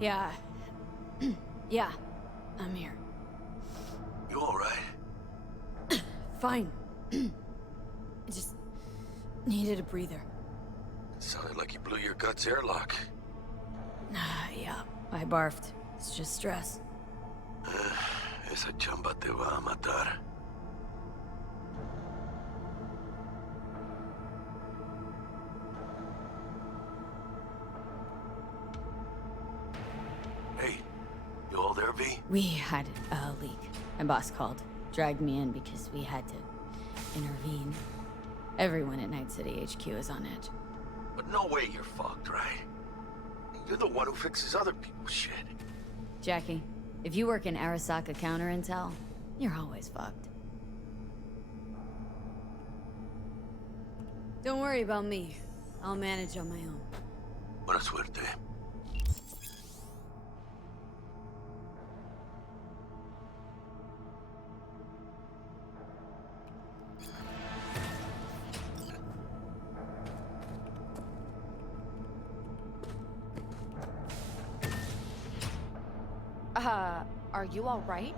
Yeah. Yeah. I'm here. You alright? Fine. I just needed a breather. Sounded like you blew your guts airlock. Yeah, I barfed. It's just stress. Esa chamba te va a matar. Hey, you all there, V? We had a leak. My boss called. Dragged me in because we had to intervene. Everyone at Night City HQ is on edge. But no way you're fucked, right? You're the one who fixes other people's shit. Jackie, if you work in Arasaka counter intel, you're always fucked. Don't worry about me. I'll manage on my own. Buena suerte. Are you all right?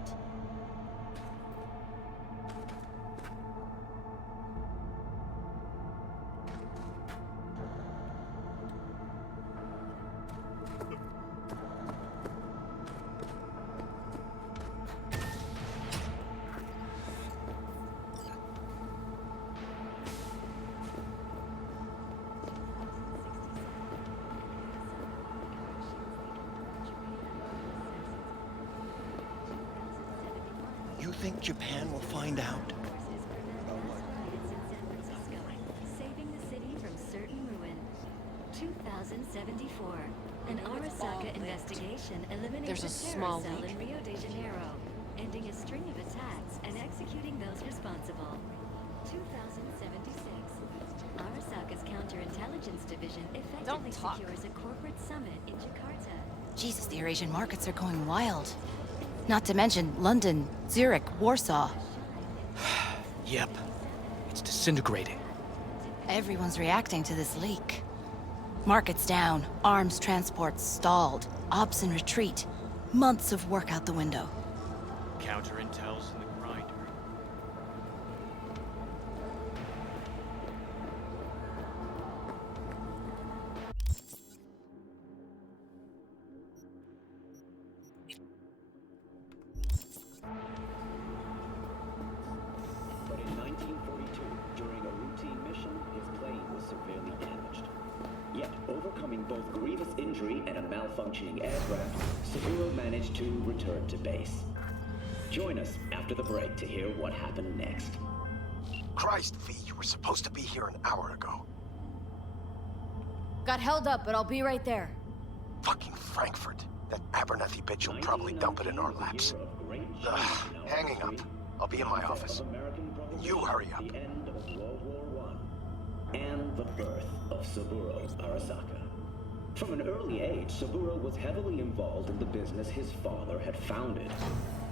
You think Japan will find out? Saving the city from certain ruin. 2074. An Arasaka investigation eliminates There's a a terror small cell leak. in Rio de Janeiro, ending a string of attacks and executing those responsible. 2076. Arasaka's counterintelligence division effectively talk. secures a corporate summit in Jakarta. Jesus, the Eurasian markets are going wild. Not to mention London, Zurich, Warsaw. Yep. It's disintegrating. Everyone's reacting to this leak. Markets down, arms transports stalled, ops in retreat. Months of work out the window. Counter-intel's in the grinder. But in 1942, during a routine mission, his plane was severely damaged. Yet, overcoming both grievous injury and a malfunctioning aircraft, Saburo managed to return to base. Join us after the break to hear what happened next. Christ, V, you were supposed to be here an hour ago. Got held up, but I'll be right there. Fucking Frankfurt. That Abernathy bitch will probably dump it in our laps. Ugh, hanging up. I'll be in my office. You hurry up. The end of World War I and the birth of Saburo Arasaka. From an early age, Saburo was heavily involved in the business his father had founded.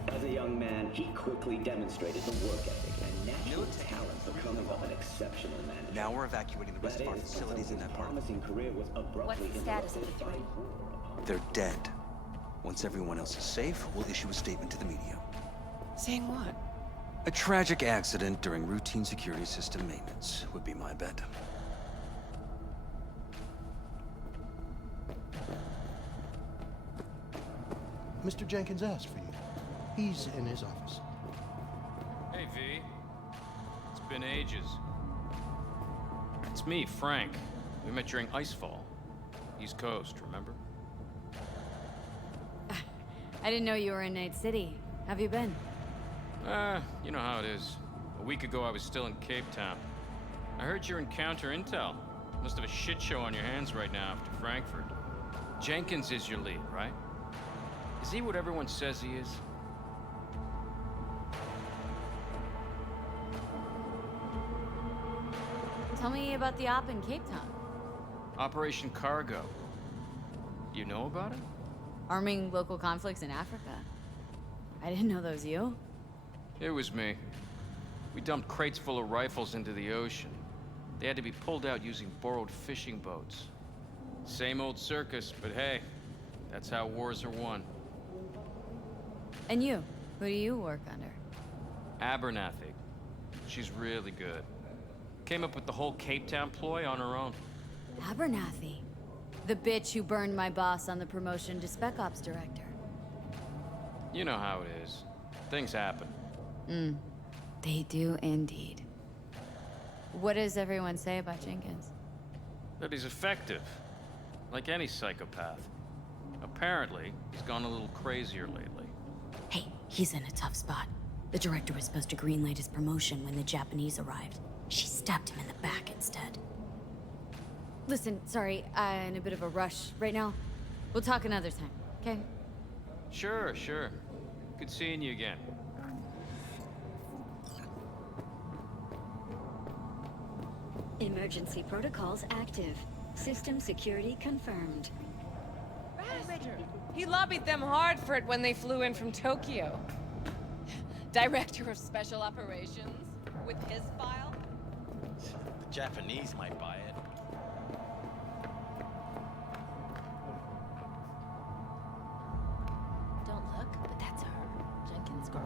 As a young man, he quickly demonstrated the work ethic and natural talent becoming of an exceptional manager. Now we're evacuating the rest That of our is, facilities in his that part. promising career was abruptly What's the status of the interrupted by three? war upon They're dead. Once everyone else is safe, we'll issue a statement to the media. Saying what? A tragic accident during routine security system maintenance would be my bet. Mr. Jenkins asked for you. He's in his office. Hey, V. It's been ages. It's me, Frank. We met during Icefall. East Coast, remember? I didn't know you were in Night City. Have you been? You know how it is. A week ago, I was still in Cape Town. I heard you're in counter intel. Must have a shit show on your hands right now after Frankfurt. Jenkins is your lead, right? Is he what everyone says he is? Tell me about the op in Cape Town. Operation Cargo. You know about it? Arming local conflicts in Africa. I didn't know that was you. It was me. We dumped crates full of rifles into the ocean. They had to be pulled out using borrowed fishing boats. Same old circus, but hey, That's how wars are won. And you? Who do you work under? Abernathy. She's really good. Came up with the whole Cape Town ploy on her own. Abernathy. The bitch who burned my boss on the promotion to Spec Ops Director. You know how it is. Things happen. They do indeed. What does everyone say about Jenkins? That he's effective. Like any psychopath. Apparently, he's gone a little crazier lately. Hey, he's in a tough spot. The director was supposed to greenlight his promotion when the Japanese arrived. She stabbed him in the back instead. Listen, sorry, I'm in a bit of a rush right now. We'll talk another time, okay? Sure, sure. Good seeing you again. Emergency protocols active. System security confirmed. He lobbied them hard for it when they flew in from Tokyo. Director of Special Operations with his file? The Japanese might buy it. Don't look, but that's her. Jenkins' girl.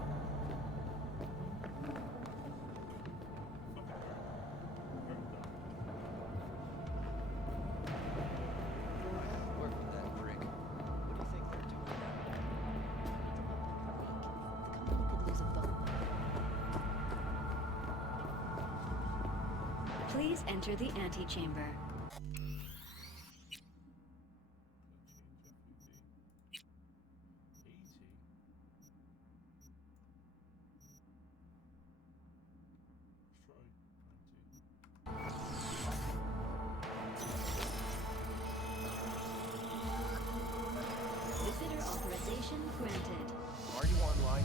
Work with that prick. What do you think they're doing? The company could lose a vote. Please enter the antechamber. Visitor authorization granted. Are you online?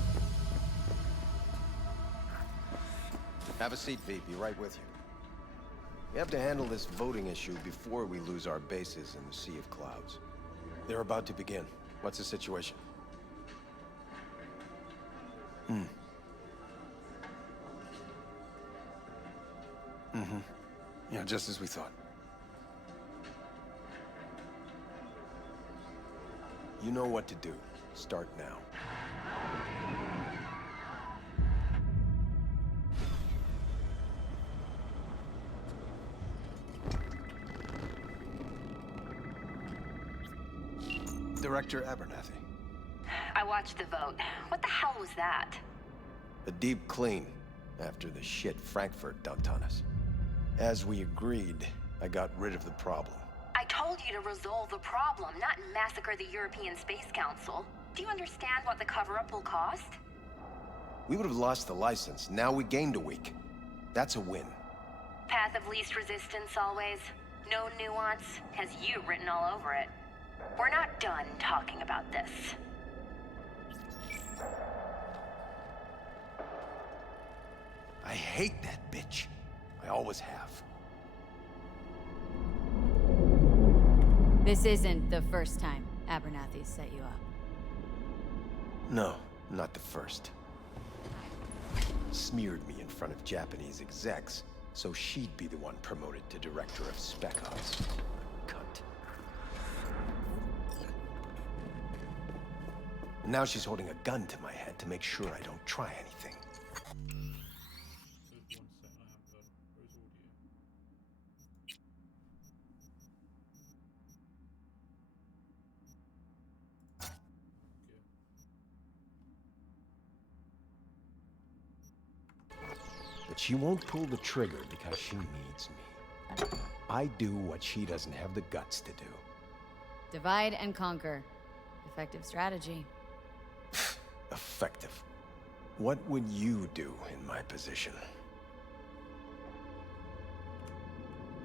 Have a seat, V. Be right with you. We have to handle this voting issue before we lose our bases in the Sea of Clouds. They're about to begin. What's the situation? Yeah, just as we thought. You know what to do. Start now. Director Abernathy. I watched the vote. What the hell was that? A deep clean after the shit Frankfurt dumped on us. As we agreed, I got rid of the problem. I told you to resolve the problem, not massacre the European Space Council. Do you understand what the cover-up will cost? We would have lost the license. Now we gained a week. That's a win. Path of least resistance always. No nuance. Has you written all over it. We're not done talking about this. I hate that bitch. I always have. This isn't the first time Abernathy set you up. No, not the first. Smeared me in front of Japanese execs, so she'd be the one promoted to Director of Spec Ops. Cunt. Now she's holding a gun to my head to make sure I don't try anything. But she won't pull the trigger because she needs me. I do what she doesn't have the guts to do. Divide and conquer. Effective strategy. Effective. What would you do in my position?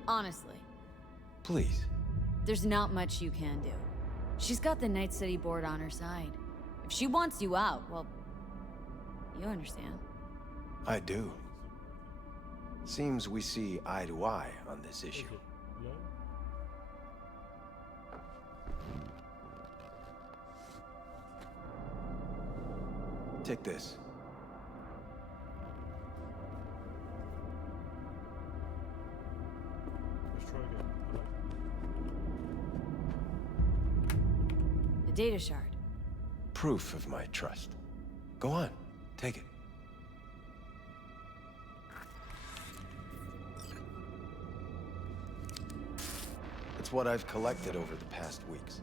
Honestly, Please. there's not much you can do. She's got the Night City board on her side. If she wants you out, well, you understand. I do. Seems we see eye to eye on this issue. Take this. The data shard. Proof of my trust. Go on, take it. It's what I've collected over the past weeks.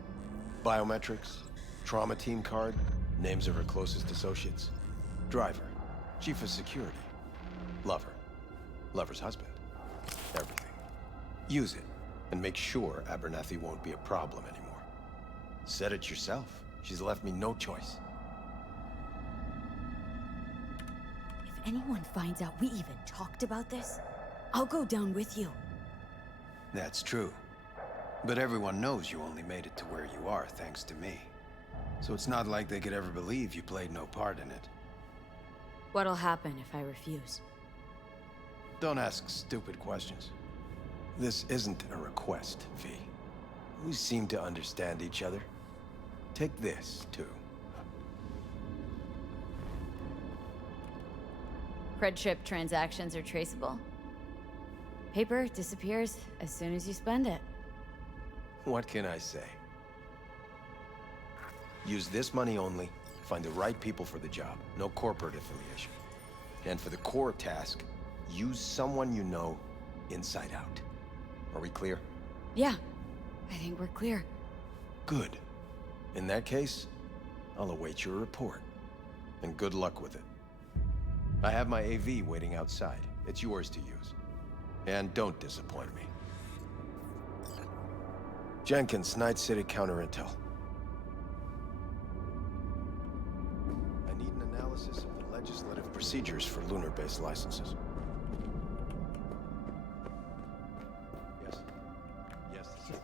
Biometrics, trauma team card, names of her closest associates. Driver, chief of security, lover, lover's husband. Everything. Use it, and make sure Abernathy won't be a problem anymore. Said it yourself. She's left me no choice. If anyone finds out we even talked about this, I'll go down with you. That's true. But everyone knows you only made it to where you are thanks to me. So it's not like they could ever believe you played no part in it. What'll happen if I refuse? Don't ask stupid questions. This isn't a request, V. We seem to understand each other. Take this, too. Cred trip transactions are traceable. Paper disappears as soon as you spend it. What can I say? Use this money only, find the right people for the job, no corporate affiliation. And for the core task, use someone you know inside out. Are we clear? Yeah, I think we're clear. Good. In that case, I'll await your report. And good luck with it. I have my AV waiting outside. It's yours to use. And don't disappoint me. Jenkins, Night City Counter-Intel. I need an analysis of the legislative procedures for lunar-based licenses. Yes. Yes, this is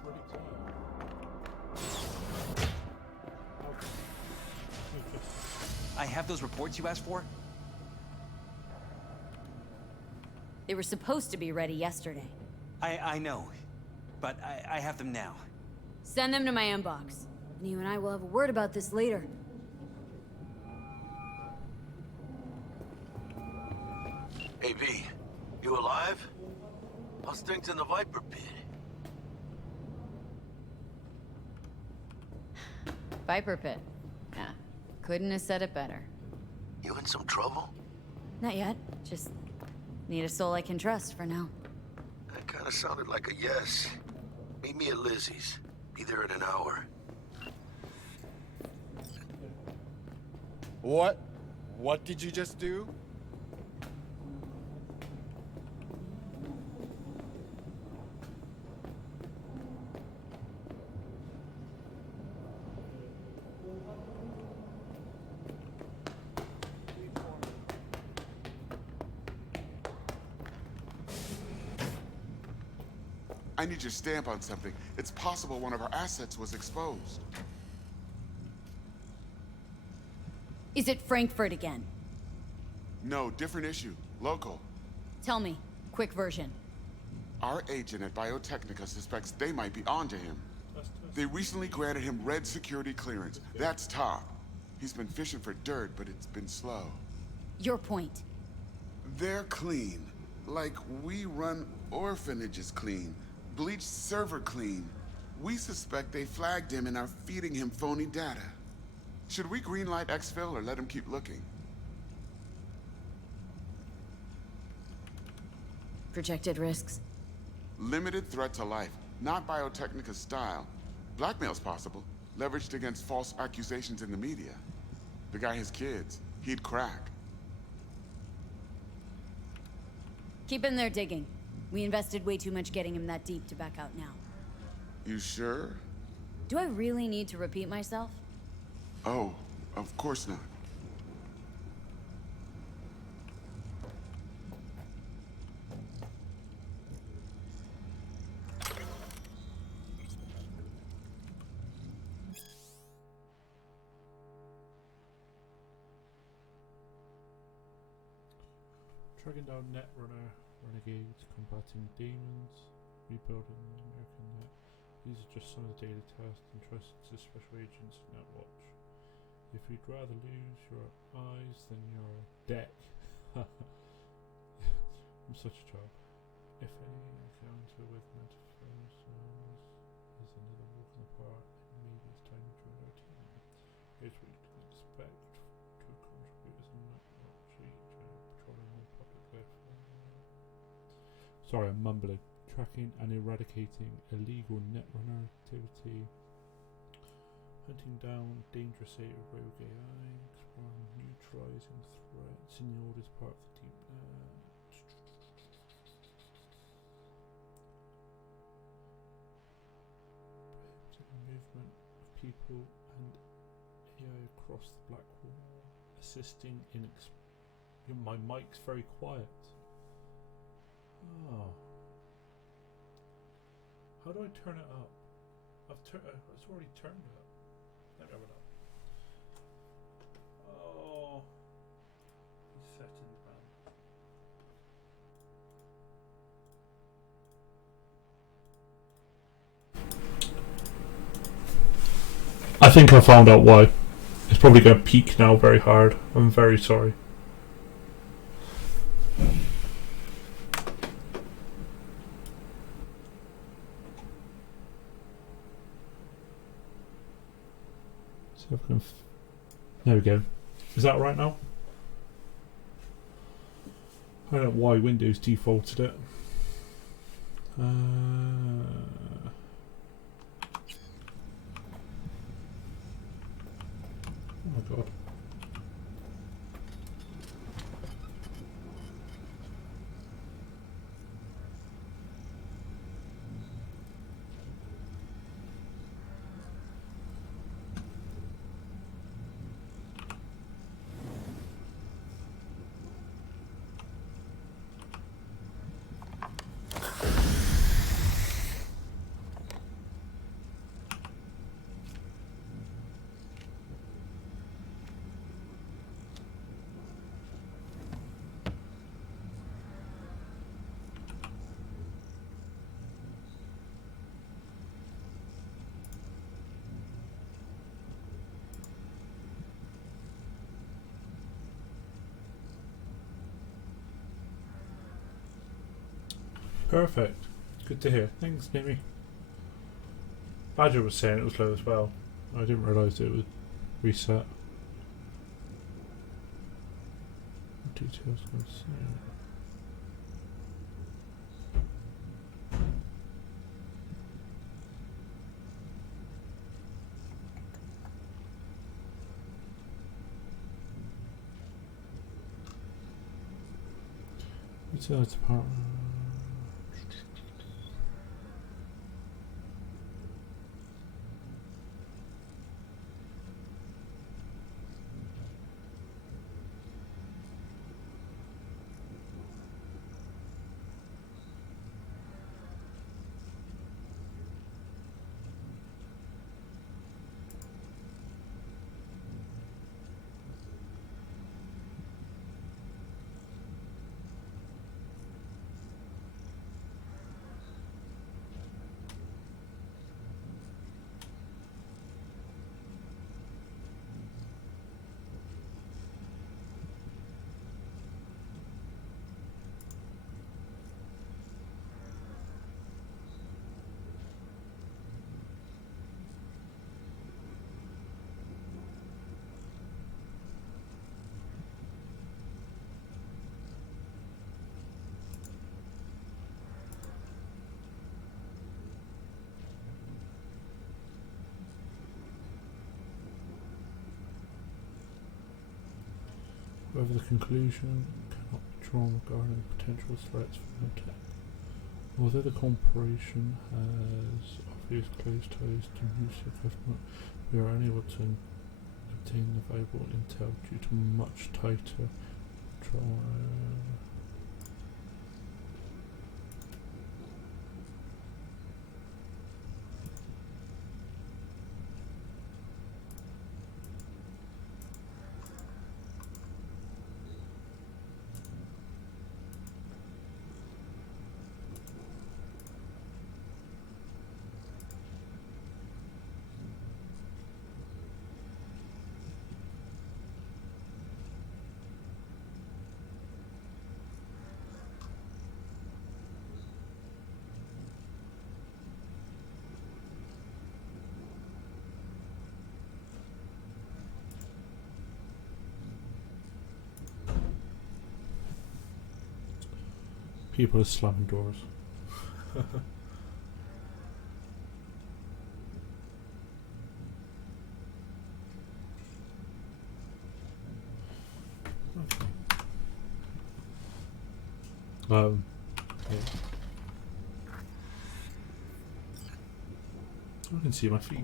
I have those reports you asked for? They were supposed to be ready yesterday. I know, but I have them now. Send them to my inbox. And you and I will have a word about this later. Hey, V, you alive? How's things in the Viper pit? Viper pit. Yeah, couldn't have said it better. You in some trouble? Not yet. Just need a soul I can trust for now. That kind of sounded like a yes. Meet me at Lizzie's. Be there in an hour. What? What did you just do? I need your stamp on something. It's possible one of our assets was exposed. Is it Frankfurt again? No, different issue. Local. Tell me. Quick version. Our agent at Biotechnica suspects they might be onto him. They recently granted him red security clearance. That's top. He's been fishing for dirt, but it's been slow. Your point. They're clean. Like we run orphanages clean. Bleached server clean. We suspect they flagged him and are feeding him phony data. Should we greenlight exfil or let him keep looking? Projected risks? Limited threat to life, not Biotechnica's style. Blackmail's possible, leveraged against false accusations in the media. The guy has kids. He'd crack. Keep in there digging. We invested way too much getting him that deep to back out now. You sure? Do I really need to repeat myself? Oh, of course not. Tracking down Netrunner, renegades, combating demons, rebuilding the American net. These are just some of the daily tasks entrusted to special agents in Netwatch. If you'd rather lose your eyes than your deck. I'm such a child. If any encounter with metaphors is another walk in the park, maybe it's time to join our team. Sorry, I'm mumbling. Tracking and eradicating illegal netrunner activity. Hunting down dangerous rogue AI. Exploring neutralizing threats in the oldest part of the deep net. The movement of people and AI across the black wall. Assisting in my mic's very quiet. Oh. How do I turn it up? It's already turned it up. Let me have a look. Oh. These settings, man. I think I found out why. It's probably going to peak now very hard. I'm very sorry. There we go. Is that right now? I don't know why Windows defaulted it. Oh my god. Perfect. Good to hear. Thanks, Mimi. Badger was saying it was low as well. I didn't realise it would reset. Details. Details department. However, the conclusion cannot be drawn regarding potential threats from the tech. Although the corporation has obvious close ties to Russian government, we are unable to obtain the valuable intel due to much tighter control. People are slamming doors. Yeah. I can see my feet.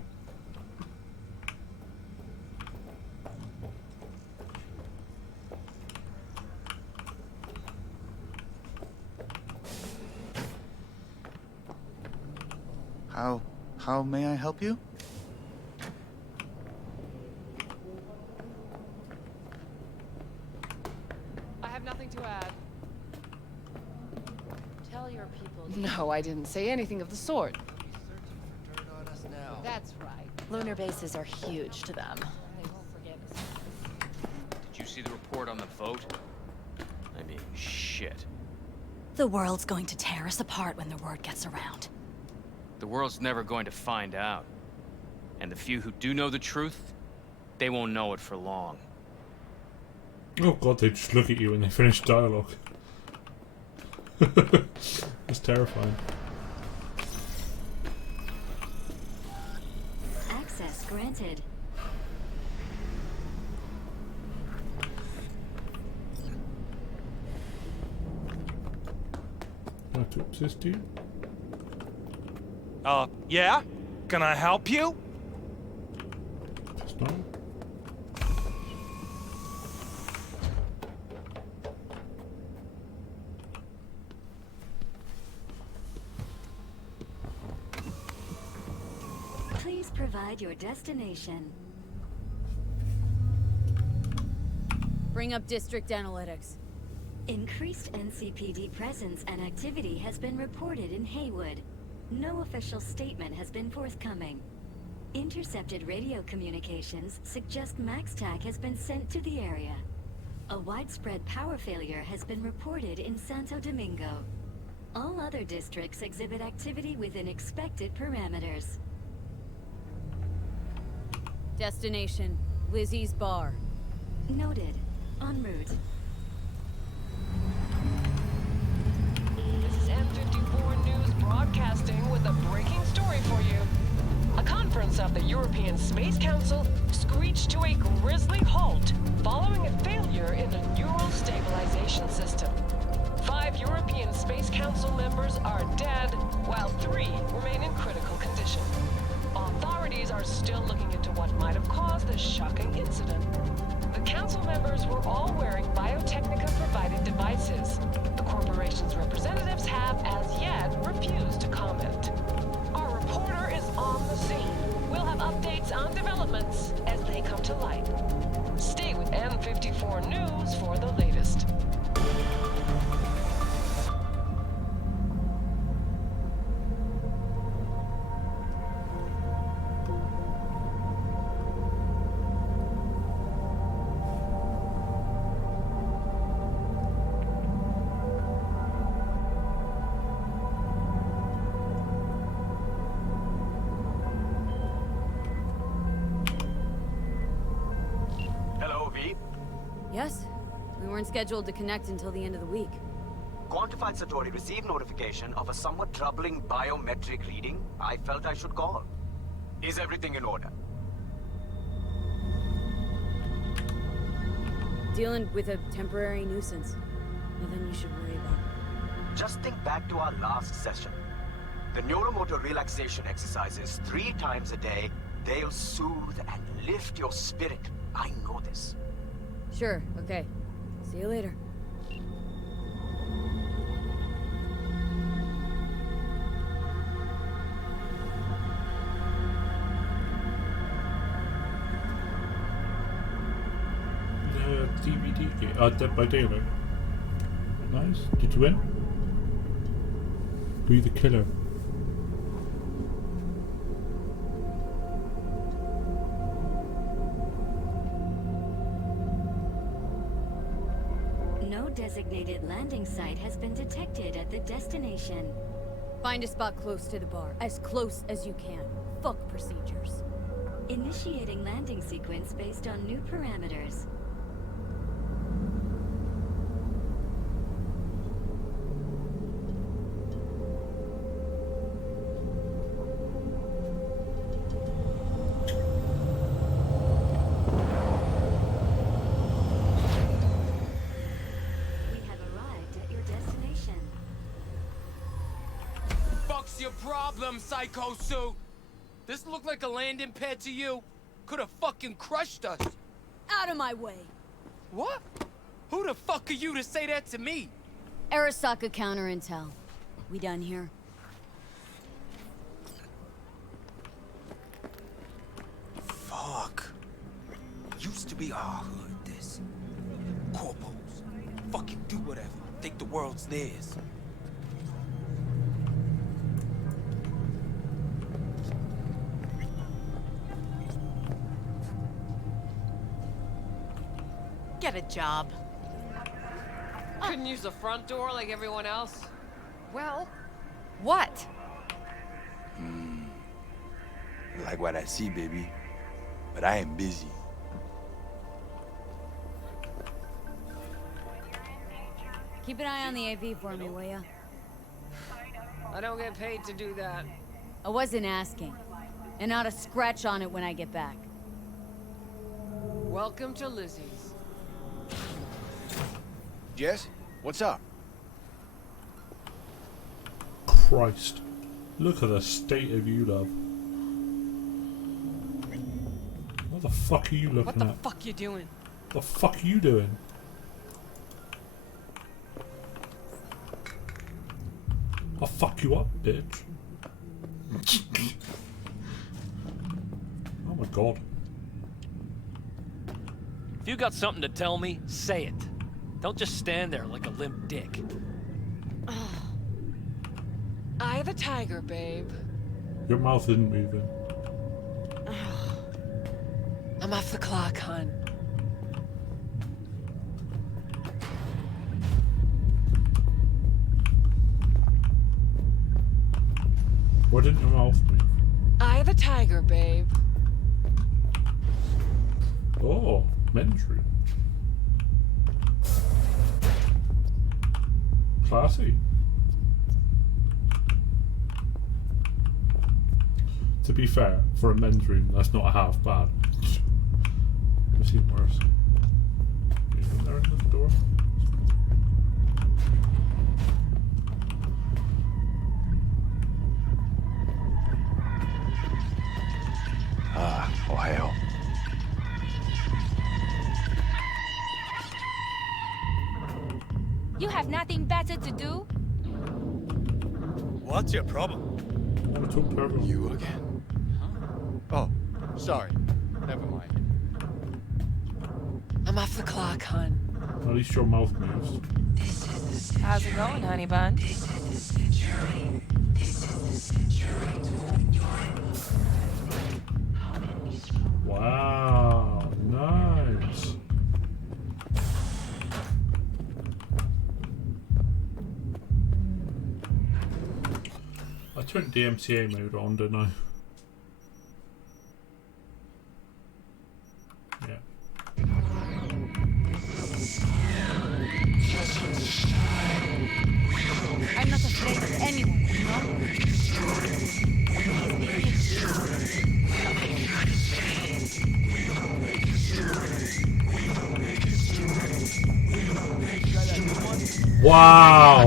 How may I help you? I have nothing to add. Tell your people. No, I didn't say anything of the sort. That's right. Lunar bases are huge to them. They won't forgive us. Did you see the report on the vote? I mean, shit. The world's going to tear us apart when the word gets around. The world's never going to find out. And the few who do know the truth, they won't know it for long. Oh god, they just look at you when they finish dialogue. It's terrifying. Access granted. Can I talk to this dude? Yeah? Can I help you? Just not. Please provide your destination. Bring up district analytics. Increased NCPD presence and activity has been reported in Haywood. No official statement has been forthcoming. Intercepted radio communications suggest MaxTac has been sent to the area. A widespread power failure has been reported in Santo Domingo. All other districts exhibit activity within expected parameters. Destination, Lizzie's bar. Noted. En route. This is M54 News broadcasting with a breaking story for you. A conference of the European Space Council screeched to a grisly halt following a failure in the neural stabilization system. 5 European Space Council members are dead, while 3 remain in critical condition. Authorities are still looking into what might have caused this shocking incident. The council members were all wearing Biotechnica-provided devices. The corporation's representatives have, as yet, refused to comment. Our reporter is on the scene. We'll have updates on developments as they come to light. Stay with M54 News for the latest. Yes? We weren't scheduled to connect until the end of the week. Quantified Satori received notification of a somewhat troubling biometric reading. I felt I should call. Is everything in order? Dealing with a temporary nuisance. Nothing you should worry about. Just think back to our last session. The neuromotor relaxation exercises 3 times a day. They'll soothe and lift your spirit. I know this. Sure, okay. See you later. DVD game. Dead by Daylight. Nice. Did you win? Were you the killer? No designated landing site has been detected at the destination. Find a spot close to the bar. As close as you can. Fuck procedures. Initiating landing sequence based on new parameters. your problem, Psycho Suit? This look like a landing pad to you? Could have fucking crushed us. Out of my way. What? Who the fuck are you to say that to me? Arasaka counter intel. We done here? Fuck. Used to be our hood, this. Corpos. Fucking do whatever. Think the world's theirs. Get a job. Couldn't use the front door like everyone else? Well, what? Like what I see, baby. But I am busy. Keep an eye on the AV for me, will ya? I don't get paid to do that. I wasn't asking. And not a scratch on it when I get back. Welcome to Lizzie's. Jess, what's up? Christ. Look at the state of you, love. What the fuck are you looking at? What the fuck you doing? The fuck are you doing? I'll fuck you up, bitch. Oh my god. If you got something to tell me, say it. Don't just stand there like a limp dick. Eye of the tiger, babe. Your mouth isn't moving. I'm off the clock, hon. Why didn't your mouth move? Eye of the tiger, babe. Oh, men's room. Classy. To be fair, for a men's room, that's not half bad. I've seen worse. Anything there in the door? Ohio. You have nothing better to do? What's your problem? I want to talk to everyone. You again? Oh, sorry. Never mind. I'm off the clock, hon. At least your mouth moves. How's it going, honey bun? Wow, nice. I turned DMCA mode on, didn't I? Yeah. I'm not afraid of anyone, you Wow!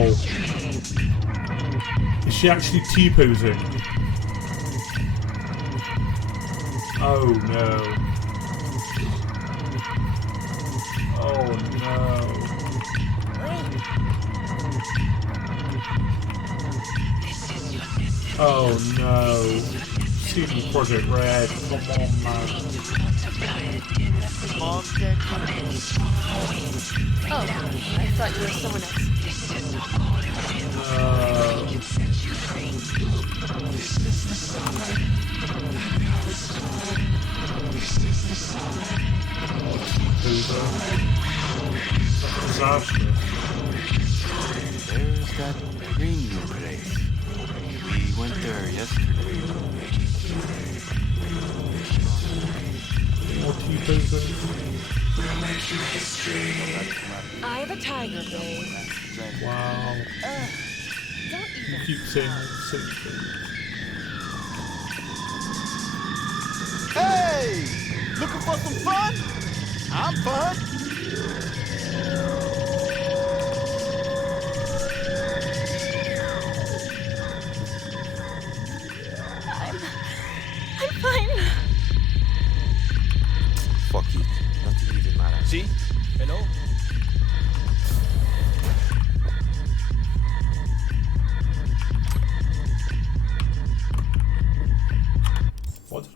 Is she actually T-posing? Oh no. Oh no. Oh no. CD Projekt Red, come on man. Mom's dead. Oh, I thought you were someone else. There's that premium place. We went there yesterday. More T-posing. Eye of the tiger, babe. Wow. Don't You even. keep saying the same thing. Hey! Looking for some fun? I'm fun.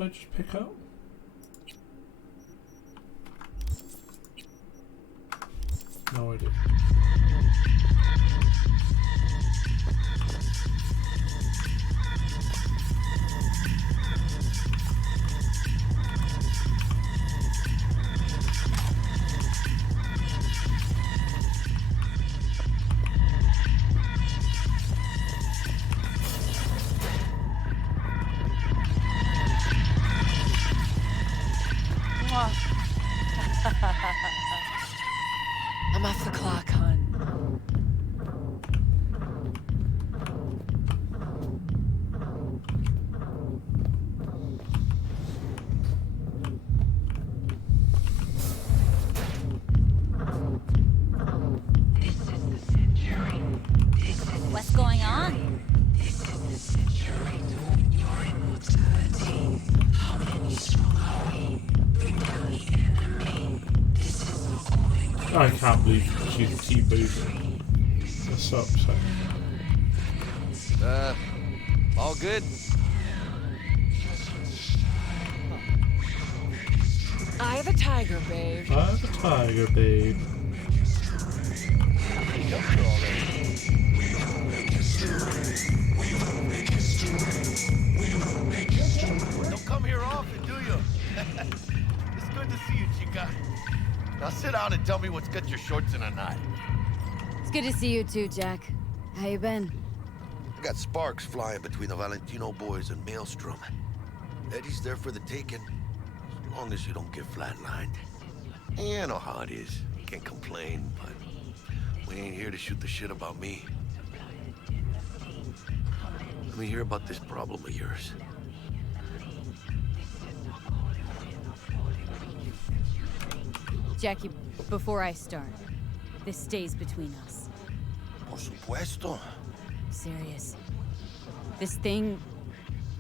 did I just pick up? No idea. I'm off the clock, hon. What's going on? I can't believe she's T-boozing. That's so upsetting. All good? Eye of the tiger, babe. I have a tiger, babe. Don't come here often, do you? It's good to see you, chica. Now sit down and tell me what's got your shorts in a knot. It's good to see you too, Jack. How you been? I got sparks flying between the Valentino boys and Maelstrom. Eddie's there for the taking, as long as you don't get flatlined. Yeah, I know how it is. Can't complain, but we ain't here to shoot the shit about me. Let me hear about this problem of yours. Jackie, before I start, this stays between us. Por supuesto. Serious. This thing,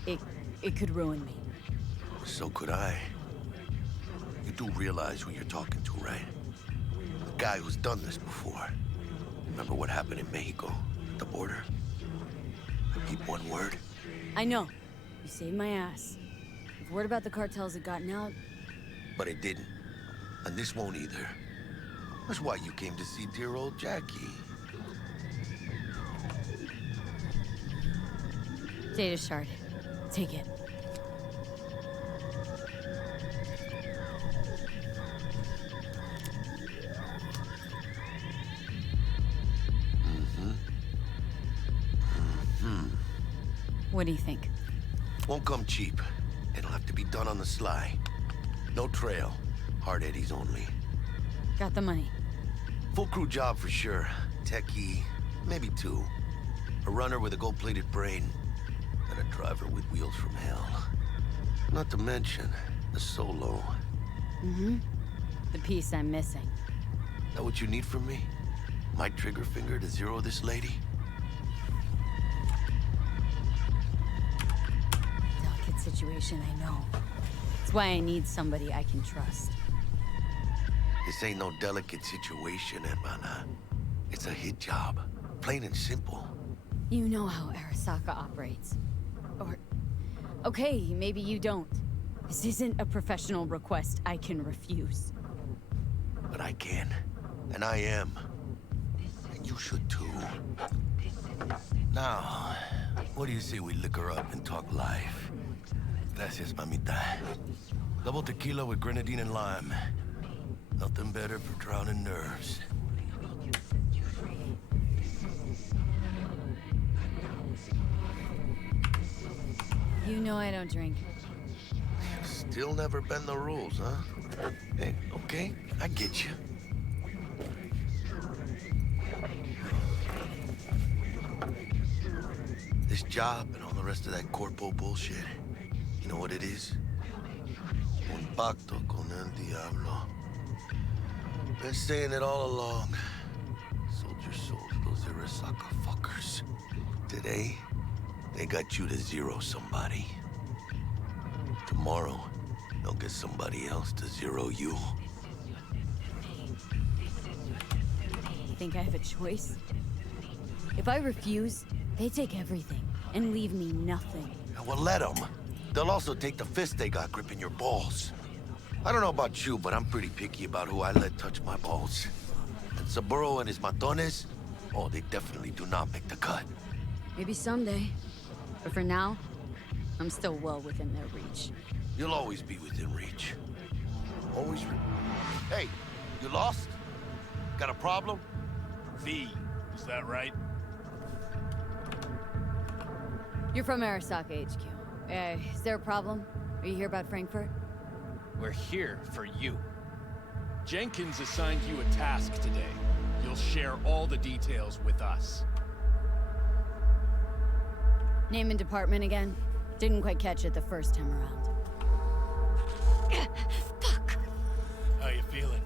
it could ruin me. So could I. You do realize who you're talking to, right? The guy who's done this before. Remember what happened in Mexico, at the border? I keep one word. I know. You saved my ass. If word about the cartels had gotten out... But it didn't. And this won't either. That's why you came to see dear old Jackie. Data shard. Take it. What do you think? Won't come cheap. It'll have to be done on the sly. No trail. Hard eddies only. Got the money. Full crew job for sure. Techie, maybe two. A runner with a gold-plated brain. And a driver with wheels from hell. Not to mention, a solo. Mm-hmm. The piece I'm missing. That what you need from me? My trigger finger to zero this lady? Delicate situation, I know. That's why I need somebody I can trust. This ain't no delicate situation, hermana. It's a hit job. Plain and simple. You know how Arasaka operates. Or... okay, maybe you don't. This isn't a professional request I can refuse. But I can. And I am. And you should too. Now, what do you say we liquor up and talk life? Gracias, mamita. Double tequila with grenadine and lime. Nothing better for drowning nerves. You know I don't drink. Still never bend the rules, huh? Hey, okay, I get you. This job and all the rest of that corpo bullshit, you know what it is? Un pacto con el diablo. Been saying it all along. Sold your soul to those Arasaka fuckers. Today, they got you to zero somebody. Tomorrow, they'll get somebody else to zero you. Think I have a choice? If I refuse, they take everything and leave me nothing. Well, let them. They'll also take the fist they got gripping your balls. I don't know about you, but I'm pretty picky about who I let touch my balls. And Saburo and his matones, oh, they definitely do not make the cut. Maybe someday. But for now, I'm still well within their reach. You'll always be within reach. Always Hey, you lost? Got a problem? V, is that right? You're from Arasaka HQ. Is there a problem? Are you here about Frankfurt? We're here for you. Jenkins assigned you a task today. You'll share all the details with us. Name and department again? Didn't quite catch it the first time around. Fuck! How you feeling?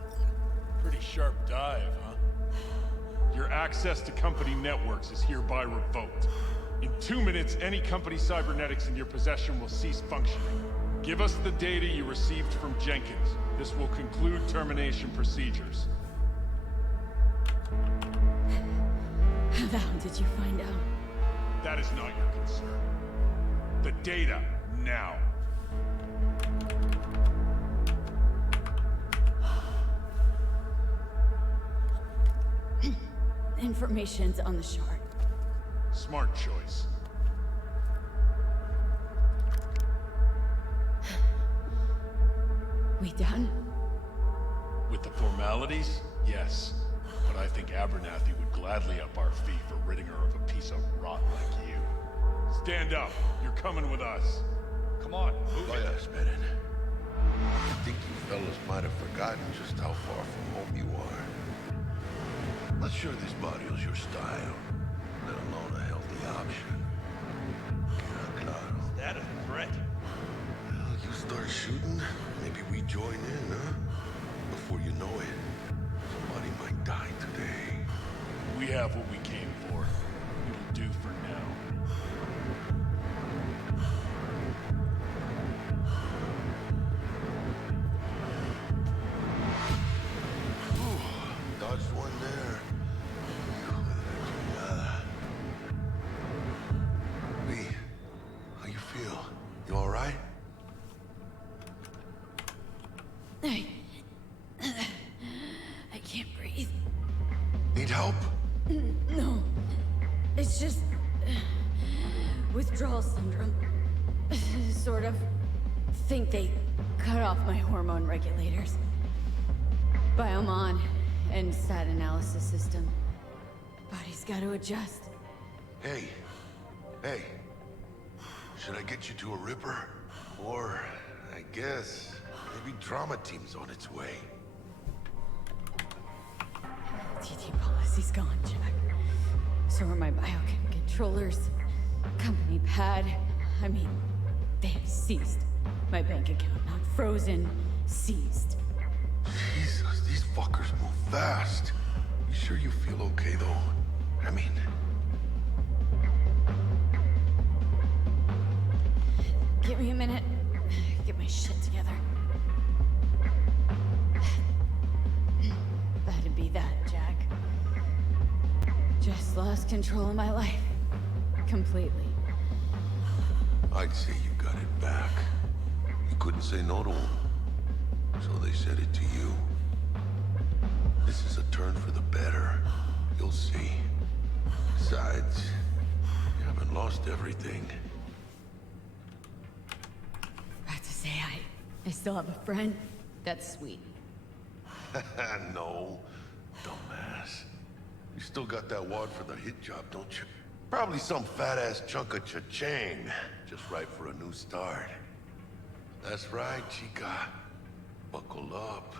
Pretty sharp dive, huh? Your access to company networks is hereby revoked. In 2 minutes, any company cybernetics in your possession will cease functioning. Give us the data you received from Jenkins. This will conclude termination procedures. How the hell did you find out? That is not your concern. The data, now. Information's on the shard. Smart choice. We done? With the formalities, yes. But I think Abernathy would gladly up our fee for ridding her of a piece of rot like you. Stand up. You're coming with us. Come on, move it. Yes, Bennett. I think you fellas might have forgotten just how far from home you are. Not sure this barrio's your style, let alone a healthy option. Claro. Is that a threat? Well, you start shooting, maybe we join in, huh? Before you know it, somebody might die today. We have what we came for. It'll do for now. Dodged one there. V, how you feel? You all right? I can't breathe. Need help? No. It's just... withdrawal syndrome. Sort of. Think they cut off my hormone regulators. Biomon and stat analysis system. Body's got to adjust. Hey. Hey. Should I get you to a Ripper? Or, I guess, maybe drama team's on its way. TT policy's gone, Jack. So are my biochem controllers. Company pad. I mean, they've seized. My bank account not frozen, seized. Jesus, these fuckers move fast. You sure you feel okay, though? I mean... Give me a minute. Get my shit together. That'd be that, Jack. Just lost control of my life. Completely. I'd say you got it back. You couldn't say no to them. So they said it to you. This is a turn for the better. You'll see. Besides, you haven't lost everything. About to say I still have a friend. That's sweet. No, dumbass. You still got that wad for the hit job, don't you? Probably some fat-ass chunk of cha-ching. Just right for a new start. That's right, chica. Buckle up.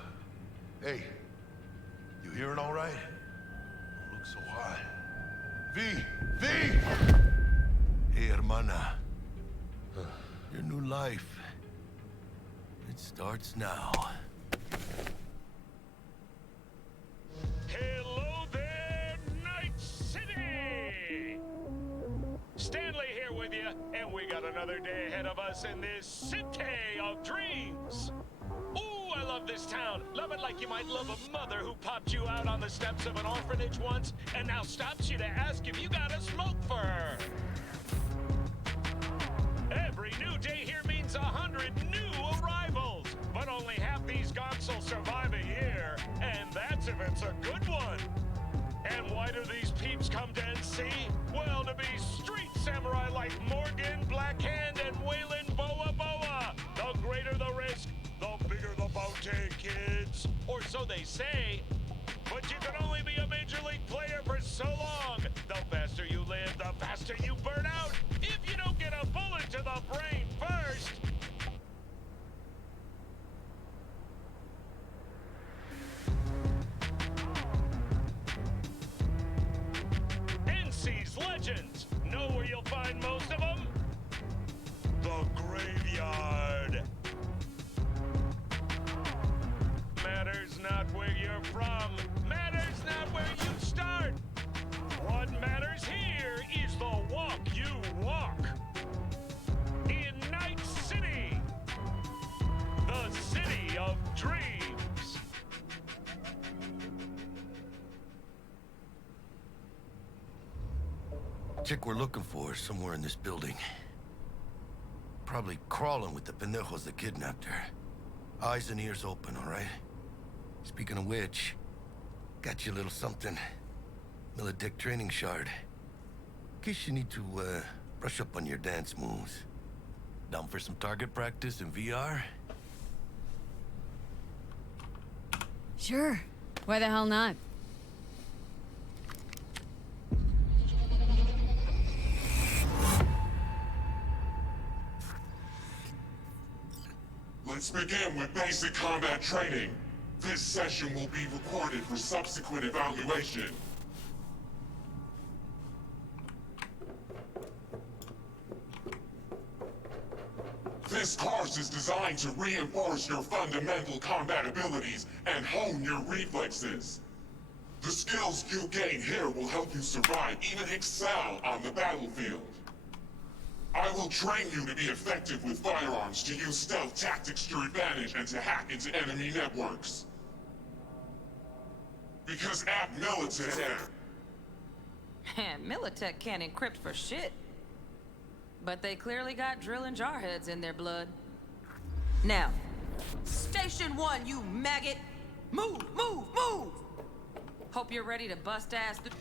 Hey, you hearing all right? Don't look so hot. V! V! Hey, hermana. Your new life. It starts now. Hello there, Night City! Stanley here with you, and we got another day ahead of us in this city of dreams. Ooh, I love this town. Love it like you might love a mother who popped you out on the steps of an orphanage once and now stops you to ask if you got a smoke for her. Every new day here means That's if it's a good one. And why do these peeps come to NC? Well, to be street samurai like Morgan, Blackhand, and Waylon Boa Boa. The greater the risk, the bigger the bounty, kids. Or so they say. But you can only be a major league player for so long. The faster you live, the faster you burn out. If you don't get a bullet to the brain first. NC's legends. Know where you'll find most of them? The graveyard. Matters not where you're from. Matters not where you start. What matters here is the walk you walk. In Night City. The city of dreams. Chick we're looking for is somewhere in this building. Probably crawling with the pendejos that kidnapped her. Eyes and ears open, all right? Speaking of which, got you a little something. Militech training shard. In case you need to, brush up on your dance moves. Down for some target practice in VR? Sure. Why the hell not? Let's begin with basic combat training. This session will be recorded for subsequent evaluation. This course is designed to reinforce your fundamental combat abilities and hone your reflexes. The skills you gain here will help you survive, even excel on the battlefield. I will train you to be effective with firearms, to use stealth tactics to your advantage, and to hack into enemy networks. Because at Militech... Militech can't encrypt for shit. But they clearly got drill and jarheads in their blood. Now, Station 1, you maggot! Move, move, move! Hope you're ready to bust ass through...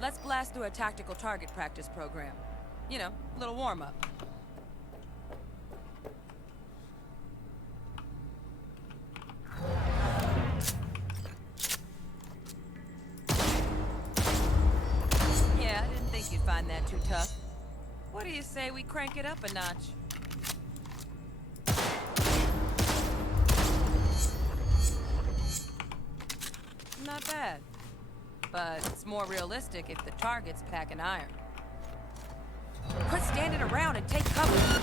Let's blast through a tactical target practice program. You know, a little warm-up. Yeah, I didn't think you'd find that too tough. What do you say we crank it up a notch? Not bad. But it's more realistic if the target's packing iron. Quit standing around and take cover!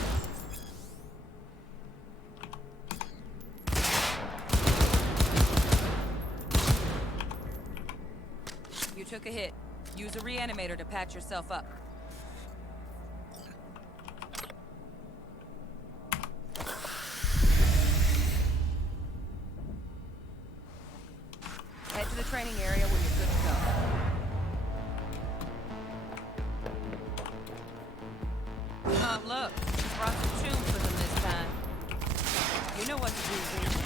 You took a hit. Use a reanimator to patch yourself up. Head to the training area when you're good to go. Oh, look. Brought some tunes with them this time. You know what to do, Z.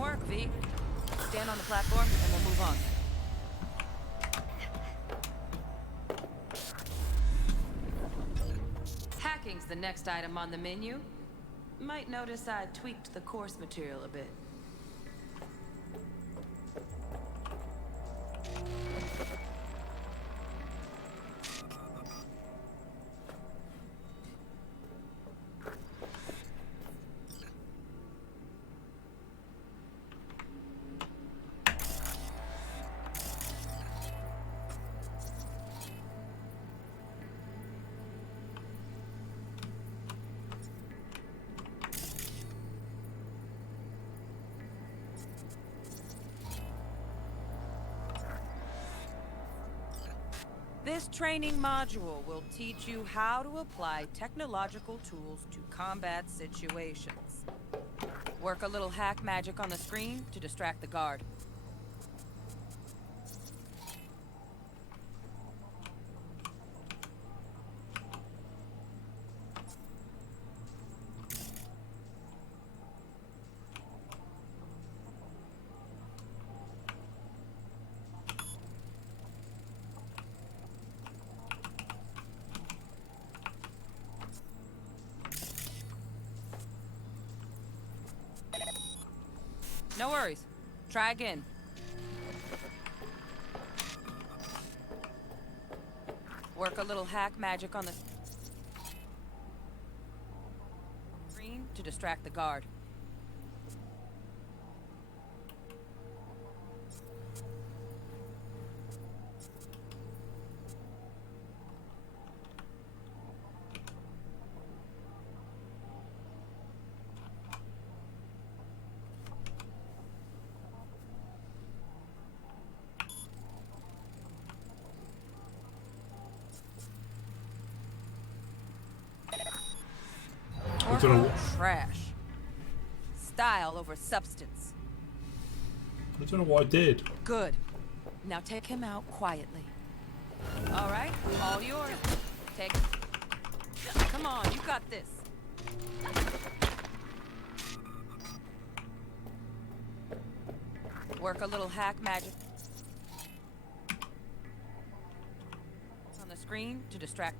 Work, V. Stand on the platform and we'll move on. Hacking's the next item on the menu. Might notice I tweaked the course material a bit. This training module will teach you how to apply technological tools to combat situations. Work a little hack magic on the screen to distract the guard. No worries. Try again. Work a little hack magic on the screen to distract the guard. I don't know. Trash. Style over substance. I don't know what I did. Good. Now take him out quietly. All right, all yours. Take. Come on, you got this. Work a little hack magic on the screen to distract.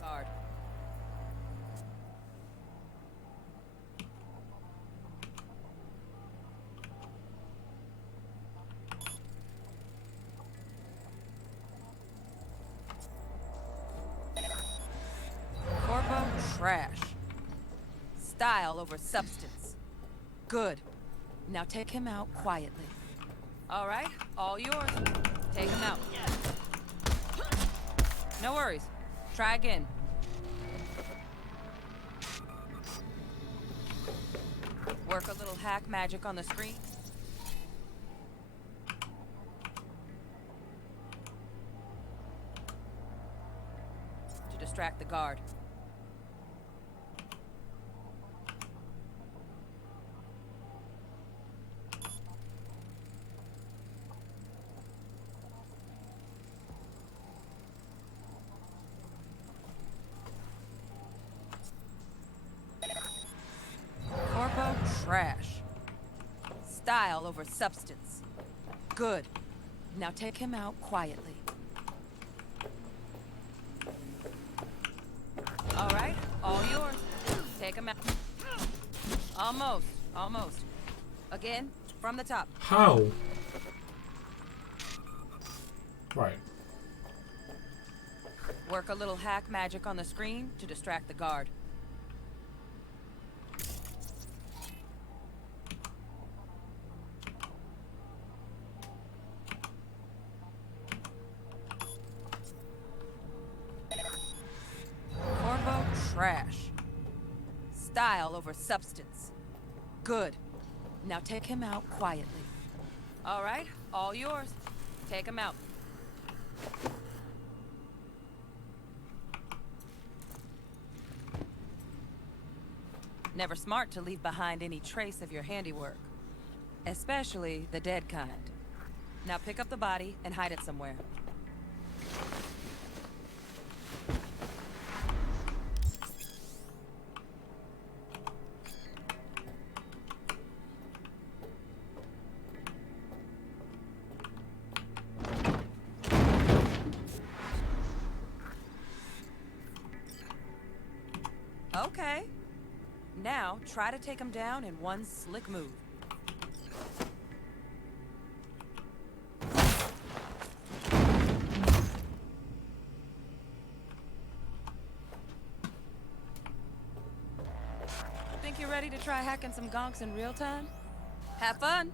Guard. Corpo trash. Style over substance. Good. Now take him out quietly. All right, all yours. Take him out. No worries. Try again. Work a little hack magic on the screen. To distract the guard. Corpo trash. Style over substance. Good. Now take him out quietly. All right, all yours. Take him out. Almost, almost. Again, from the top. How? Right. Work a little hack magic on the screen to distract the guard. Corpo trash. Style over substance. Good. Now take him out quietly. All right, all yours. Take him out. Never smart to leave behind any trace of your handiwork. Especially the dead kind. Now pick up the body and hide it somewhere. Okay. Now, try to take him down in one slick move. Think you're ready to try hacking some gonks in real time? Have fun!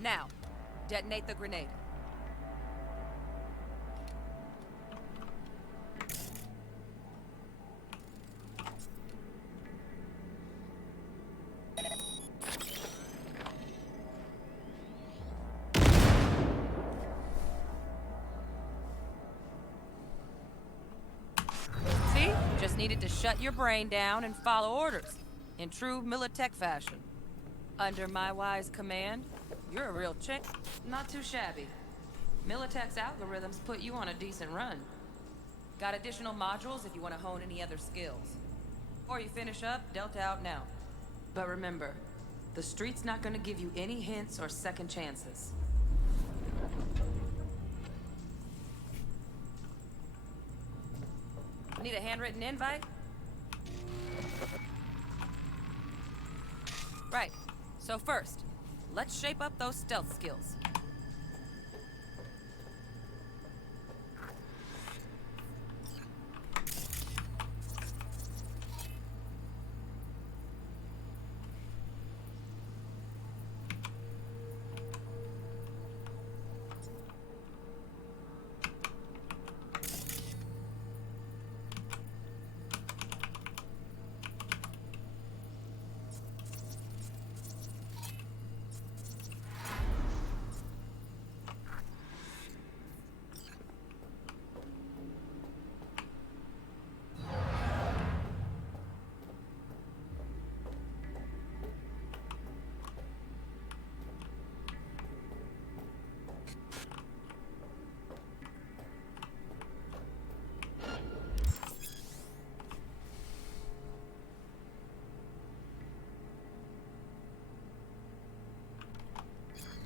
Now, detonate the grenade. See? Just needed to shut your brain down and follow orders. In true Militech fashion. Under my wise command, you're a real chick. Not too shabby. Militech's algorithms put you on a decent run. Got additional modules if you want to hone any other skills. Before you finish up, Delta out now. But remember, the street's not gonna give you any hints or second chances. Need a handwritten invite? Right. So first, let's shape up those stealth skills.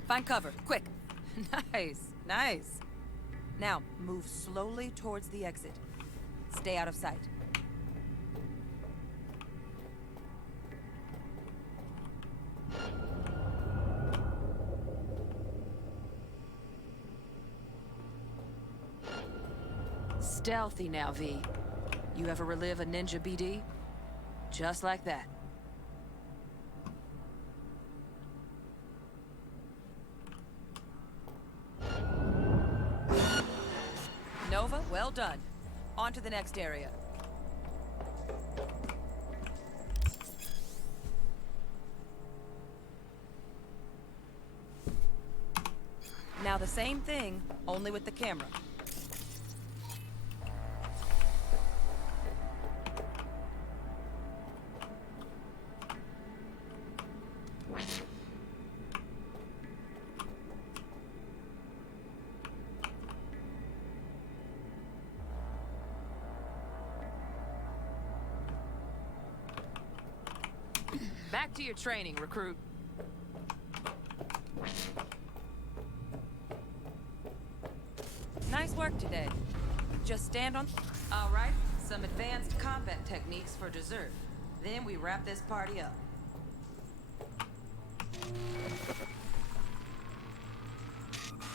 Find cover, quick. Nice, nice. Now, move slowly towards the exit. Stay out of sight. Stealthy now, V. You ever relive a ninja BD? Just like that. Nova, well done. On to the next area. Now the same thing, only with the camera. Back to your training, recruit. Nice work today. Just stand on... All right, some advanced combat techniques for dessert. Then we wrap this party up.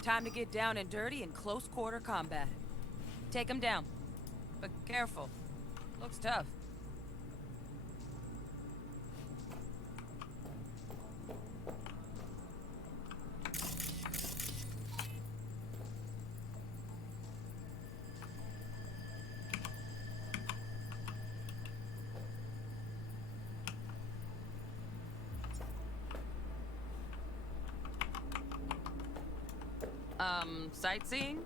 Time to get down and dirty in close quarter combat. Take him down. But careful. Looks tough. Sightseeing?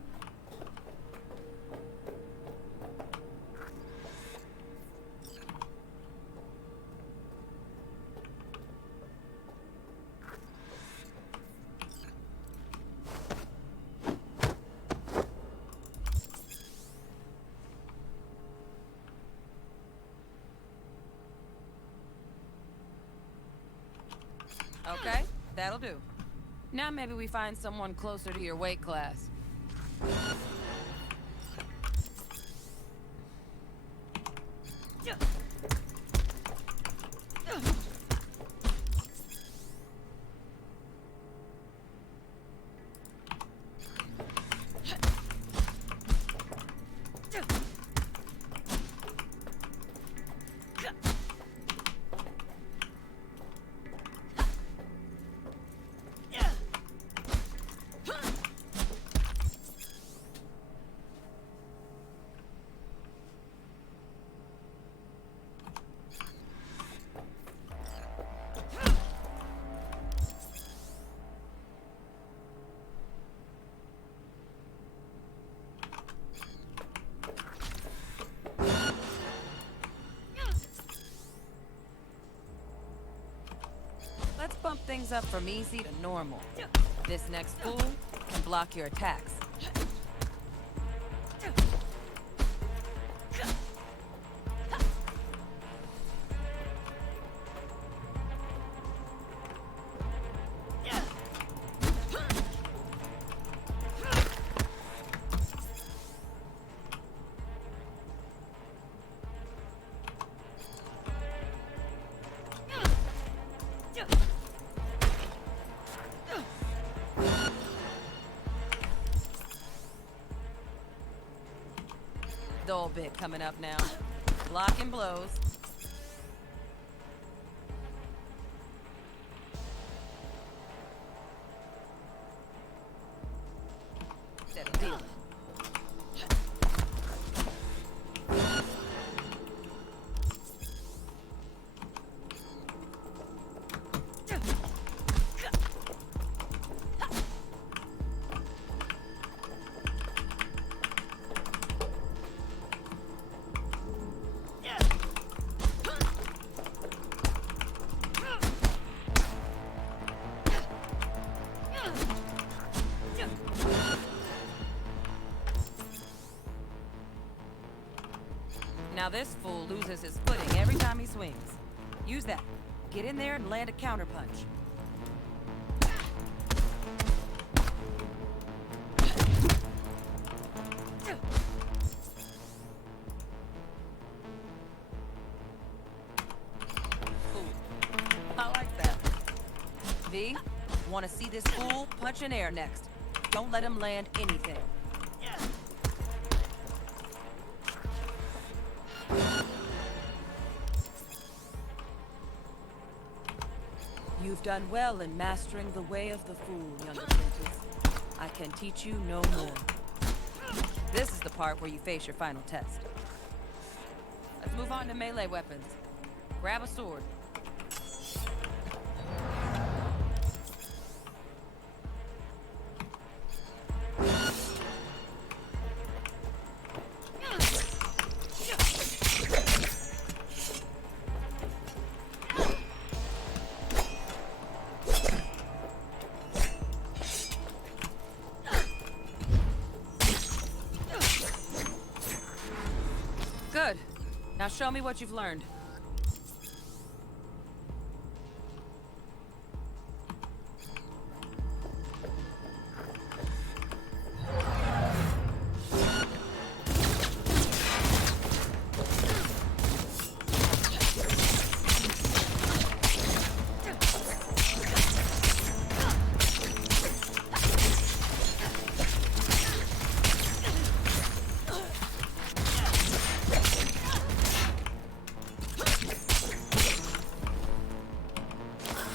Okay, that'll do. Now maybe we find someone closer to your weight class. things up from easy to normal. This next pool can block your attacks. Dull bit coming up now. Blocking blows. Instead of dealing. Now this fool loses his footing every time he swings. Use that. Get in there and land a counterpunch. I like that. V, want to see this fool punch in air next. Don't let him land anything. You've done well in mastering the way of the fool, young apprentice. I can teach you no more. This is the part where you face your final test. Let's move on to melee weapons. Grab a sword. Good. Now show me what you've learned.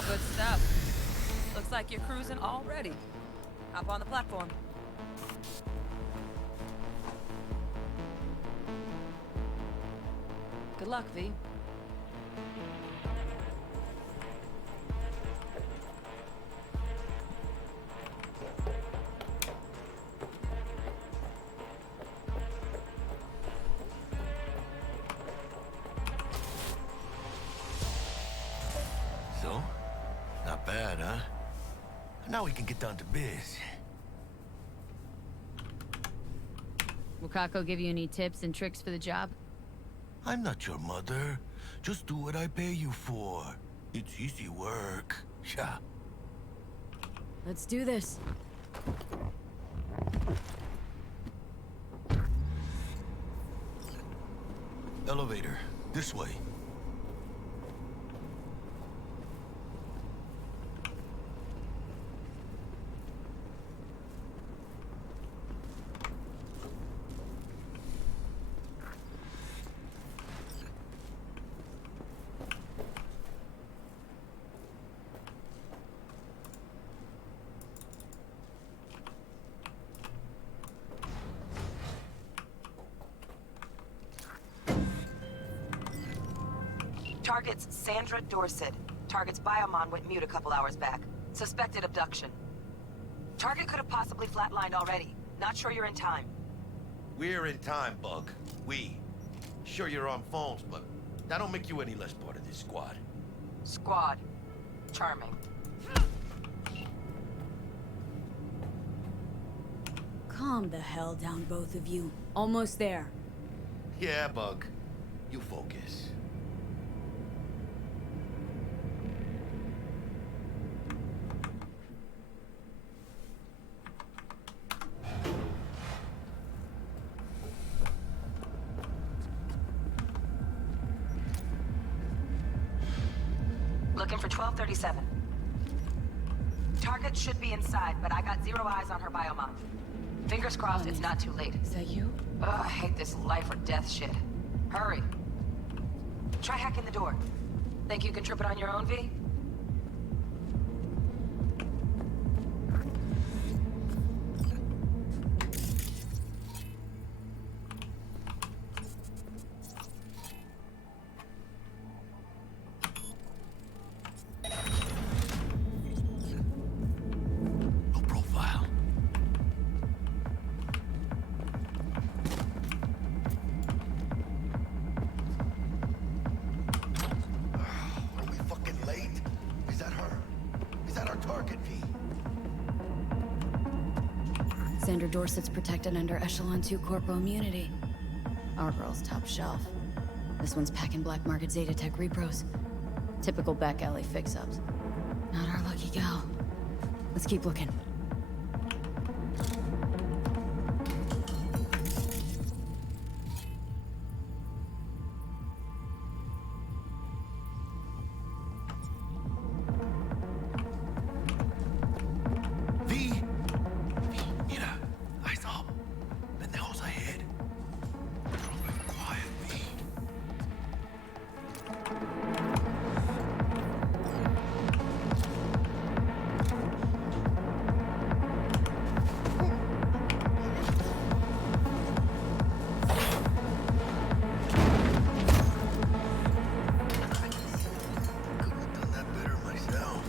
Good stuff. Looks like you're cruising already. Hop on the platform. Good luck, V. So? Not bad, huh? Now we can get down to biz. Will Kako give you any tips and tricks for the job? I'm not your mother. Just do what I pay you for. It's easy work. Yeah. Let's do this. Elevator. This way. Target's Sandra Dorset. Target's biomon went mute a couple hours back. Suspected abduction. Target could have possibly flatlined already. Not sure you're in time. We're in time, Bug. We. Sure you're on phones, but that don't make you any less part of this squad. Squad. Charming. Calm the hell down, both of you. Almost there. Yeah, Bug. You focus. Looking for 1237. Target should be inside, but I got 0 eyes on her biomon. Fingers crossed it's not too late. Is that you? Ugh, I hate this life or death shit. Hurry. Try hacking the door. Think you can trip it on your own, V? No profile. Are we fucking late? Is that her? Is that our target, V? Xander Dorset's protected under Echelon 2 Corpo immunity. Our girl's top shelf. This one's packing black market Zeta Tech repros. Typical back alley fix-ups. Not our lucky gal. Let's keep looking. V! V, mira. Eyes up. Pendejos ahead. Quiet, V. Couldn't have done that better myself.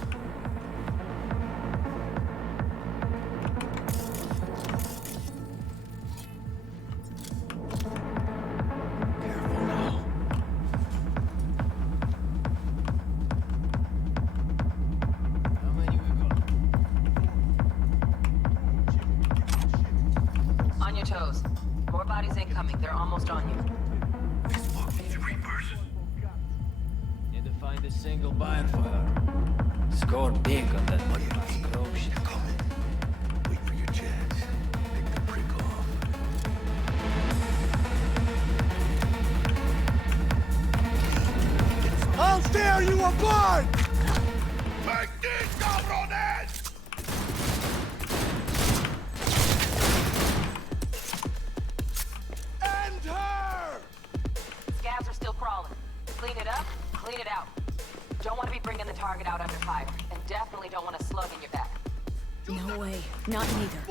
Careful now. How many we got? On your toes. More bodies incoming. They're almost on you. These fucking Reapers. Need to find a single biofire. Scored big on that last crow shit. Coming. Wait for your chance. Pick the prick off. I'll steer you apart! Take this, cabrones! End her! Scabs are still crawling. Clean it up, clean it out. Don't want to be bringing the target out under fire. And definitely don't want a slug in your back. No way. Not neither.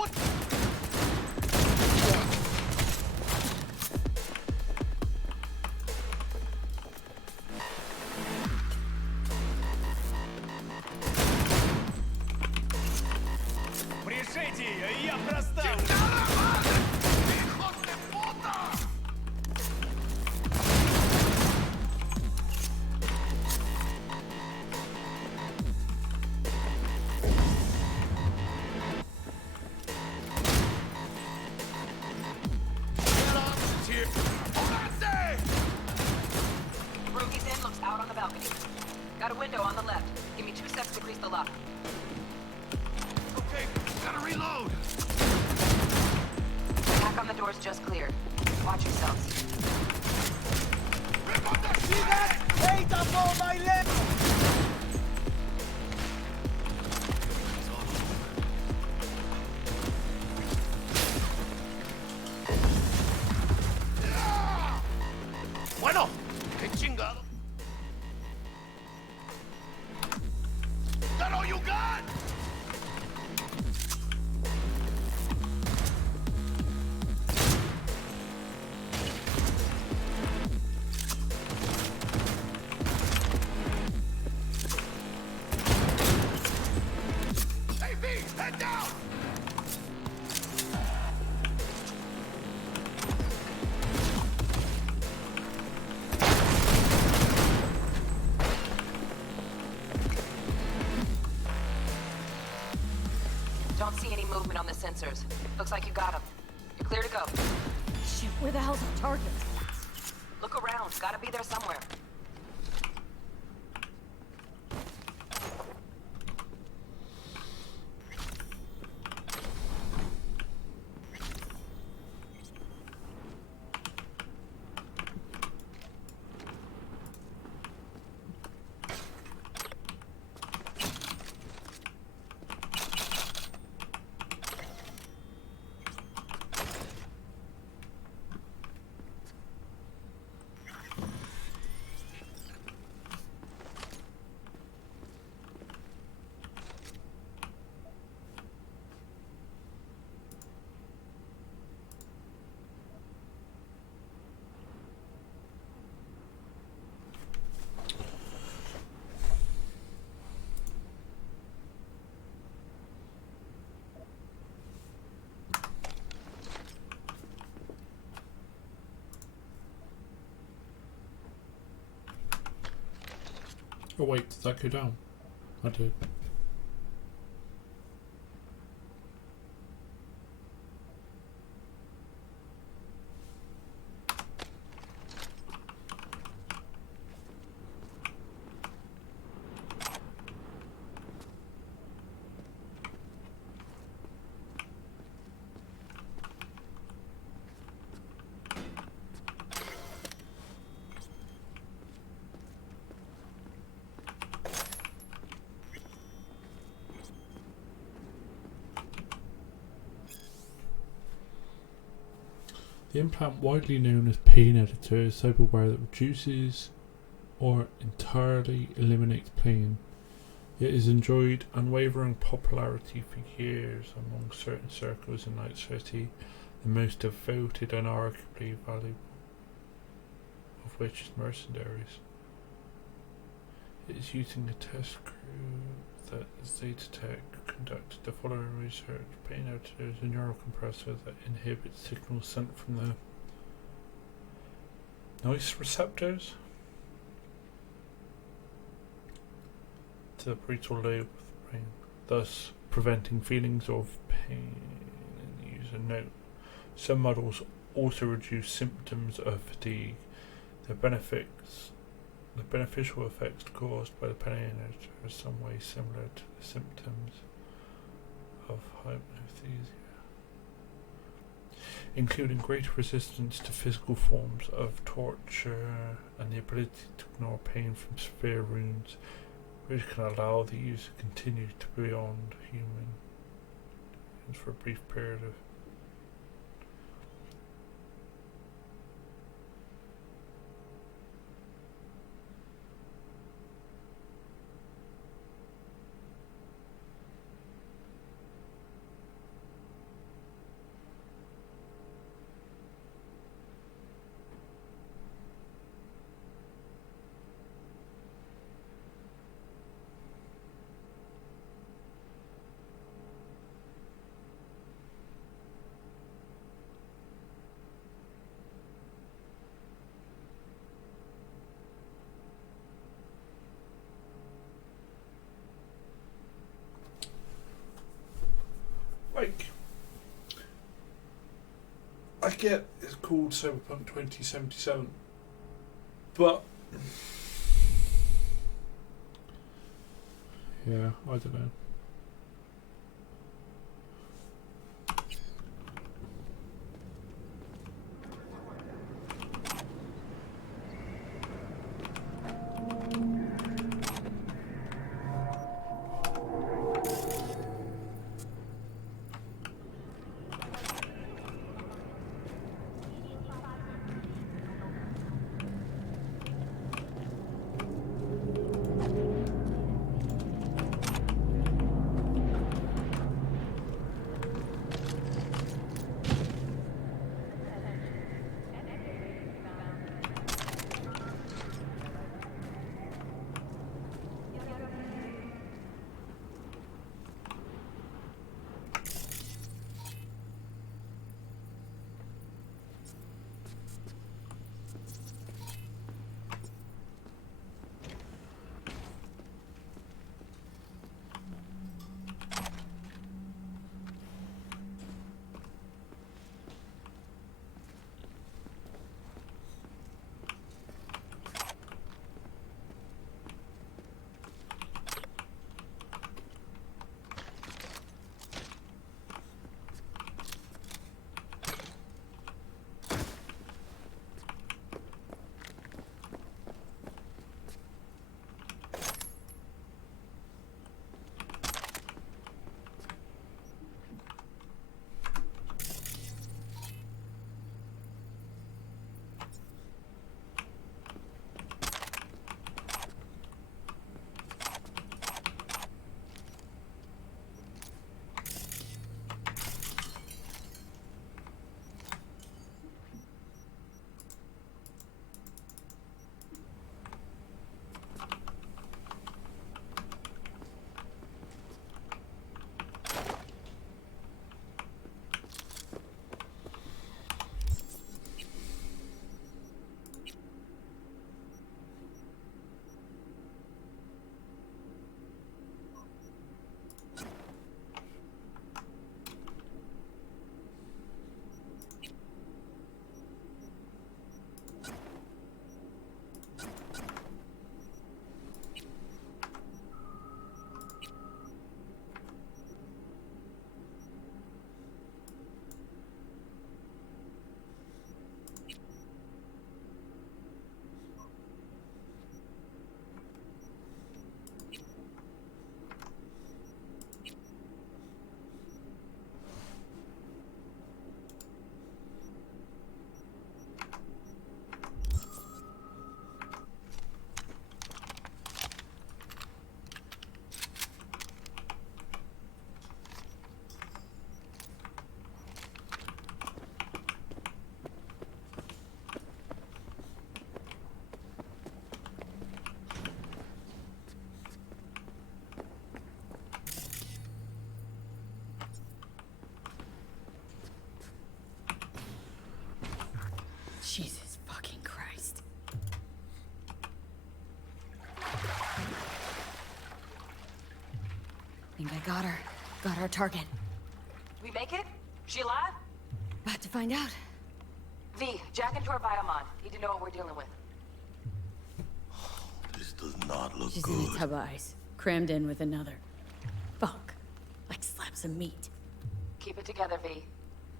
Решите ее, и я простану! Rookie's in looks out on the balcony. Got a window on the left. Give me 2 seconds to grease the lock. Okay, gotta reload. Hack on the door's just cleared. Watch yourselves. See that? Hate up all my left! Bueno, qué chingado. That all you got? Hey, V, head down! Don't see any movement on the sensors. Looks like you got him. Clear to go. Shit, where the hell's our target? Look around. Gotta be there somewhere. Oh wait, did that go down? I did. The implant, widely known as pain editor, is cyberware that reduces or entirely eliminates pain. It has enjoyed unwavering popularity for years among certain circles in Night City, the most devoted and arguably valuable of which is mercenaries. It is using a test crew that Zeta Tech conducted the following research. Pain editor is a neurocompressor that inhibits signals sent from the noise receptors to the parietal lobe of the brain, thus preventing feelings of pain in the user. Note: some models also reduce symptoms of fatigue. The beneficial effects caused by the pain editor are some way similar to the symptoms of hypnothesia, including greater resistance to physical forms of torture and the ability to ignore pain from severe wounds, which can allow the user to continue to be beyond human for a brief period of like, I get it's called Cyberpunk 2077, but yeah, I don't know. Jesus fucking Christ. Think I got her. Got our target. We make it? She alive? About to find out. V, jack into her biomon. Need to know what we're dealing with. This does not look She's good. in a tub of ice, crammed in with another. Fuck. Like slabs of meat. Keep it together, V.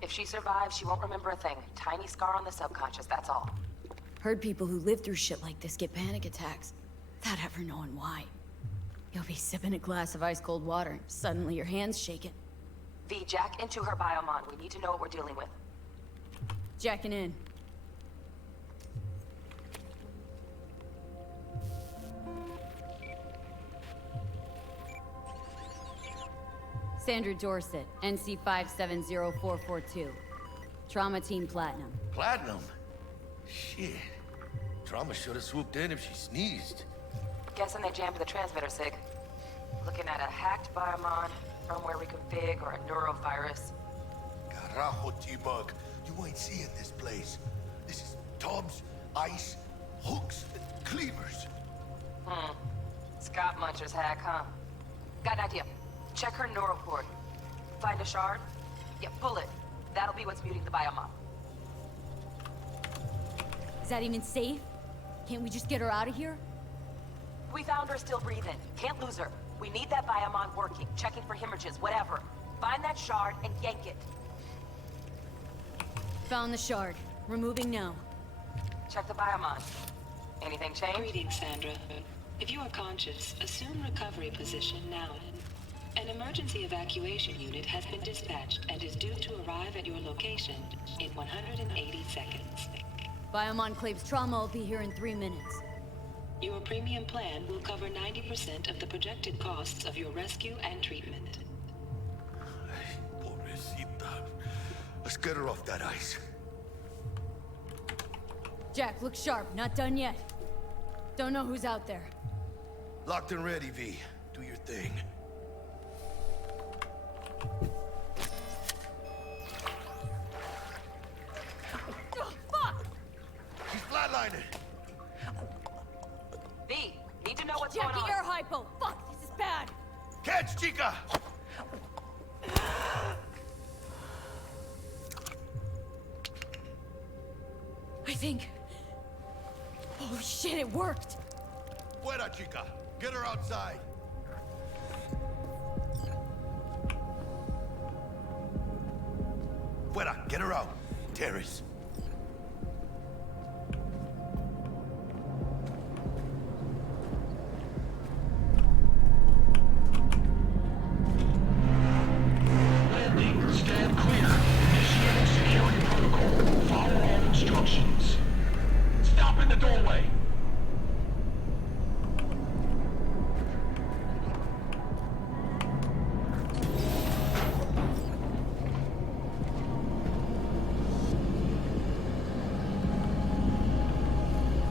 If she survives, she won't remember a thing. Tiny scar on the subconscious, that's all. Heard people who live through shit like this get panic attacks, without ever knowing why. You'll be sipping a glass of ice-cold water, and suddenly your hand's shaking. V, jack into her biomon. We need to know what we're dealing with. Jacking in. Sandra Dorset, NC 570442. Trauma Team Platinum. Platinum? Shit. Trauma should have swooped in if she sneezed. Guessing they jammed the transmitter, Sig. Looking at a hacked biomon, firmware reconfig, or a neurovirus. Carajo, T-Bug. You ain't seeing this place. This is tubs, ice, hooks, and cleavers. Scott Muncher's hack, huh? Got an idea. Check her neural cord. Find a shard? Yeah, pull it. That'll be what's muting the biomon. Is that even safe? Can't we just get her out of here? We found her still breathing. Can't lose her. We need that biomon working, checking for hemorrhages, whatever. Find that shard and yank it. Found the shard. Removing now. Check the biomon. Anything change? Greetings, Sandra. If you are conscious, assume recovery position now. An emergency evacuation unit has been dispatched and is due to arrive at your location in 180 seconds. Biomon claims trauma will be here in 3 minutes. Your premium plan will cover 90% of the projected costs of your rescue and treatment. Pobrecita. Let's get her off that ice. Jack, look sharp. Not done yet. Don't know who's out there. Locked and ready, V. Do your thing. Oh, fuck! She's flatlining. V, need to know what's Jackie, going on. air hypo! Fuck, this is bad! Catch, chica! I think... Oh shit, it worked! Fuera, chica. Get her outside. Fuera, get her out. Terrace. Landing, stand clear. Initiating security protocol. Follow all instructions. Stop in the doorway.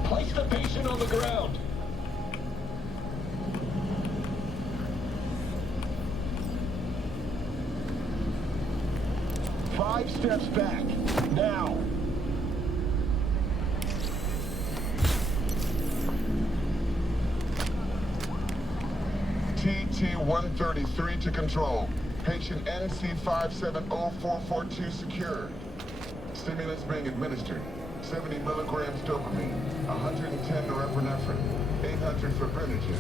Place the patient on the ground. Five steps back. Now. TT-133 to control. Patient NC570442 secured. Stimulants being administered. 70 milligrams dopamine, 110 norepinephrine, 800 fibrinogen.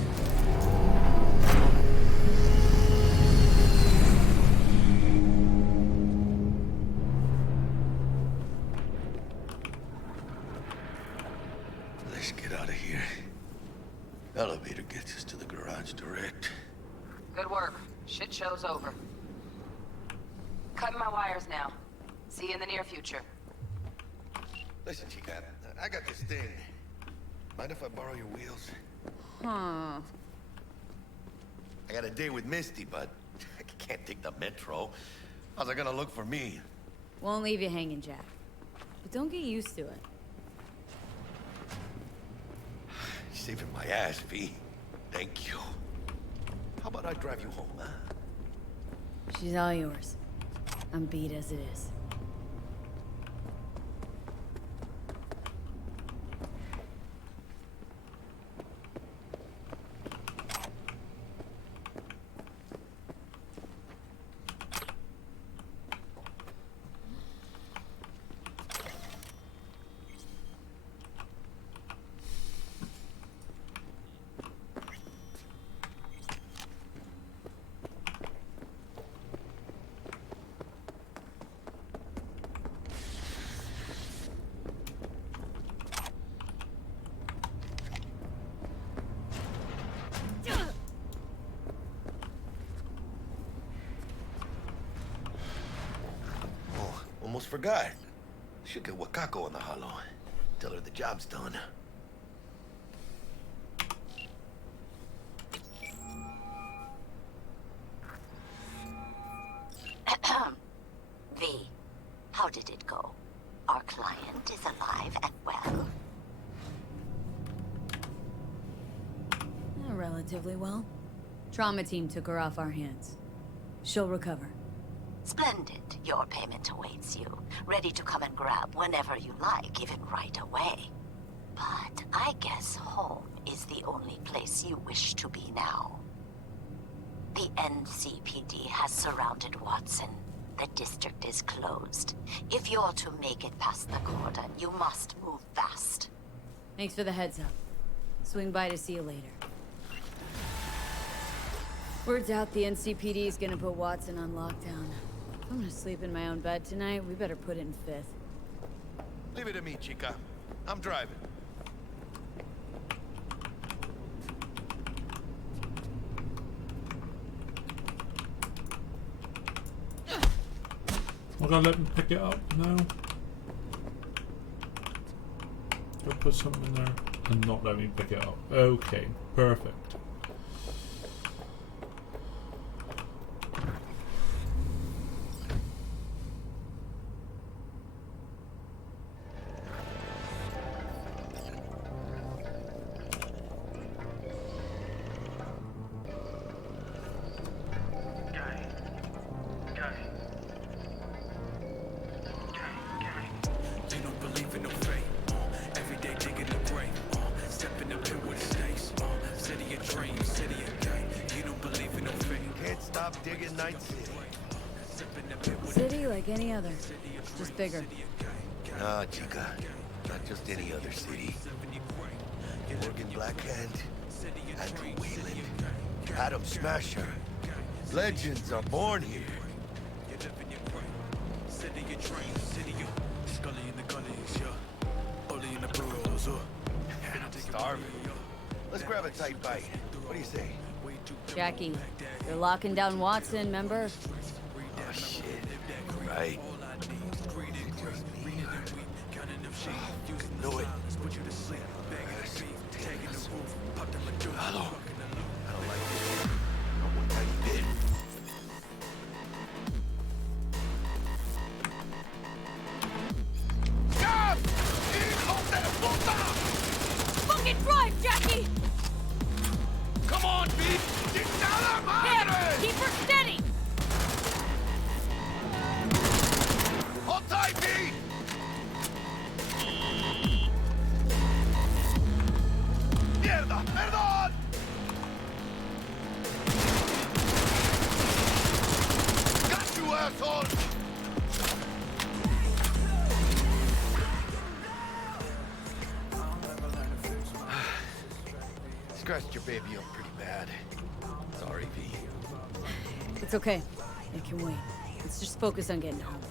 Let's get out of here. Elevator gets us to the garage direct. Good work. Shit show's over. Cutting my wires now. See you in the near future. Listen, chica, I got this thing. Mind if I borrow your wheels? Huh. I got a date with Misty, but I can't take the metro. How's it gonna look for me? Won't leave you hanging, Jack. But don't get used to it. You're saving my ass, V. Thank you. How about I drive you home, huh? She's all yours. I'm beat as it is. almost forgot. Should get Wakako on the holo. Tell her the job's done. V, how did it go? Our client is alive and well? Relatively well. Trauma team took her off our hands. She'll recover. Splendid. Your payment awaits you. Ready to come and grab whenever you like, even right away. But I guess home is the only place you wish to be now. The NCPD has surrounded Watson. The district is closed. If you're to make it past the cordon, you must move fast. Thanks for the heads up. Swing by to see you later. Word's out the NCPD is gonna put Watson on lockdown. If I'm gonna sleep in my own bed tonight, we better put it in 5th. Leave it to me, chica. I'm driving. I gotta let me pick it up now. Go put something in there and not let me pick it up. Okay, perfect. City like any other, just bigger. Nah, chica. Not just any other city. Morgan Blackhand, Andrew Wayland, Adam Smasher. Legends are born here. I'm starving. Let's grab a tight bite. What do you say? Jackie, they're locking down Watson, remember? Oh, shit. Right. Know it. Hello. I don't like this. Not one tiny bit. Fucking drive, Jackie! Come on, B! Yeah, keep her steady! Hold tight, B! Mierda! Perdón! Got you, asshole! Scratched your baby up pretty bad. Sorry, V. It's okay. It can wait. Let's just focus on getting home.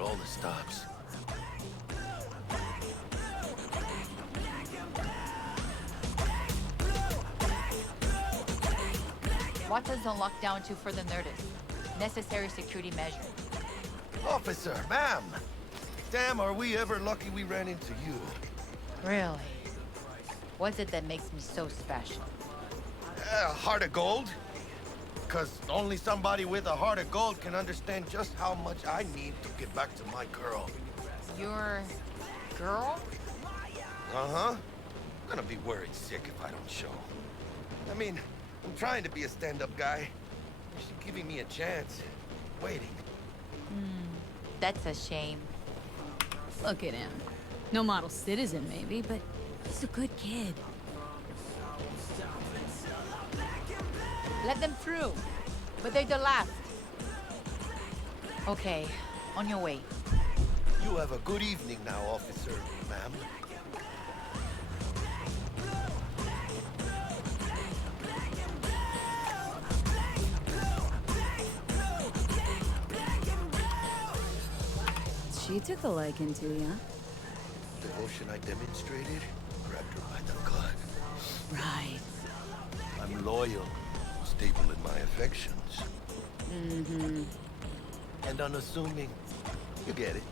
All the stops. Watson's on lockdown to further notice. Necessary security measure. Officer, ma'am! Damn, are we ever lucky we ran into you. Really? What's it that makes me so special? Heart of gold? Because only somebody with a heart of gold can understand just how much I need to get back to my girl. Your girl? Uh-huh. I'm gonna be worried sick if I don't show. I mean, I'm trying to be a stand-up guy. She's giving me a chance. Waiting. That's a shame. Look at him. No model citizen, maybe, but he's a good kid. Let them through. But they're the last. Okay, on your way. You have a good evening now, officer, ma'am. She took a liking to you. Devotion I demonstrated, grabbed her by the gut. Right. I'm loyal, stable in my affections. Mm-hmm. And unassuming. You get it.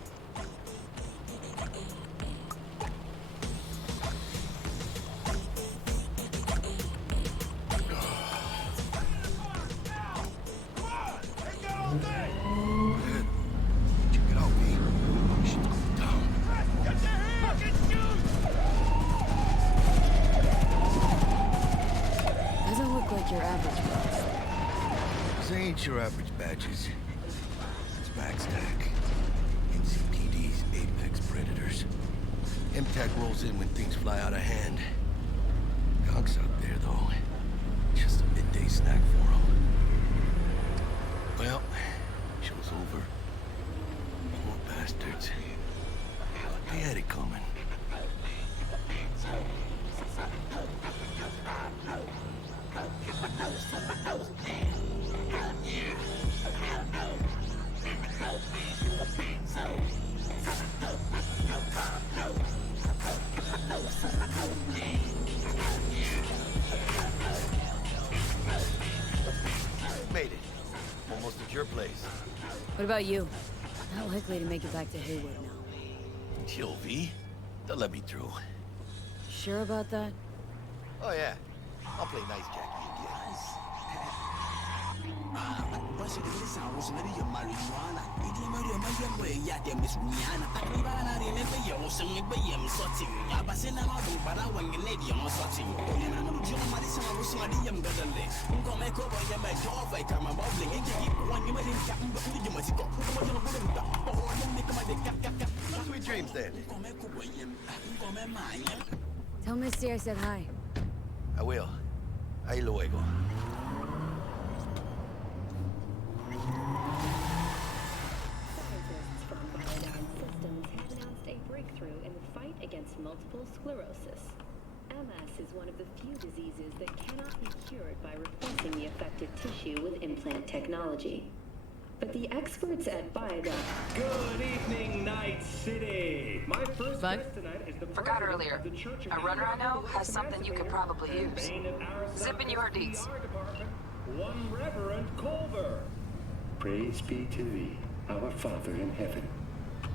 Doesn't look like your average boss. These ain't your average badges. It's Backstack. NCPD's apex predators. MTAC rolls in when things fly out of hand. Conk's out there, though. Just a midday snack for him. Well, show's over. Poor bastards. They had it coming. Made it. Almost at your place. What about you? Not likely to make it back to Haywood now. Chill, V. They'll let me through. Sure about that? Oh, yeah. I'll play nice Jackie again. Sweet dreams, then. Tell Misty I said hi. I will. Ahí luego. Scientists from Biodyne Systems have announced a breakthrough in the fight against multiple sclerosis. MS is one of the few diseases that cannot be cured by replacing the affected tissue with implant technology. But the experts at Biodyne... Good evening, Night City! My first guest tonight is the Forgot earlier. A runner I know has something you could probably use. Zip in your deeds. One Reverend Culver. Praise be to thee, our Father in heaven.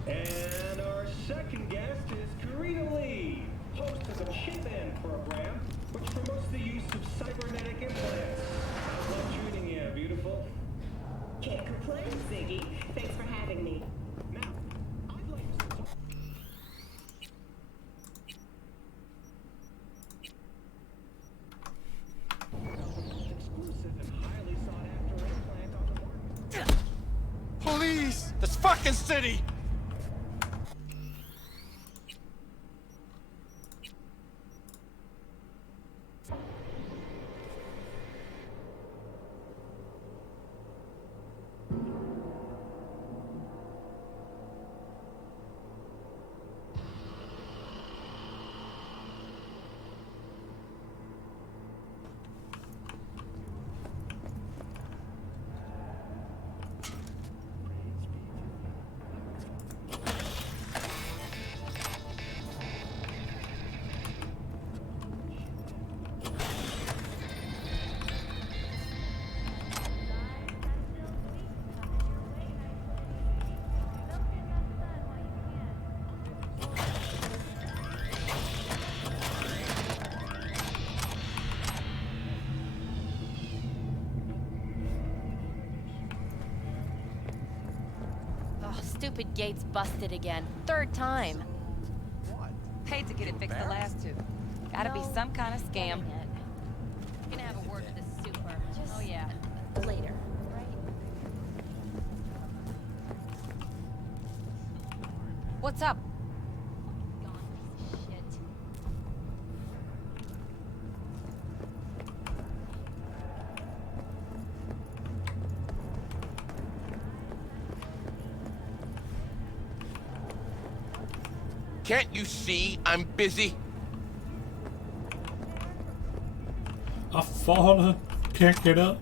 And our second guest is Karina Lee, host of the Chip In program, which promotes the use of cybernetic implants. How's love treating you, beautiful? Can't complain, Ziggy. Thanks for having me. Police! This fucking city! Stupid gate's busted again. Third time. Paid to get it fixed the last two. Gotta be some kind of scam. Gonna have a word with the super. Oh yeah. Later. What's up? Can't you see I'm busy? I've fallen. Can't get up.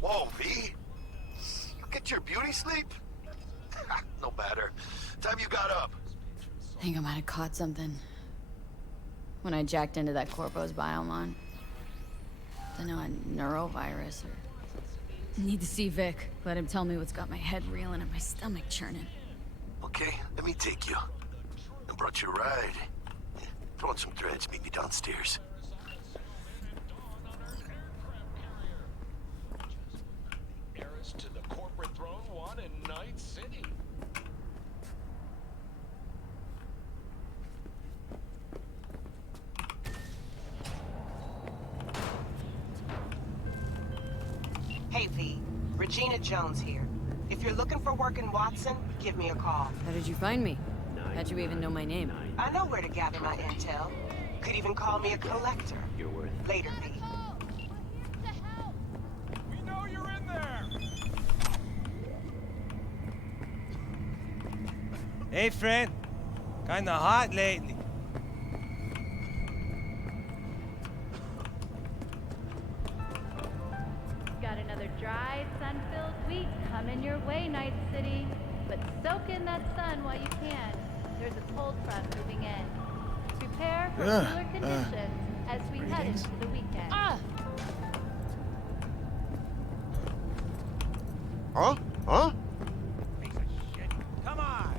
Whoa, V? You get your beauty sleep? No matter. Time you got up. I think I might have caught something. When I jacked into that Corpo's biomon. Don't know, a neurovirus or... Need to see Vic. Let him tell me what's got my head reeling and my stomach churning. Okay, let me take you. I brought you a ride. Throw on some threads, meet me downstairs. Heiress to the corporate throne won in Night City. Hey, V. Regina Jones here. If you're looking for work in Watson, give me a call. How did you find me? How'd you even know my name? I know where to gather my intel. Could even call me a collector. You're worth it. Later, V. We know you're in there! Hey, friend. Kinda hot lately. Got another dry, sun-filled week coming your way, Night City. But soak in that sun while you can. There's a cold front moving in. Prepare for cooler conditions as we head into the weekend. Huh? Huh? Come on.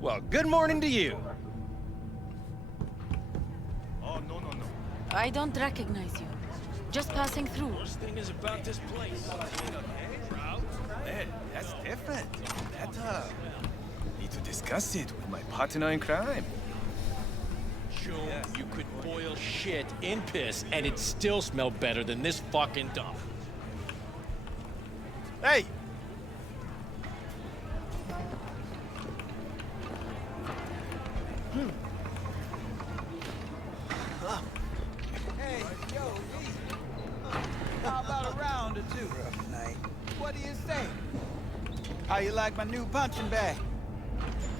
Well, good morning to you. Oh, no. I don't recognize you. Just passing through. Worst thing is about this place. Hey, that's different. That, need to discuss it with my partner in crime. Sure, you could boil shit in piss and it still smell better than this fucking dump. Hey! Hey, yo, V. How about a round or two? Rough night. What do you say? How you like my new punching bag?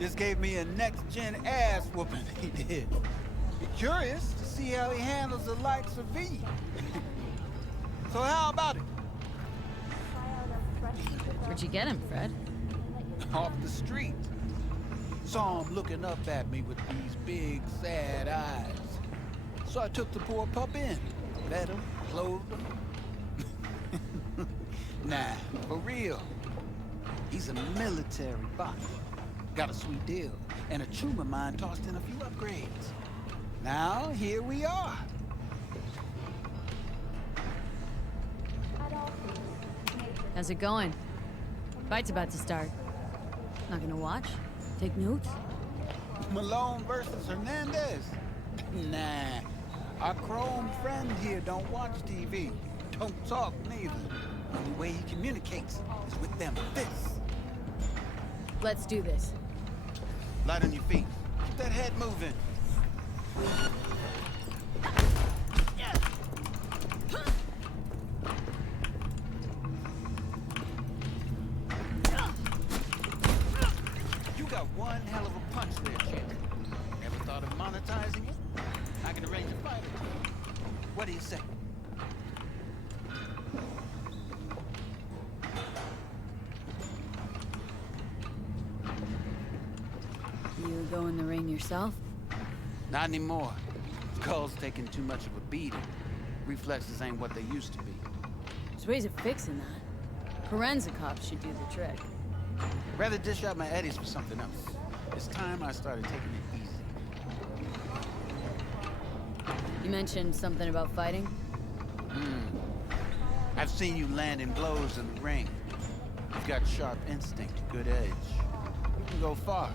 Just gave me a next-gen ass whooping, he did. Be curious to see how he handles the likes of V. So how about it? Where'd you get him, Fred? Off the street. Saw him looking up at me with these big, sad eyes. So I took the poor pup in. Fed him, clothed him. Nah, for real. He's a military bot. Got a sweet deal, and a tumor mine tossed in a few upgrades. Now, here we are. How's it going? Fight's about to start. Not gonna watch? Take notes? Malone versus Hernandez? Nah. Our chrome friend here don't watch TV. Don't talk neither. The only way he communicates is with them fists. Let's do this. Light on your feet. Keep that head moving. You got one hell of a punch there, chick. Ever thought of monetizing it? I can arrange a fight. What do you say? You go in the ring yourself? Not anymore. Skull's taking too much of a beating. Reflexes ain't what they used to be. There's ways of fixing that. Forensic cops should do the trick. Rather dish out my eddies for something else. It's time I started taking it easy. You mentioned something about fighting? I've seen you landing blows in the ring. You've got sharp instinct, good edge. You can go far,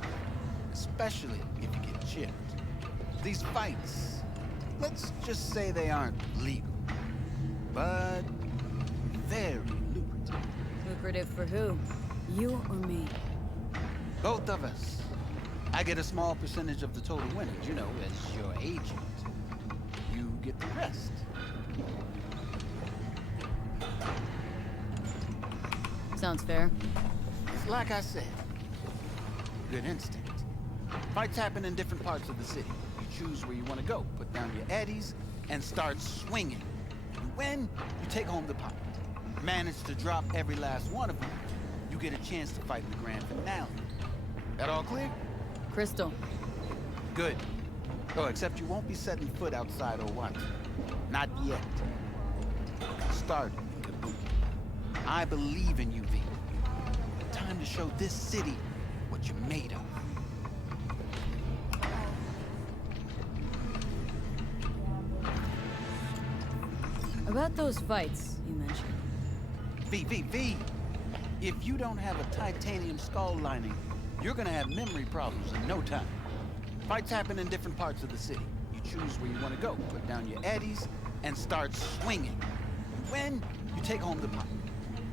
especially if you get chipped. These fights, let's just say they aren't legal, but very lucrative. Lucrative for who? You or me? Both of us. I get a small percentage of the total winnings, you know, as your agent. You get the rest. Sounds fair. It's like I said, good instinct. Fights happen in different parts of the city. You choose where you want to go, put down your eddies, and start swinging. And when you take home the pot, manage to drop every last one of them, you get a chance to fight in the grand finale. That all clear? Crystal. Good. Oh, except you won't be setting foot outside or what? Not yet. Start, Kabuki. I believe in you, V. Time to show this city what you're made of. About those fights you mentioned. V. If you don't have a titanium skull lining, you're gonna have memory problems in no time. Fights happen in different parts of the city. You choose where you want to go, put down your eddies, and start swinging. And when you take home the pot,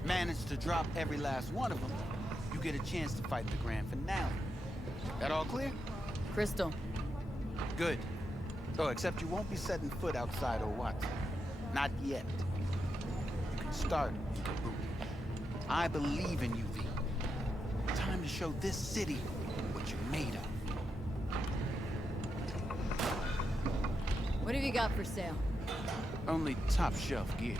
manage to drop every last one of them, you get a chance to fight the grand finale. That all clear? Crystal. Good. Oh, except you won't be setting foot outside or what? Not yet. You can start, Kabuki. I believe in you, V. Time to show this city what you're made of. What have you got for sale? Only top shelf gear.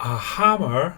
A hammer?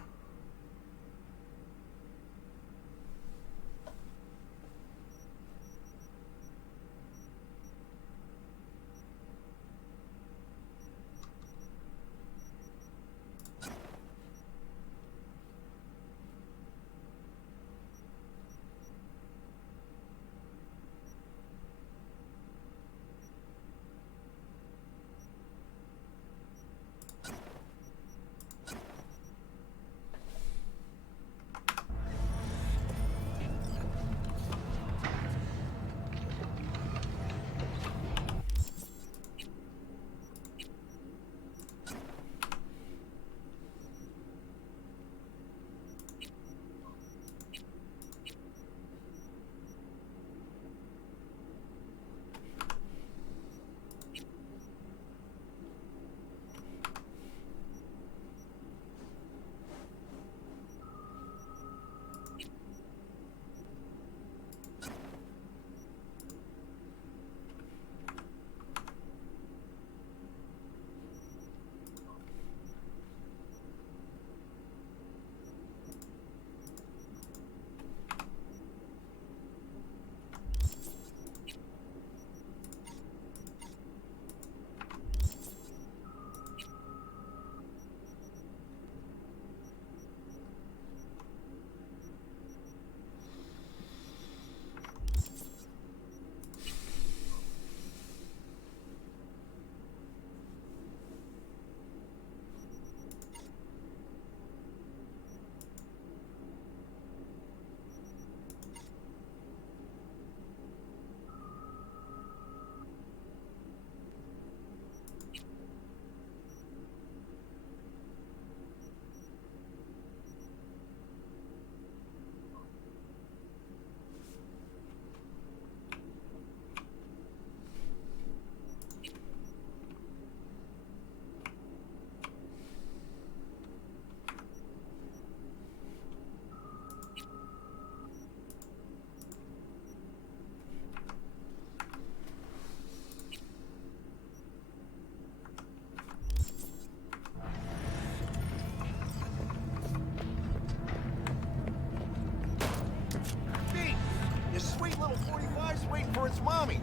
Sweet little 45's waiting for its mommy.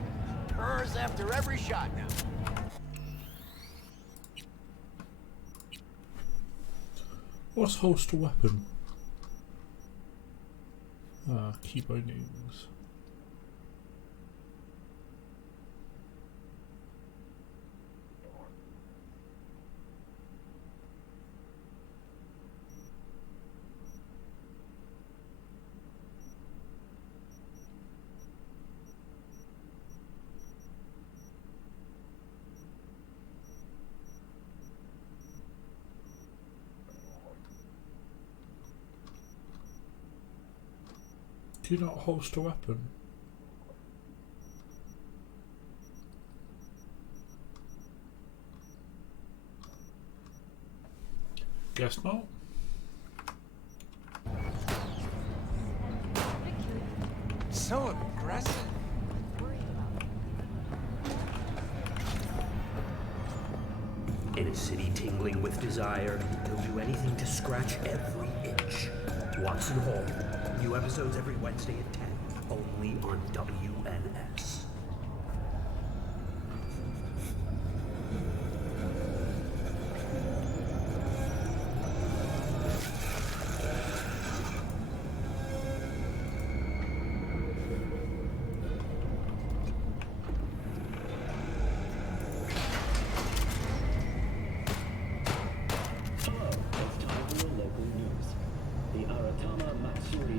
Purrs after every shot now. What's holster weapon? Key bindings. Do not holster weapon. Guess not. so aggressive. In a city tingling with desire, they'll do anything to scratch every itch. Watson Hall. New episodes every Wednesday at 10, only on WNS.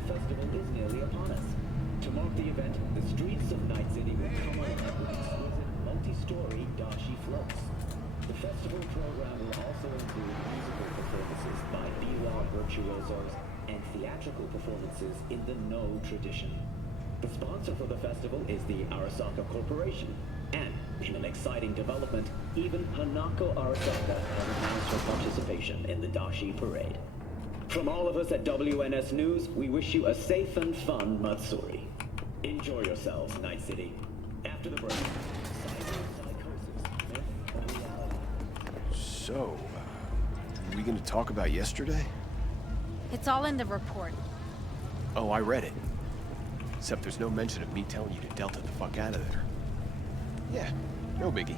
Festival is nearly upon us. To mark the event, the streets of Night City will come alive with exquisite multi-story dashi floats. The festival program will also include musical performances by biwa virtuosos and theatrical performances in the No tradition. The sponsor for the festival is the Arasaka Corporation, and in an exciting development, even Hanako Arasaka has announced her participation in the dashi parade. From all of us at WNS News, we wish you a safe and fun Matsuri. Enjoy yourselves, Night City. After the break, psychosis, myth or reality? So, are we gonna talk about yesterday? It's all in the report. Oh, I read it. Except there's no mention of me telling you to Delta the fuck out of there. Yeah, no biggie.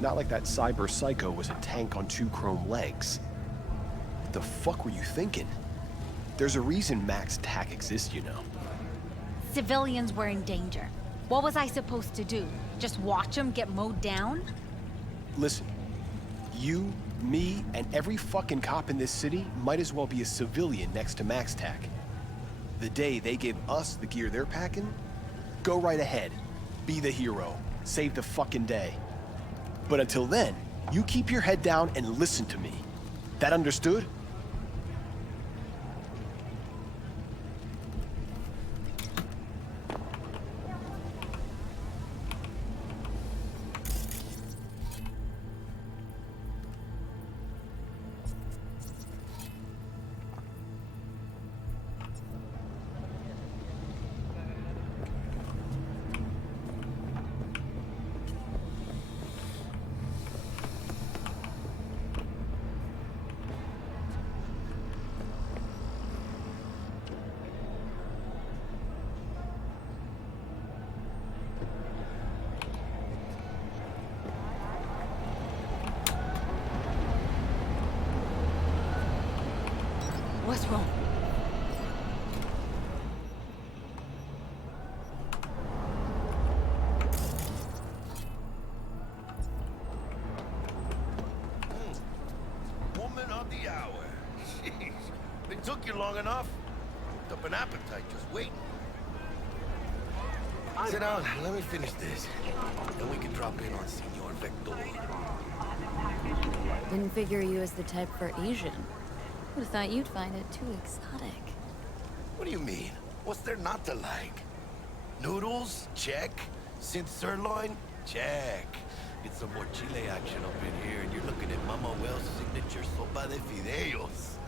Not like that cyber psycho was a tank on 2 chrome legs. What the fuck were you thinking? There's a reason Max TAC exists, you know. Civilians were in danger. What was I supposed to do? Just watch them get mowed down? Listen, you, me, and every fucking cop in this city might as well be a civilian next to Max TAC. The day they give us the gear they're packing, go right ahead. Be the hero. Save the fucking day. But until then, you keep your head down and listen to me. That understood? What's wrong? Woman of the hour. Jeez. It took you long enough. Cooked up an appetite just waiting. Sit down. Let me finish this. Then we can drop in on Senor Vector. Didn't figure you as the type for Asian. Would have thought you'd find it too exotic. What do you mean? What's there not to like? Noodles? Check. Synth sirloin? Check. Get some more chile action up in here, and you're looking at Mama Wells' signature sopa de fideos.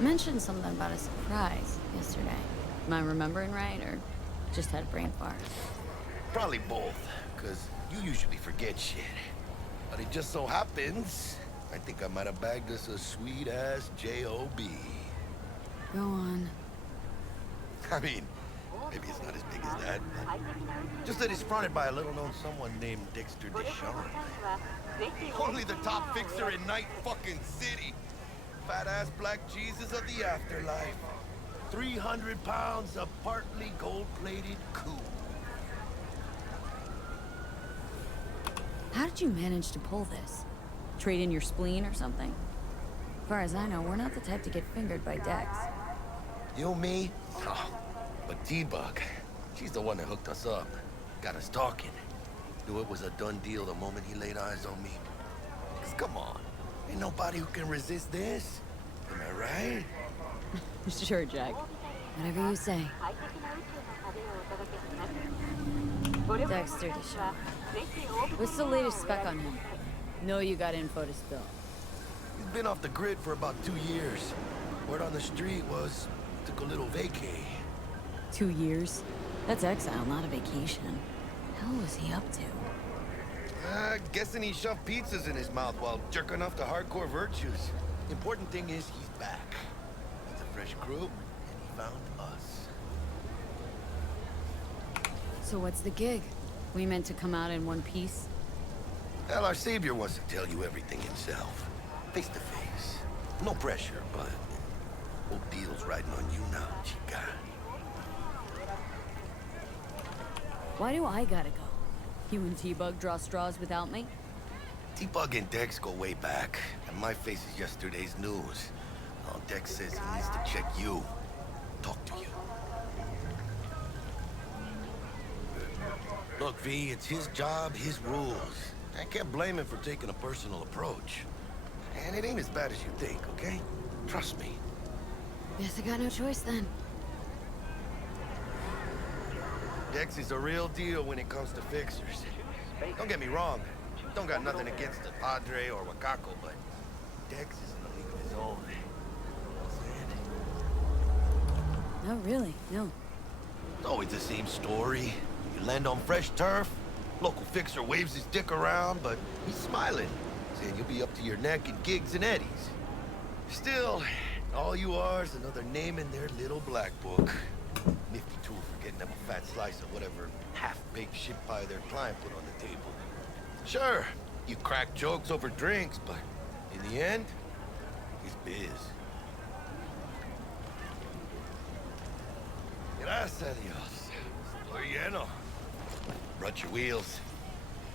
Mentioned something about a surprise yesterday. Am I remembering right, or just had a brain fart? Probably both, because you usually forget shit. But it just so happens, I think I might have bagged us a sweet-ass J.O.B. Go on. I mean, maybe it's not as big as that, but just that it's fronted by a little-known someone named Dexter Deshawn. Only the top fixer in Night fucking City. Fat-ass black Jesus of the afterlife. 300 pounds of partly gold-plated coup. How did you manage to pull this? Trade in your spleen or something? As far as I know, we're not the type to get fingered by Dex. You, me? Oh, but T-Bug, she's the one that hooked us up. Got us talking. Knew it was a done deal the moment he laid eyes on me. 'Cause come on, ain't nobody who can resist this. Am I right? Sure, Jack. Whatever you say. Dexter Deshawn. What's the latest spec on him? Know you got info to spill. He's been off the grid for about 2 years. Word on the street was, took a little vacay. 2 years? That's exile, not a vacation. Hell was he up to? Guessing he shoved pizzas in his mouth while jerking off to hardcore virtues. Important thing is he's back. He's a fresh crew, and he found us. So what's the gig? We meant to come out in one piece? Well, our savior wants to tell you everything himself. Face to face. No pressure, but whole deal's riding on you now, chica. Why do I gotta go? You and T-Bug draw straws without me? T-Bug and Dex go way back, and my face is yesterday's news. Oh, Dex says he needs to check you. Talk to you. Look, V, it's his job, his rules. I can't blame him for taking a personal approach. And it ain't as bad as you think, okay? Trust me. Guess I got no choice then. Dex is a real deal when it comes to fixers. Don't get me wrong. Don't got nothing against the Padre or Wakako, but Dex is in a league of his own. No, really, no. It's always the same story. You land on fresh turf, local fixer waves his dick around, but he's smiling, saying you'll be up to your neck in gigs and eddies. Still, all you are is another name in their little black book. Nifty tool for getting them a fat slice of whatever half-baked shit pie their client put on the table. Sure, you crack jokes over drinks, but in the end, it's biz. Gracias a Dios. Estoy lleno. Brought your wheels.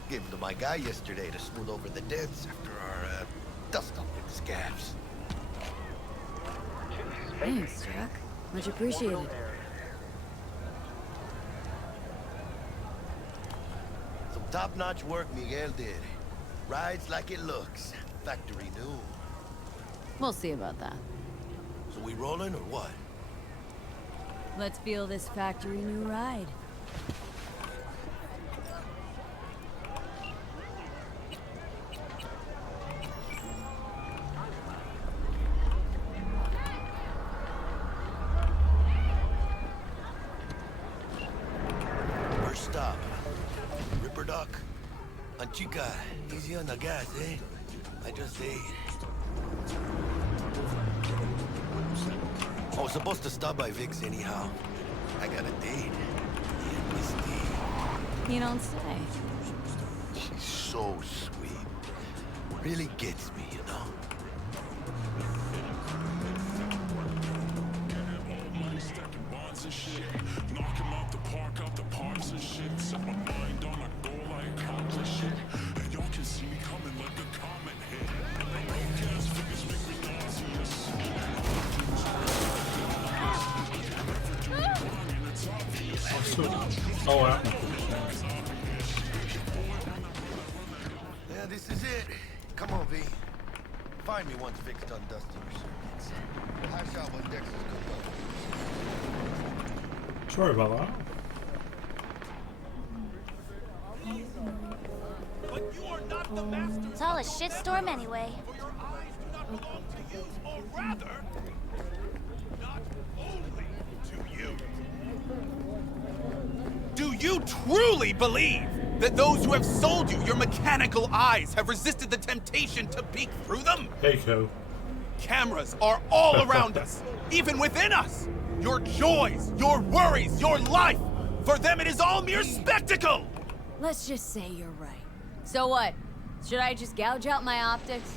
Gave them to my guy yesterday to smooth over the dents after our dust-up with the scabs. Thanks, Jack. Much appreciated. Some top-notch work Miguel did. Rides like it looks. Factory new. We'll see about that. So we rolling or what? Let's feel this factory new ride. First stop. Ripper Duck. And chica, easy on the gas, eh? I just ate. I was supposed to stop by Vic's anyhow. I got a date. Yeah, Misty. You don't say. She's so sweet. Really gets me, you know? Knock him out the park, out the parks and shit. Set my mind on a goal, I accomplish it. And y'all can see me coming like a comet hit. Broke ass figures make me nauseous. Oh, wow. Yeah, this is it. Come on, V. Find me once Vic's done dusting your circuits. Hash out what Dex is cooked up. Sorry about that. It's all a shitstorm anyway. Or rather, not only to you. Do you truly believe that those who have sold you your mechanical eyes have resisted the temptation to peek through them? Keiko. Cameras are all around us, even within us. Your joys, your worries, your life. For them, it is all mere spectacle. Let's just say you're right. So what? Should I just gouge out my optics?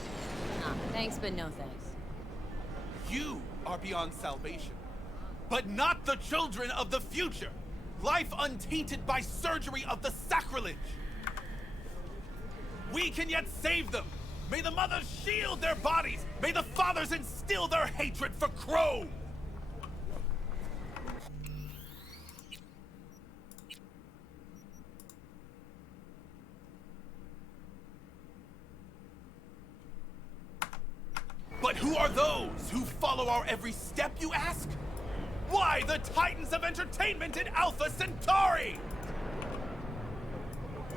Nah, thanks, but no thanks. You are beyond salvation, but not the children of the future. Life untainted by surgery of the sacrilege. We can yet save them. May the mothers shield their bodies. May the fathers instill their hatred for Crow. But who are those who follow our every step, you ask? Why, the titans of entertainment in Alpha Centauri!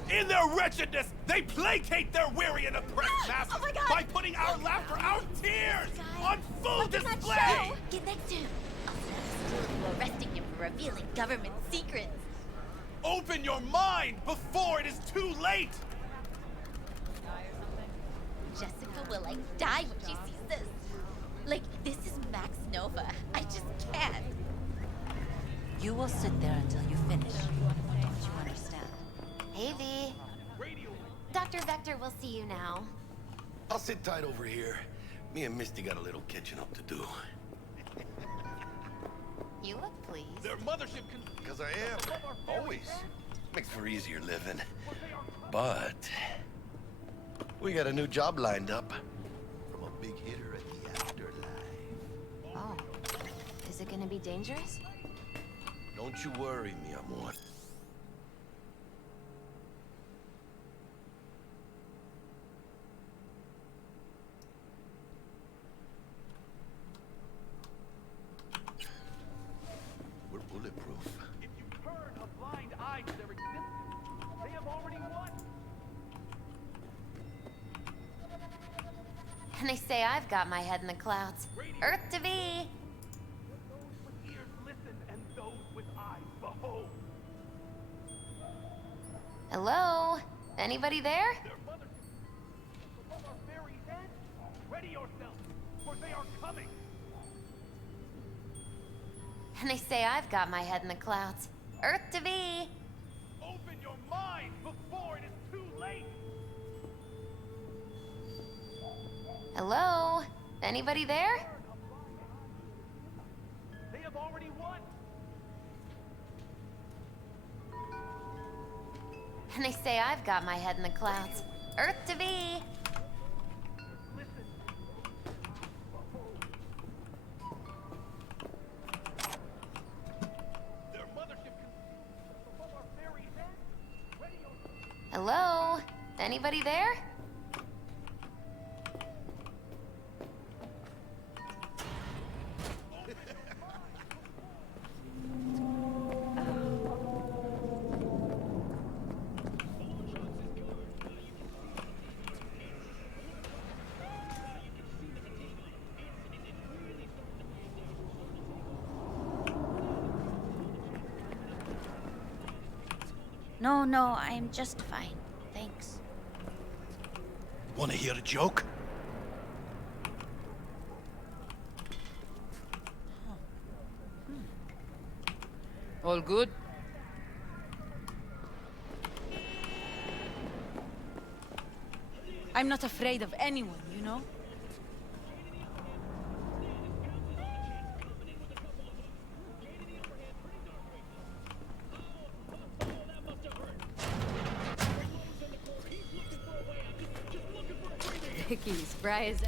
In their wretchedness, they placate their weary and oppressed masses by putting our laughter, our tears, on full display! Get next to him. I'll set up a secure arresting him revealing government secrets. Open your mind before it is too late! Jessica will like die when she sees this. Like, this is Max Nova. I just can't. You will sit there until you finish. Don't you understand? Hey, V. Dr. Vector will see you now. I'll sit tight over here. Me and Misty got a little catching up to do. You look pleased. Their mothership can... Because I am. Always. Makes for easier living. But... we got a new job lined up. From a big hitter at the afterlife. Oh. Is it gonna be dangerous? Don't you worry, mi amor. We're bulletproof. If you turn a blind eye to their existence, they have already won. And they say I've got my head in the clouds. Earth to be. Those with ears listen, and those with eyes behold. Hello? Anybody there? Their mothership above our very heads. Ready yourself, for they are coming. And they say I've got my head in the clouds. Earth to be. Open your mind before it is too late. Hello? Anybody there? They have already won. And they say I've got my head in the clouds. Earth to be. Hello? Anybody there? No, I'm just fine. Thanks. Wanna hear a joke? All good? I'm not afraid of anyone, you know? Vicky's spry as...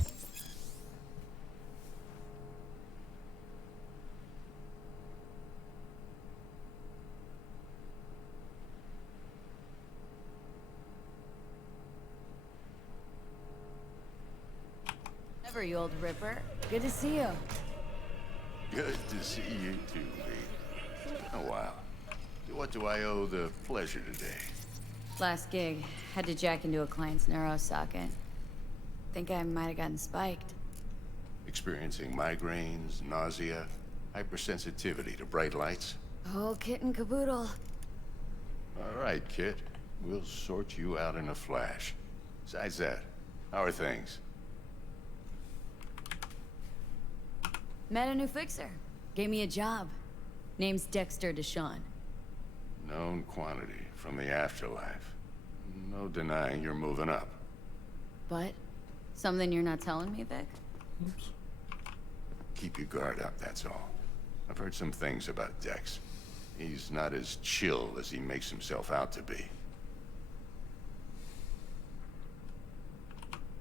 Ever, you old ripper. Good to see you. Good to see you too, V. Oh, wow. What do I owe the pleasure today? Last gig. Had to jack into a client's neuro socket. Think I might have gotten spiked. Experiencing migraines, nausea, hypersensitivity to bright lights? Oh, kit and caboodle. All right, kid. We'll sort you out in a flash. Besides that, how are things? Met a new fixer. Gave me a job. Name's Dexter Deshawn. Known quantity from the afterlife. No denying you're moving up. But? Something you're not telling me, Vic? Oops. Keep your guard up, that's all. I've heard some things about Dex. He's not as chill as he makes himself out to be.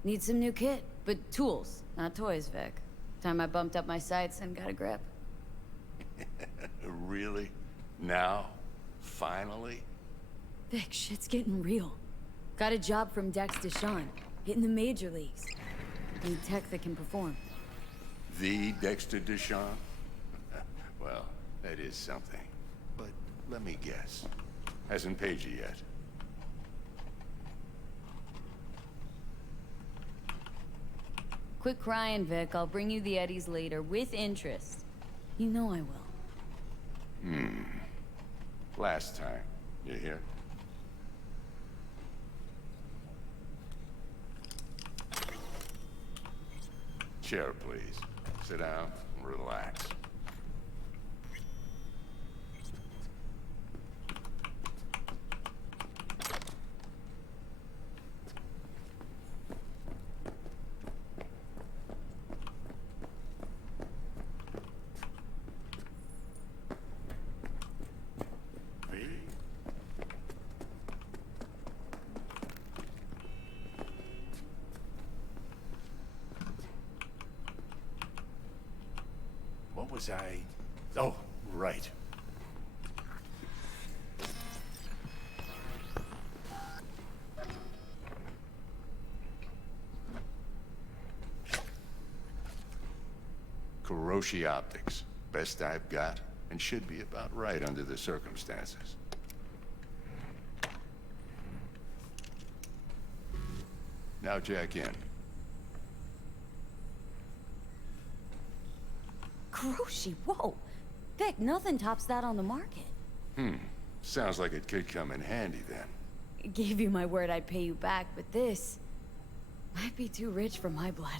Need some new kit, but tools, not toys, Vic. Time I bumped up my sights and got a grip. Really? Now? Finally? Vic, shit's getting real. Got a job from Dex Deshawn, hitting the major leagues. Need tech that can perform. The Dexter Deshawn? Well, that is something. But let me guess. Hasn't paid you yet. Quit crying, Vic. I'll bring you the eddies later, with interest. You know I will. Last time. You hear? Chair, please. Sit down and relax. What was I... Oh, right. Kiroshi Optics. Best I've got, and should be about right under the circumstances. Now jack in. Kiroshi, whoa! Vic, nothing tops that on the market. Sounds like it could come in handy then. Gave you my word I'd pay you back, but this might be too rich for my blood.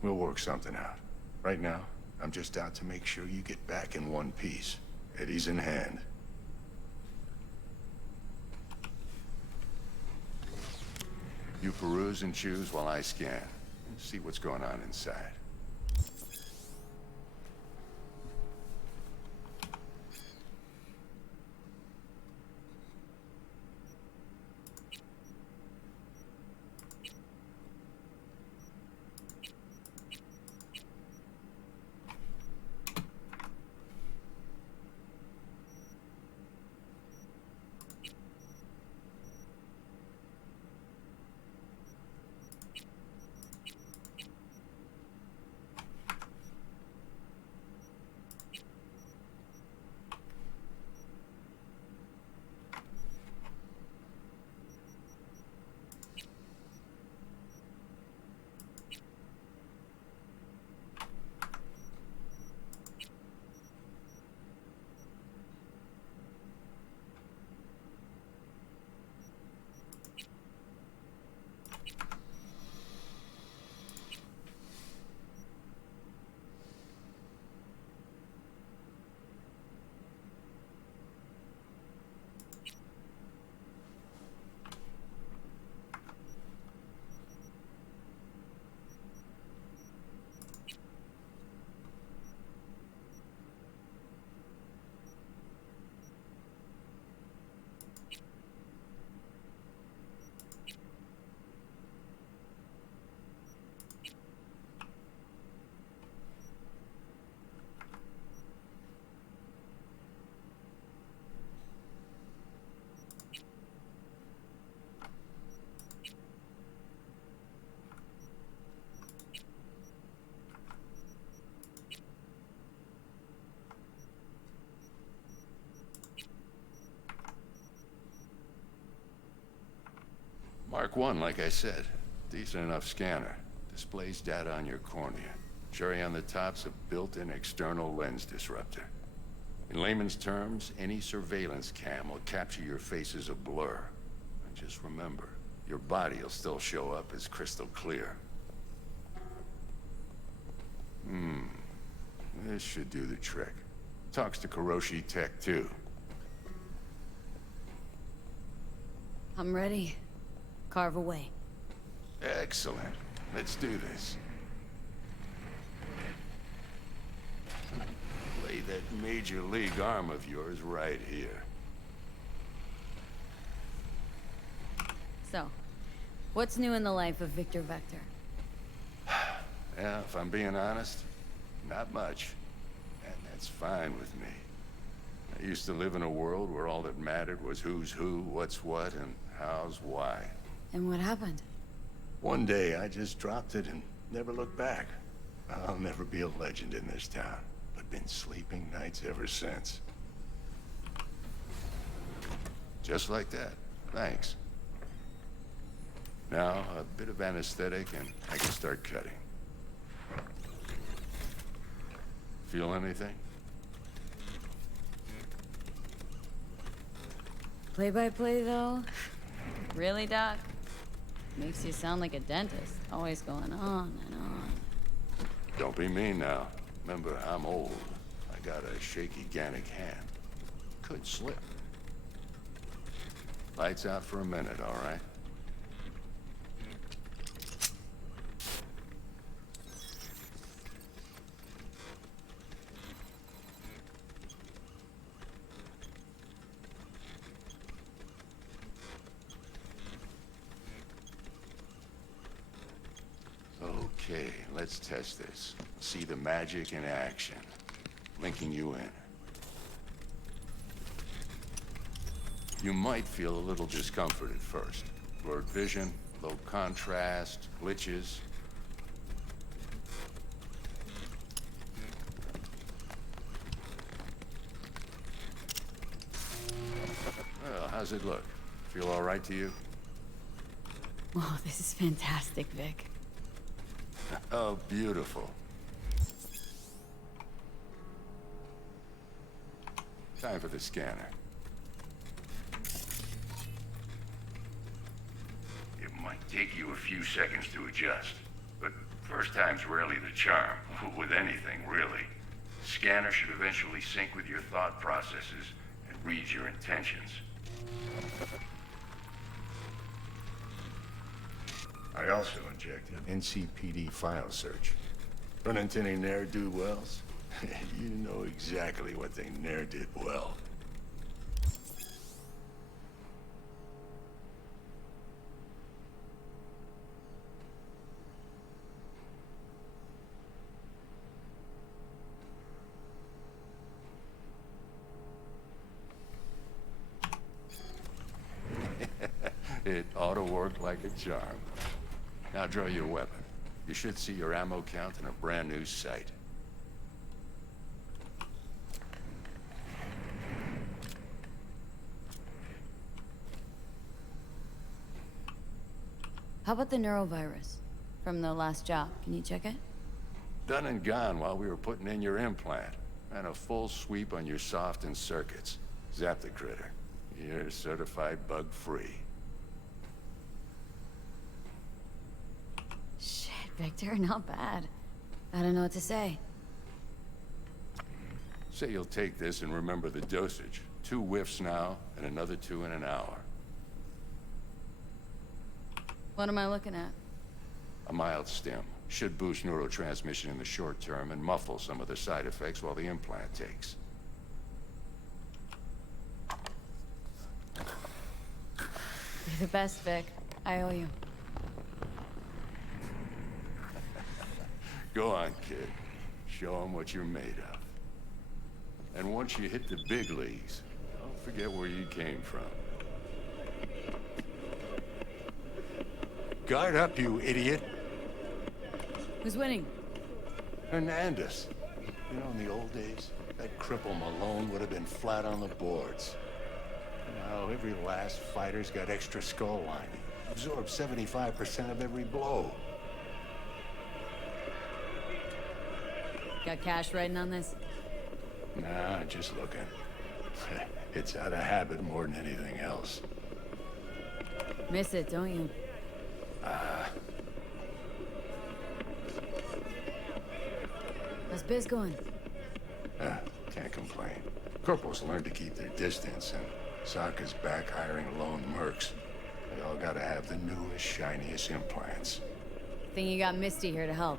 We'll work something out. Right now, I'm just out to make sure you get back in one piece. Eddie's in hand. You peruse and choose while I scan. See what's going on inside. Mark 1, like I said. Decent enough scanner. Displays data on your cornea. Cherry on the top's a built-in external lens disruptor. In layman's terms, any surveillance cam will capture your face as a blur. And just remember, your body will still show up as crystal clear. This should do the trick. Talks to Kiroshi Tech, too. I'm ready. Carve away. Excellent. Let's do this. Lay that major league arm of yours right here. So, what's new in the life of Victor Vector? Yeah, if I'm being honest, not much. And that's fine with me. I used to live in a world where all that mattered was who's who, what's what, and how's why. And what happened? One day, I just dropped it and never looked back. I'll never be a legend in this town, but been sleeping nights ever since. Just like that. Thanks. Now, a bit of anesthetic and I can start cutting. Play-by-play, though? Really, Doc? Makes you sound like a dentist. Always going on and on. Don't be mean now. Remember, I'm old. I got a shaky Gannic hand. Could slip. Lights out for a minute, all right? Okay, let's test this. See the magic in action. Linking you in. You might feel a little discomfort at first. Blurred vision, low contrast, glitches. Well, how's it look? Feel all right to you? Oh, this is fantastic, Vic. Oh, beautiful. Time for the scanner. It might take you a few seconds to adjust, but first time's rarely the charm, with anything, really. The scanner should eventually sync with your thought processes and read your intentions. I also injected NCPD file search. Run into any ne'er-do-wells? You know exactly what they ne'er did well. It ought to work like a charm. Now draw your weapon. You should see your ammo count in a brand new sight. How about the neurovirus from the last job? Can you check it? Done and gone while we were putting in your implant. And a full sweep on your soft and circuits. Zap the critter. You're certified bug-free. Shit, Victor, not bad. I don't know what to say. Say you'll take this and remember the dosage. 2 whiffs now, and another 2 in an hour. What am I looking at? A mild stim. Should boost neurotransmission in the short term and muffle some of the side effects while the implant takes. You're the best, Vic. I owe you. Go on, kid. Show them what you're made of. And once you hit the big leagues, don't forget where you came from. Guard up, you idiot. Who's winning? Hernandez. You know, in the old days, that cripple Malone would have been flat on the boards. Now, every last fighter's got extra skull lining. Absorbs 75% of every blow. Got cash writing on this? Nah, just looking. It's out of habit more than anything else. Miss it, don't you? How's biz going? Can't complain. Corporals learned to keep their distance, and Sokka's back hiring lone mercs. They all gotta have the newest, shiniest implants. Think you got Misty here to help.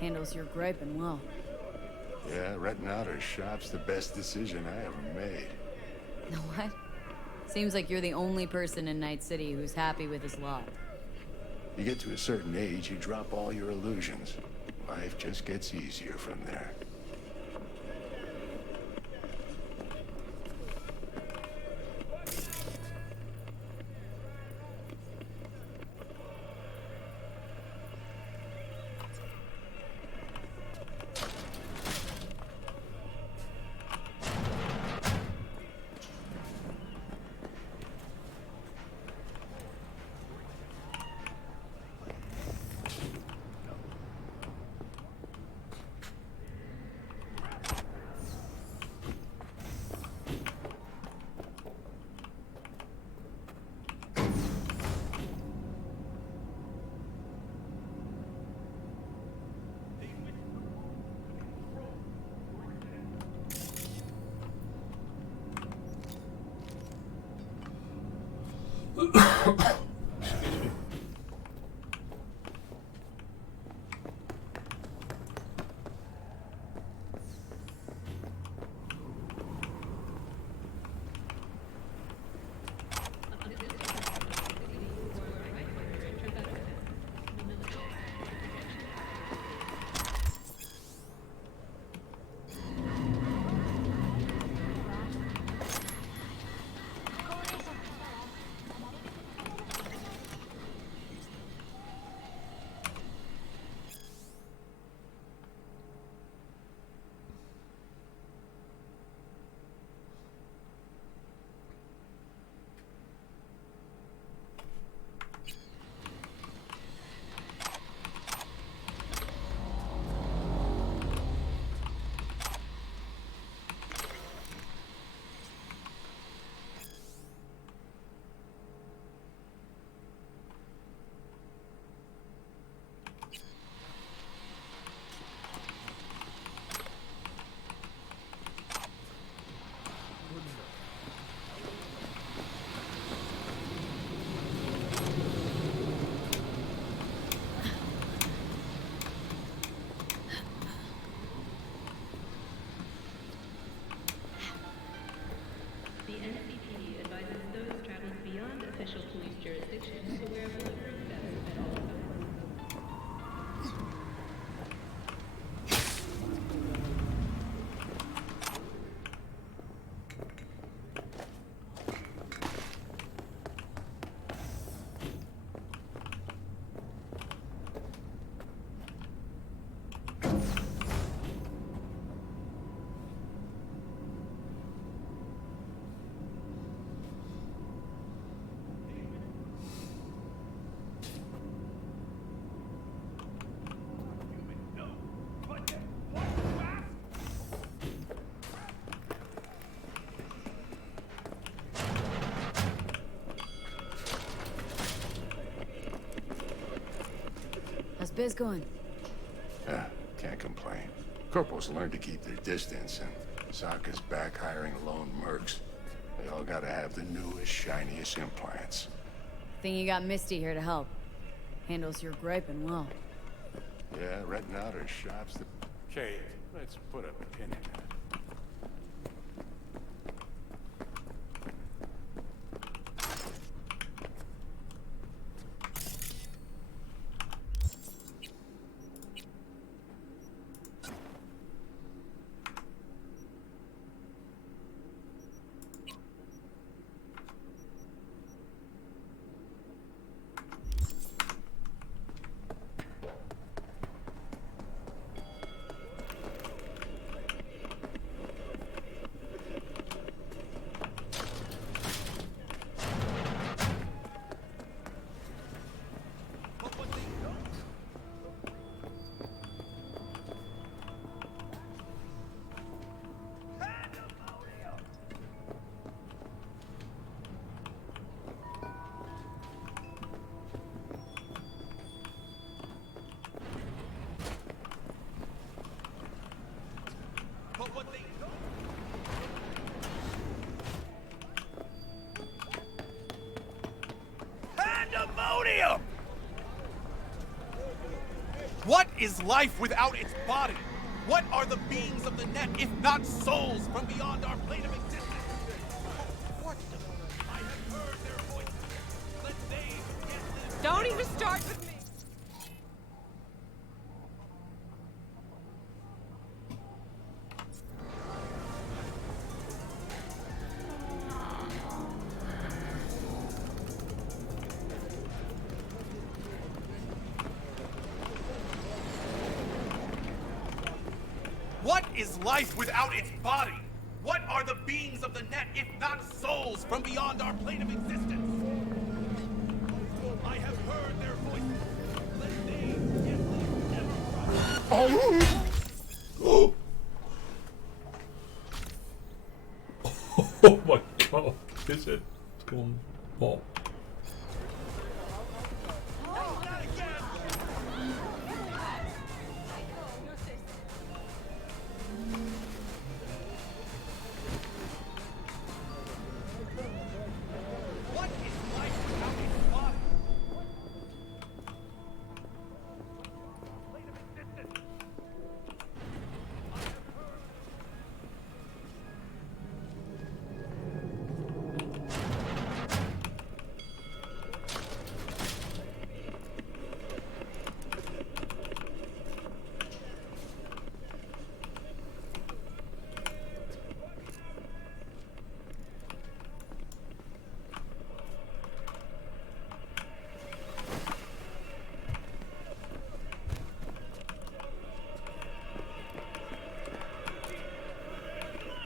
Handles your griping well. Yeah, renting out her shop's the best decision I ever made. Know what? Seems like you're the only person in Night City who's happy with his lot. You get to a certain age, you drop all your illusions. Life just gets easier from there. Excuse me. The NCPD advises those traveling beyond official police jurisdiction to wear bulletproof vests at all times. How's biz going? Yeah, can't complain. Corporals learned to keep their distance, and Sokka's back hiring lone mercs. They all gotta have the newest, shiniest implants. Think you got Misty here to help. Handles your griping well. Yeah, renting out her shops. Okay, let's put a pin in that. Pandemonium! What is life without its body? What are the beings of the net if not souls from beyond our plane of existence? What the? I have heard their voices. Let they get this. Don't even start with me. What is life without its body? What are the beings of the net if not souls from beyond our plane of existence? I have heard their voices. Let they get Oh! Oh my god, is it? It's gone pop. What is life without its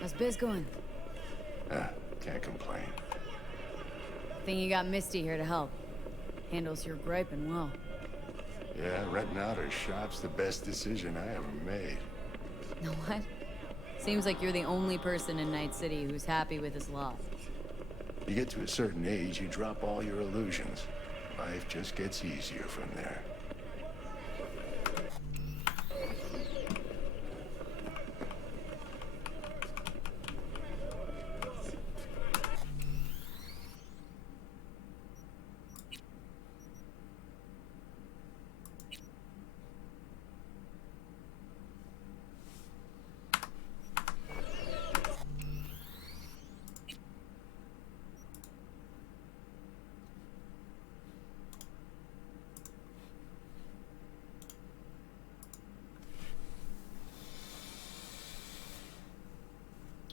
How's biz going? Can't complain. Think you got Misty here to help. Handles your griping well. Yeah, renting out her shop's the best decision I ever made. Know what? Seems like you're the only person in Night City who's happy with his lot. You get to a certain age, you drop all your illusions. Life just gets easier from there.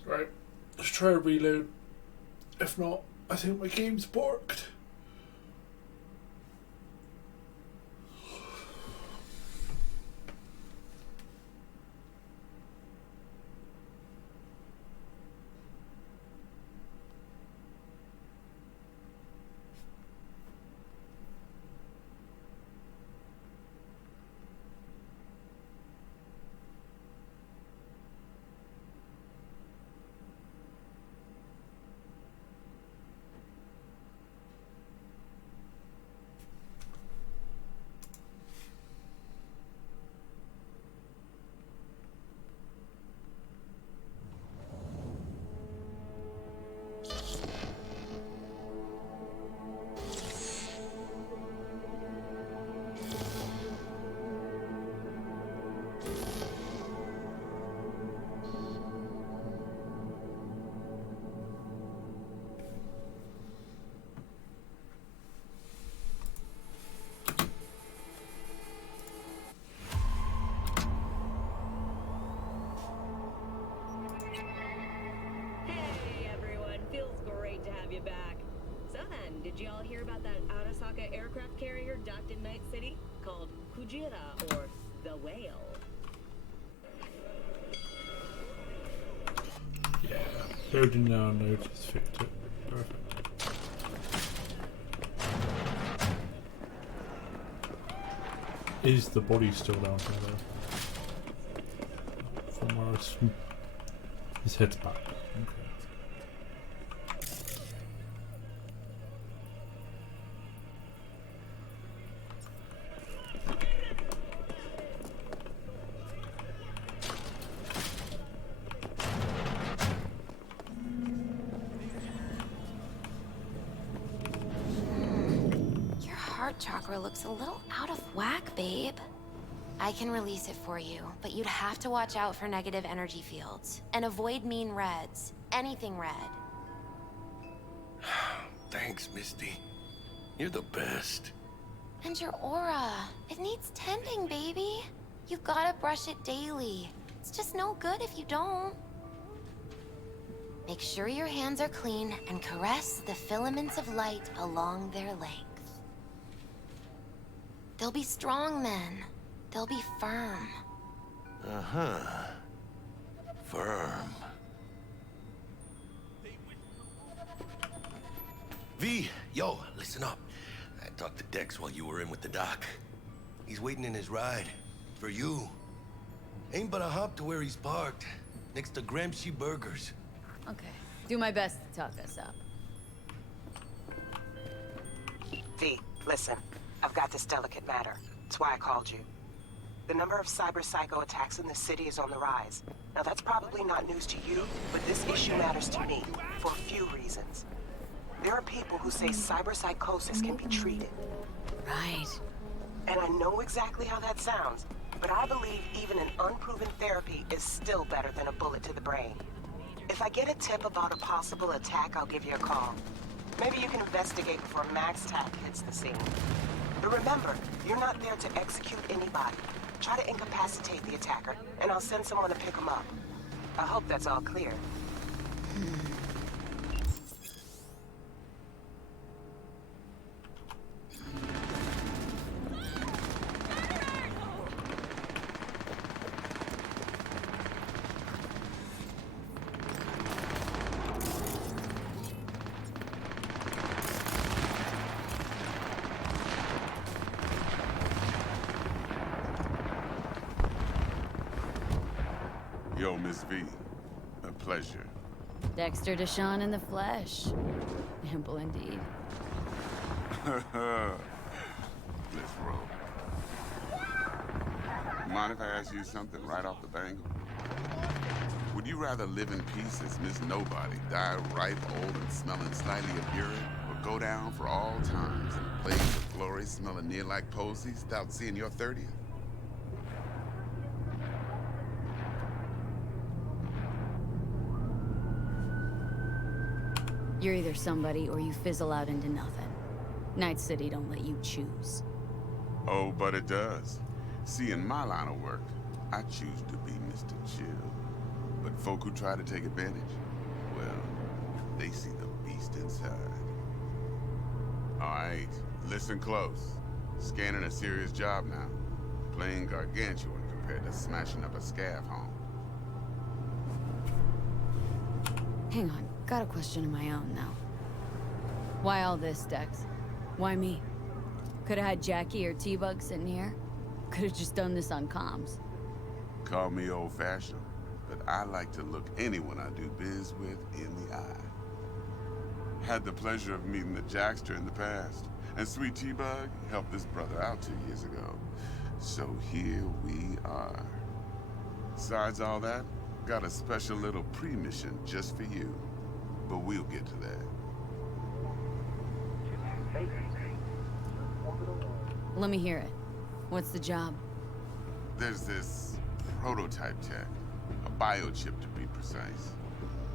Right, let's try to reload. If not, I think my game's borked. Hey everyone, feels great to have you back. So then, did you all hear about that Arasaka aircraft carrier docked in Night City? Called Kujira, or the Whale? Yeah, loading now, notice, fixed it. Perfect. Is the body still down there though? From where his head's back. Okay. Your heart chakra looks a little out of whack, babe. I can release it for you, but you'd have to watch out for negative energy fields. And avoid mean reds. Anything red. Thanks, Misty. You're the best. And your aura. It needs tending, baby. You gotta brush it daily. It's just no good if you don't. Make sure your hands are clean and caress the filaments of light along their length. They'll be strong then. They'll be firm. Uh-huh. Firm. V, yo, listen up. I talked to Dex while you were in with the doc. He's waiting in his ride. For you. Ain't but a hop to where he's parked. Next to Gramsci Burgers. Okay. Do my best to talk us up. V, listen. I've got this delicate matter. That's why I called you. The number of cyber psycho attacks in the city is on the rise. Now that's probably not news to you, but this issue matters to me for a few reasons. There are people who say cyber psychosis can be treated. Right. And I know exactly how that sounds, but I believe even an unproven therapy is still better than a bullet to the brain. If I get a tip about a possible attack, I'll give you a call. Maybe you can investigate before MaxTac hits the scene. But remember, you're not there to execute anybody. Try to incapacitate the attacker, and I'll send someone to pick him up. I hope that's all clear. Hello, Miss V. A pleasure. Dexter Deshawn in the flesh. Ample indeed. Let's roll. Mind if I ask you something right off the bangle? Would you rather live in peace as Miss Nobody, die ripe, old, and smelling slightly of urine, or go down for all times in a blaze of glory smelling near like posies without seeing your 30th? You're either somebody or you fizzle out into nothing. Night City don't let you choose. Oh, but it does. See, in my line of work, I choose to be Mr. Chill. But folk who try to take advantage, well, they see the beast inside. All right, listen close. Scanning a serious job now. Playing gargantuan compared to smashing up a scav home. Hang on, got a question of my own now. Why all this, Dex? Why me? Could've had Jackie or T-Bug sitting here. Could've just done this on comms. Call me old-fashioned, but I like to look anyone I do biz with in the eye. Had the pleasure of meeting the Jackster in the past, and Sweet T-Bug helped this brother out 2 years ago. So here we are. Besides all that, got a special little pre-mission just for you. But we'll get to that. Let me hear it. What's the job? There's this prototype tech, a biochip to be precise.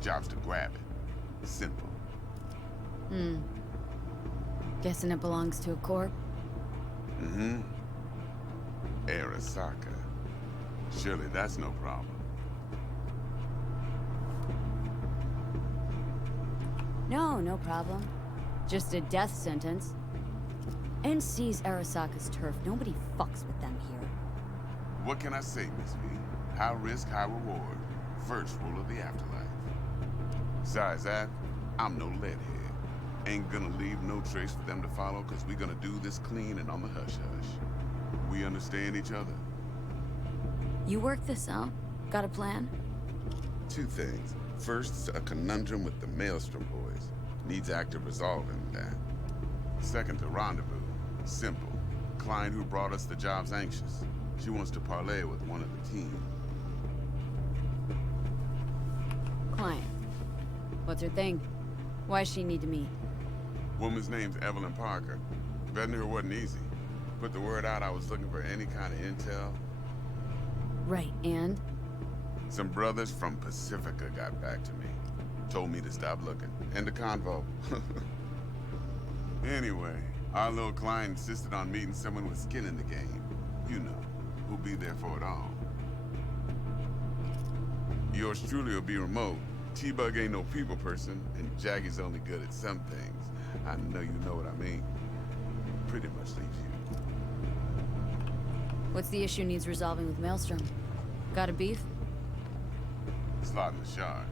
Job's to grab it. Simple. Guessing it belongs to a corp? Mm-hmm. Arasaka. Surely that's no problem. No problem. Just a death sentence. NC's Arasaka's turf. Nobody fucks with them here. What can I say, Miss V? High risk, high reward. First rule of the afterlife. Besides that, I'm no leadhead. Ain't gonna leave no trace for them to follow, cause we gonna do this clean and on the hush-hush. We understand each other? You work this out? Got a plan? Two things. First, a conundrum with the Maelstrom boys. Needs active resolving that. Second, a rendezvous. Simple. Client who brought us the job's anxious. She wants to parlay with one of the team. Client. What's her thing? Why's she need to meet? Woman's name's Evelyn Parker. Betting her wasn't easy. Put the word out I was looking for any kind of intel. Right, and? Some brothers from Pacifica got back to me. Told me to stop looking. End the convo. Anyway, our little client insisted on meeting someone with skin in the game. You know, who'll be there for it all. Yours truly will be remote. T-Bug ain't no people person, and Jaggie's only good at some things. I know you know what I mean. Pretty much leaves you. What's the issue needs resolving with Maelstrom? Got a beef? Slot in the shard.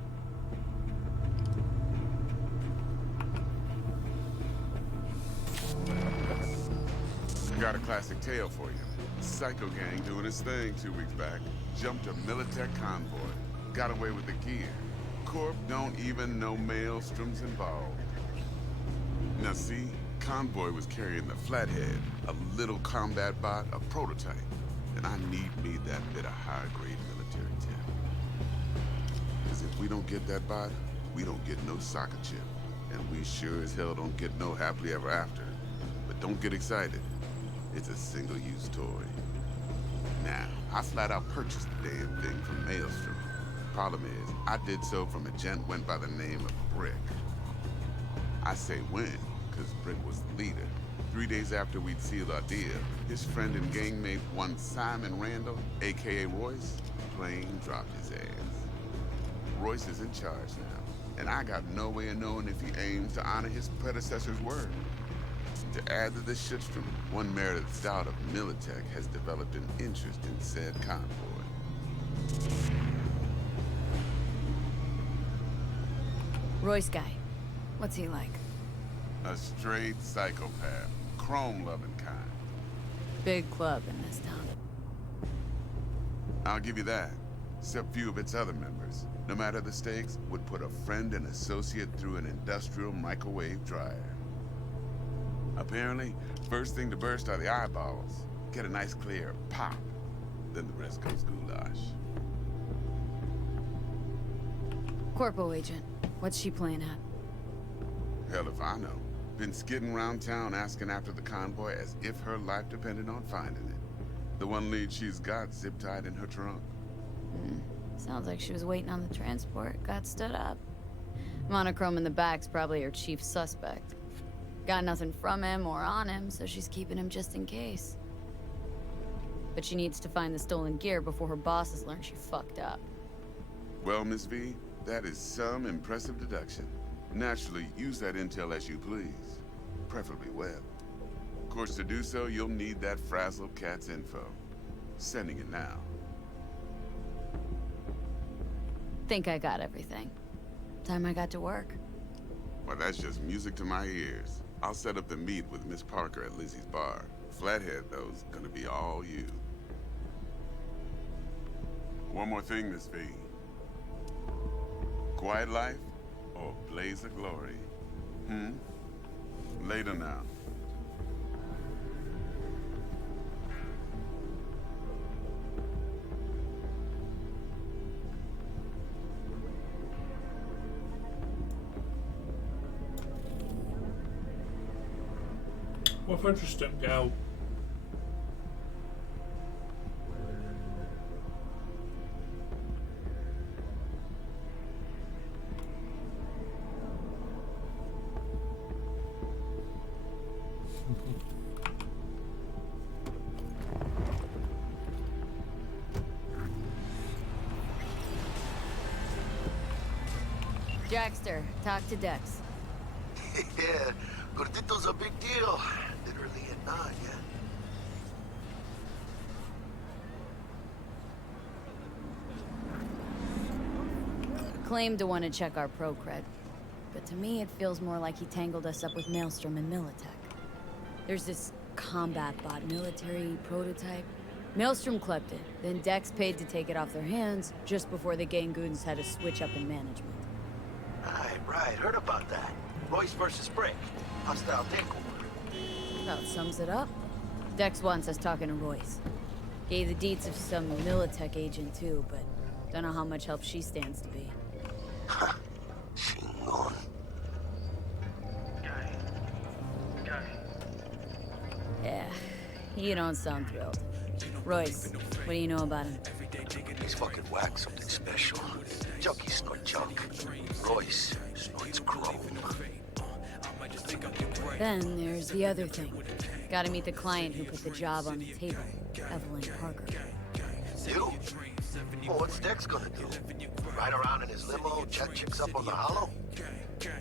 Got a classic tale for you. Psycho gang doing its thing 2 weeks back. Jumped a Militech convoy. Got away with the gear. Corp don't even know Maelstrom's involved. Now see, convoy was carrying the Flathead, a little combat bot, a prototype. And I need me that bit of high-grade military tech. Because if we don't get that bot, we don't get no soccer chip. And we sure as hell don't get no happily ever after. But don't get excited. It's a single-use toy. Now, I flat out purchased the damn thing from Maelstrom. Problem is, I did so from a gent went by the name of Brick. I say when, because Brick was the leader. 3 days after we'd sealed our deal, his friend and gangmate, one Simon Randall, a.k.a. Royce, plain dropped his ass. Royce is in charge now, and I got no way of knowing if he aims to honor his predecessor's word. To add to this shitstorm, one merited stout of Militech has developed an interest in said convoy. Royce guy. What's he like? A straight psychopath. Chrome-loving kind. Big club in this town. I'll give you that. except few of its other members, no matter the stakes, would put a friend and associate through an industrial microwave dryer. Apparently, first thing to burst are the eyeballs. Get a nice clear pop. Then the rest goes goulash. Corpo agent. What's she playing at? Hell if I know. Been skidding around town asking after the convoy as if her life depended on finding it. The one lead she's got zip-tied in her trunk. Sounds like she was waiting on the transport, got stood up. Monochrome in the back's probably her chief suspect. Got nothing from him or on him, so she's keeping him just in case. But she needs to find the stolen gear before her bosses learn she fucked up. Well, Miss V, that is some impressive deduction. Naturally, use that intel as you please. Preferably well. Of course, to do so, you'll need that frazzled cat's info. Sending it now. Think I got everything. Time I got to work. Well, that's just music to my ears. I'll set up the meet with Miss Parker at Lizzie's bar. Flathead, though's gonna be all you. One more thing, Miss V. Quiet life or blaze of glory? Later now. What an interesting gal. Jackster, talk to Dex. Yeah, Gordito's a big deal. Literally and not, yeah. Claimed to want to check our pro cred, but to me it feels more like he tangled us up with Maelstrom and Militech. There's this combat bot military prototype. Maelstrom clept it, then Dex paid to take it off their hands just before the Gangoons had a switch up in management. Right, heard about that. Royce versus Brick. Hostile takeover. About sums it up. Dex wants us talking to Royce. Gave the deets of some Militech agent too, but don't know how much help she stands to be. Chingon. Yeah, you don't sound thrilled. Royce, what do you know about him? He's fucking whack, something special. Junkies snort junk. Royce snorts chrome. Then there's the other thing. Gotta meet the client who put the job on the table, Evelyn Parker. You? Well, what's Dex gonna do? Ride around in his limo, chat chicks up on the hollow?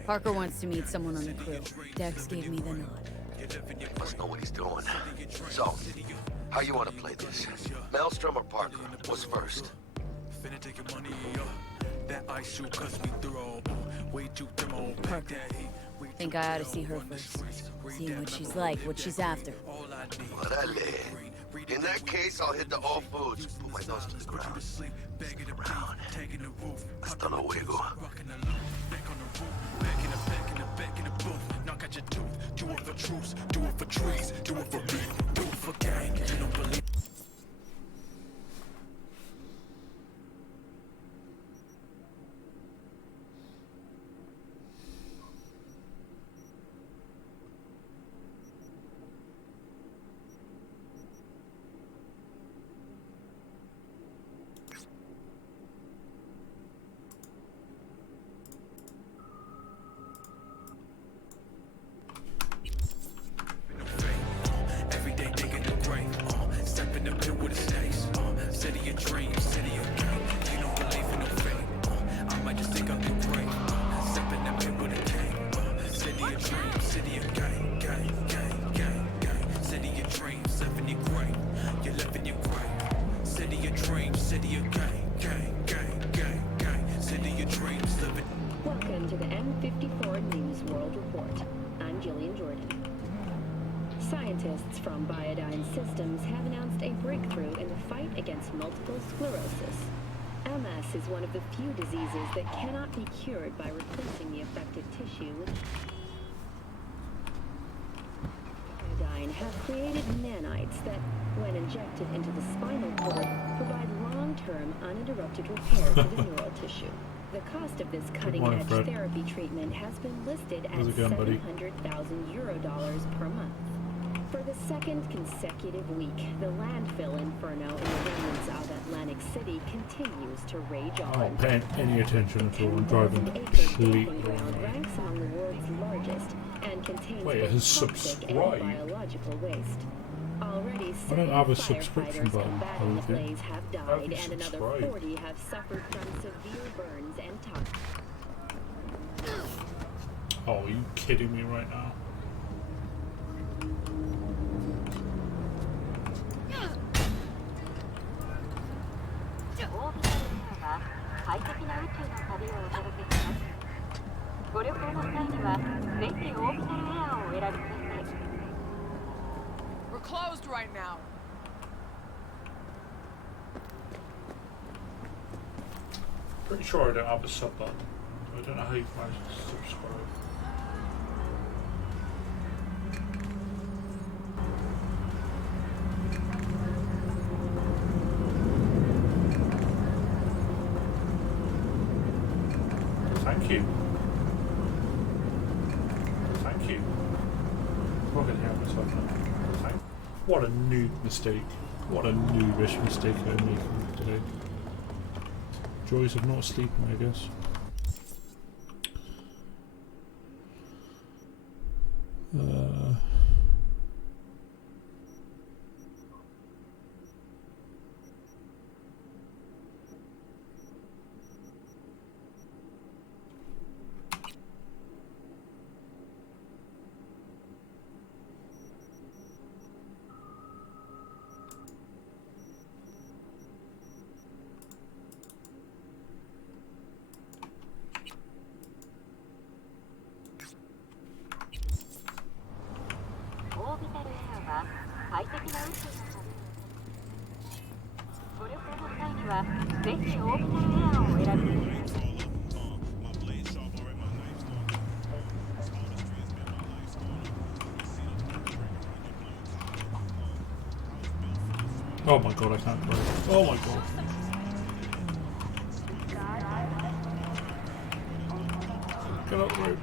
Parker wants to meet someone on the crew. Dex gave me the nod. He must know what he's doing. So, how you want to play this? Maelstrom or Parker? What's first? Parker. Think I ought to see her first. See what she's like, what she's after. Orale. In that case, I'll hit the All Foods. Put my nose to the ground. Stick around. Hasta luego. Do it for truth, do it for trees, do it for me, do it for gang. You don't believe. Welcome to the M54 News World Report. I'm Jillian Jordan. Scientists from Biodyne Systems have announced a breakthrough in the fight against multiple sclerosis. MS is one of the few diseases that cannot be cured by replacing the affected tissue with iodine have created nanites that, when injected into the spinal cord, provide long-term uninterrupted repair to the neural tissue. The cost of this cutting-edge therapy treatment has been listed at $700,000 per month. For the second consecutive week, the landfill inferno in the remnants of Atlantic City continues to rage on. I'm not paying any attention at all. I'm driving completely ground ranks among the world's largest and contains both toxic and biological waste. Already, I don't have a subscription button. the blaze have died, and another 40 have suffered from severe burns and toxins. Oh, are you kidding me right now? We're closed right now. Pretty sure I don't have a sub button. I don't know how you guys subscribe. Thank you. Thank you. I'm not going to help myself now. What a noob mistake. What a noobish mistake I'm making today. Joys of not sleeping, I guess. Oh my god, I can't drive. Oh my god. Get up the road.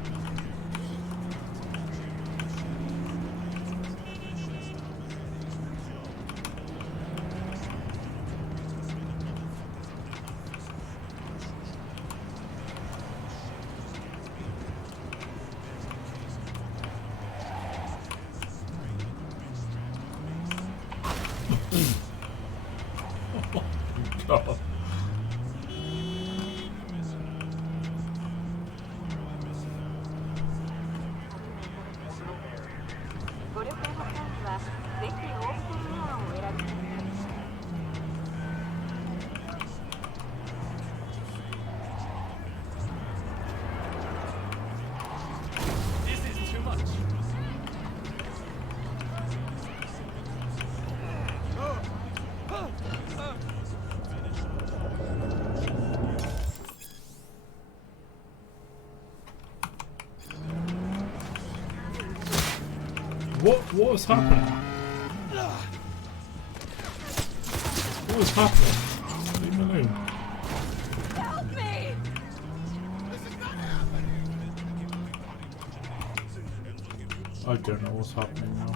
God. This is too much. What is happening? What is happening? Leave me alone. Help me! I don't know what's happening now.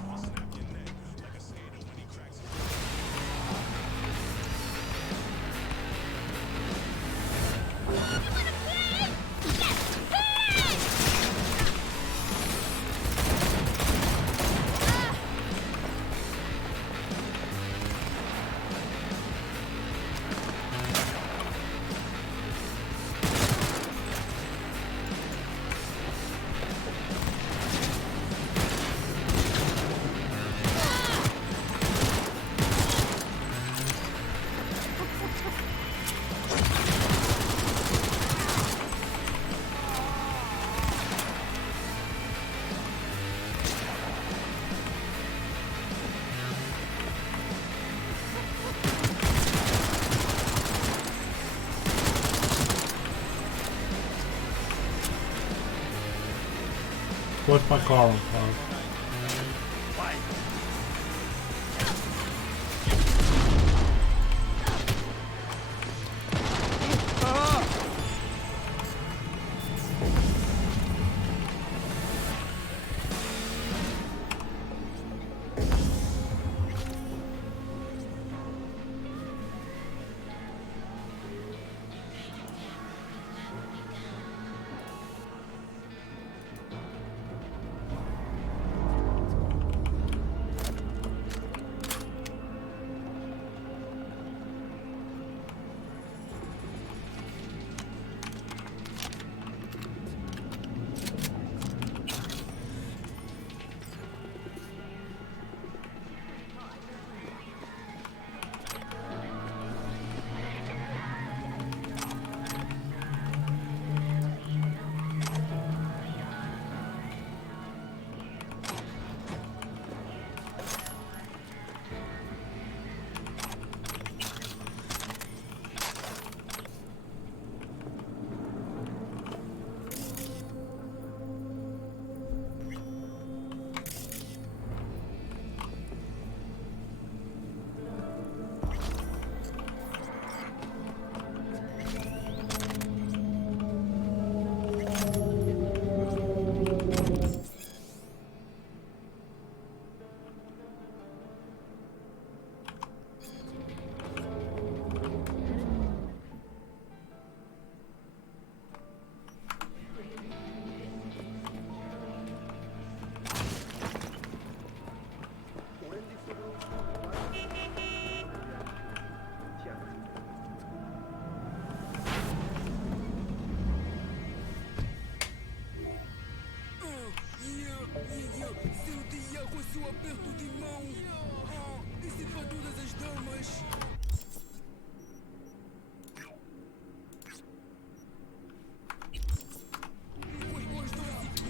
What's my car on fire?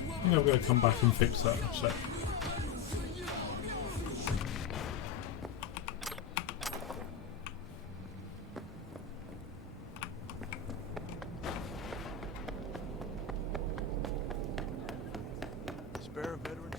I think I'm going to come back and fix that in a sec. Spare veterans.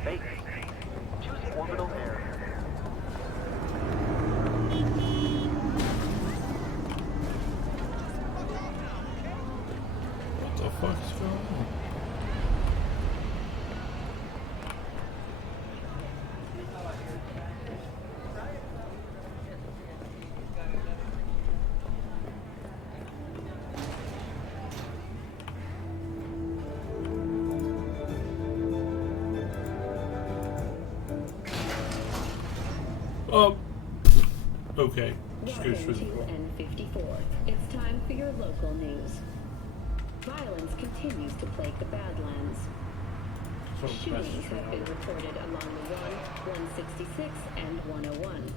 Space. Choose orbital area. What the fuck is going on? Okay, just go through the door. N54. It's time for your local news. Violence continues to plague the Badlands. Shootings have been reported along the 1, 166, and 101.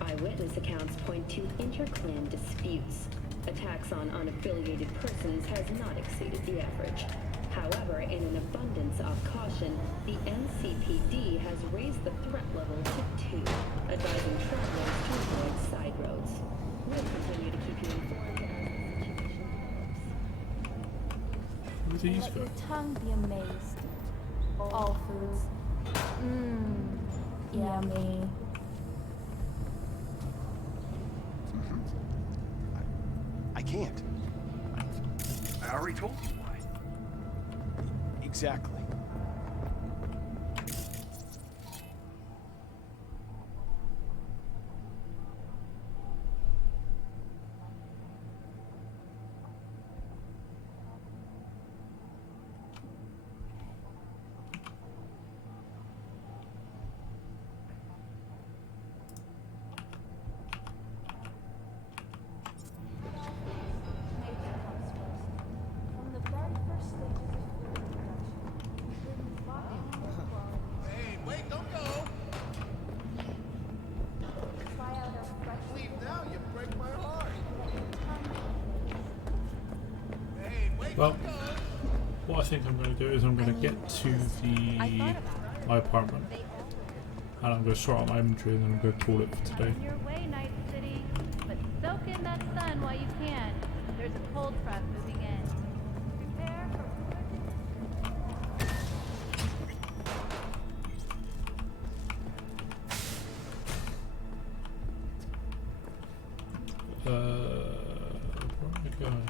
Eyewitness accounts point to inter-clan disputes. Attacks on unaffiliated persons has not exceeded the average. However, in an abundance of caution, the NCPD has raised the threat level to 2, advising travelers to avoid side roads. We'll continue to keep you informed as the situation develops. Who are these Let your guys? tongue be amazed. All foods. Yummy. I can't. I already told you why. Exactly. Hey, wait, don't go! Leave now, you break my heart! Hey, wait, Well, don't go! what I think I'm going to do is I'm going to get to my apartment, and I'm going to sort out my inventory, and then I'm going to call it for today. On your way, Night City. But soak in that sun while you can. There's a cold front moving in. Prepare for Where am I going?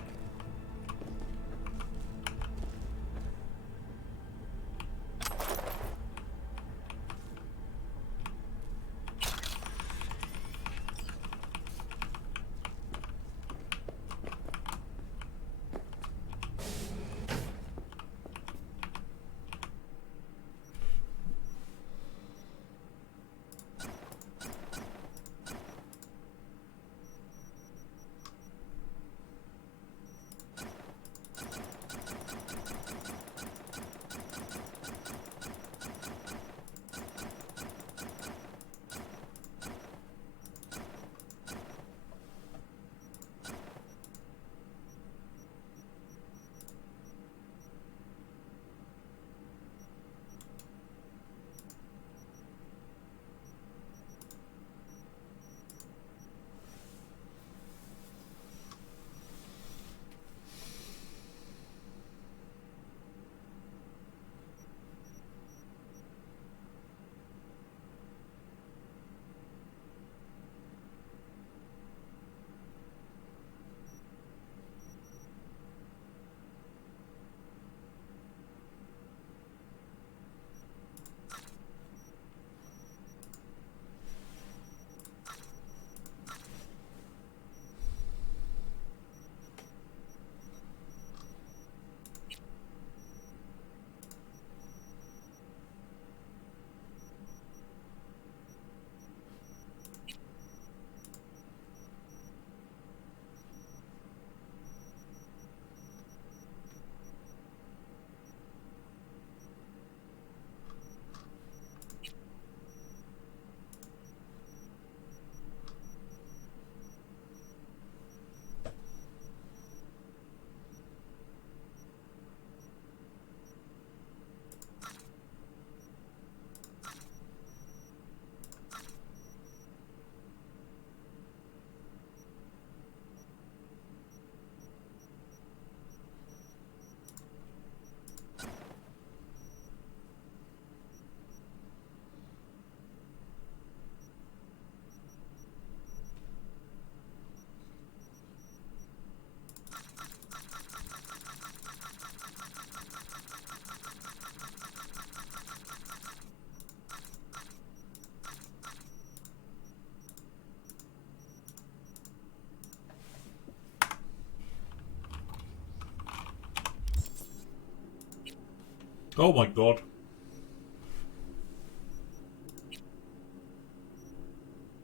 Oh my god.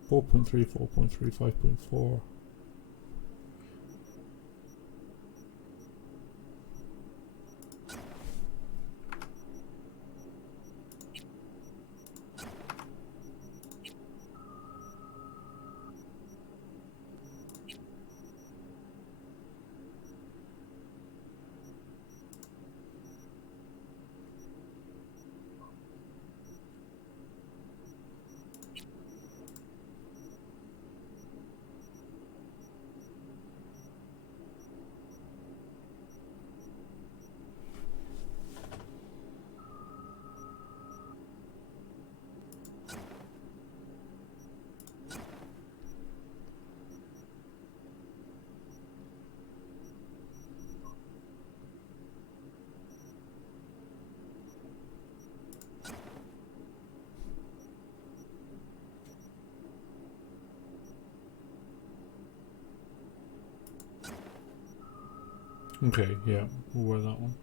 Four 4.3, 5.4. Okay, yeah, we'll wear that one.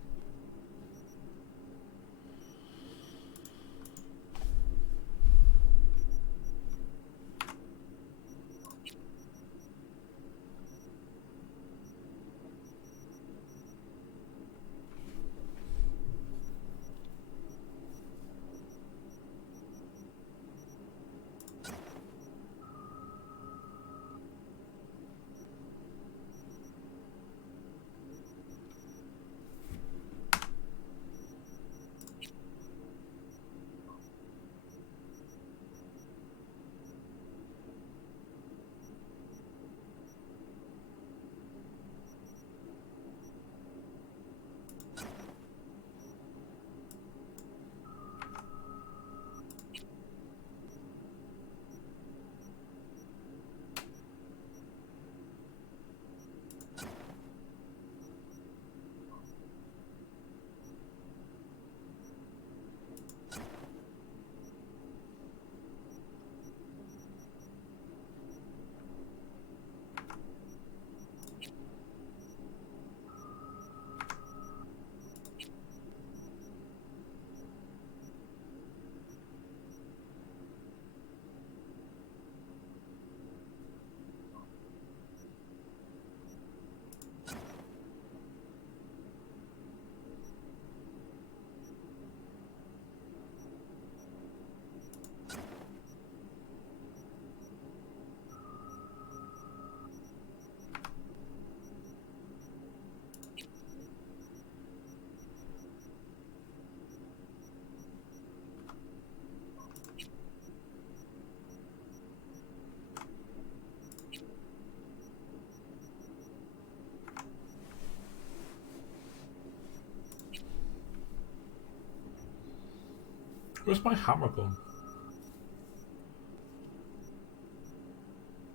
Where's my hammer gone?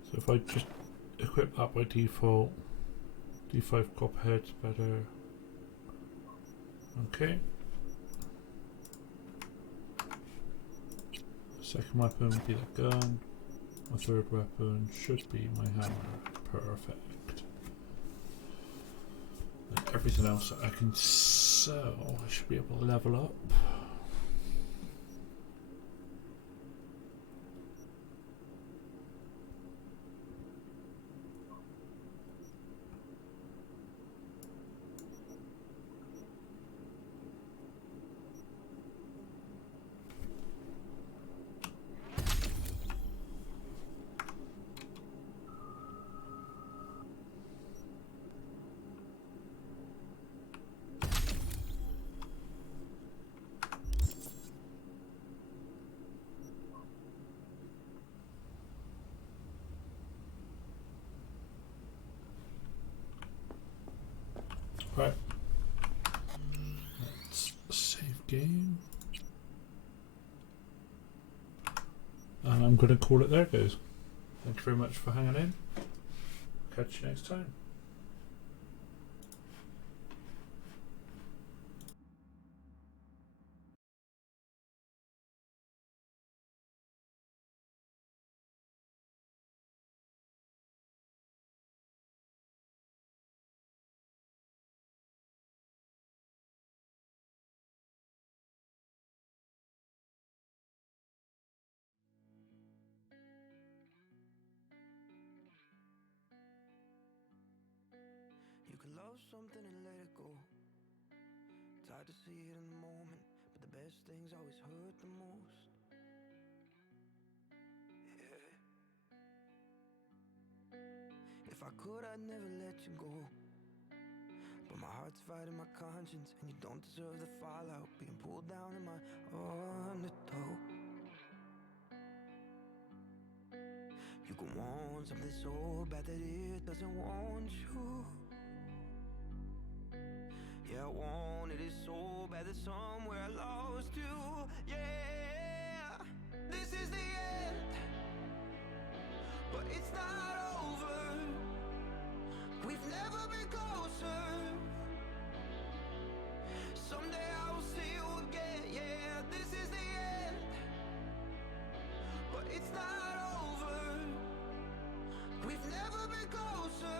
So if I just equip that by default, D5 copperhead's better. Okay. Second weapon would be the gun. My third weapon should be my hammer. Perfect. And everything else that I can sell, I should be able to level up. Right. Let's save game. And I'm going to call it there, guys. Thank you very much for hanging in. Catch you next time. You can love something and let it go. It's hard to see it in the moment, but the best things always hurt the most. Yeah. If I could, I'd never let you go. But my heart's fighting my conscience, and you don't deserve the fallout, being pulled down in my undertow. You can want something so bad that it doesn't want you. Yeah, I wanted it so bad that somewhere I lost you. Yeah, this is the end, but it's not over. We've never been closer. Someday I will see you again. Yeah, this is the end, but it's not over. We've never been closer.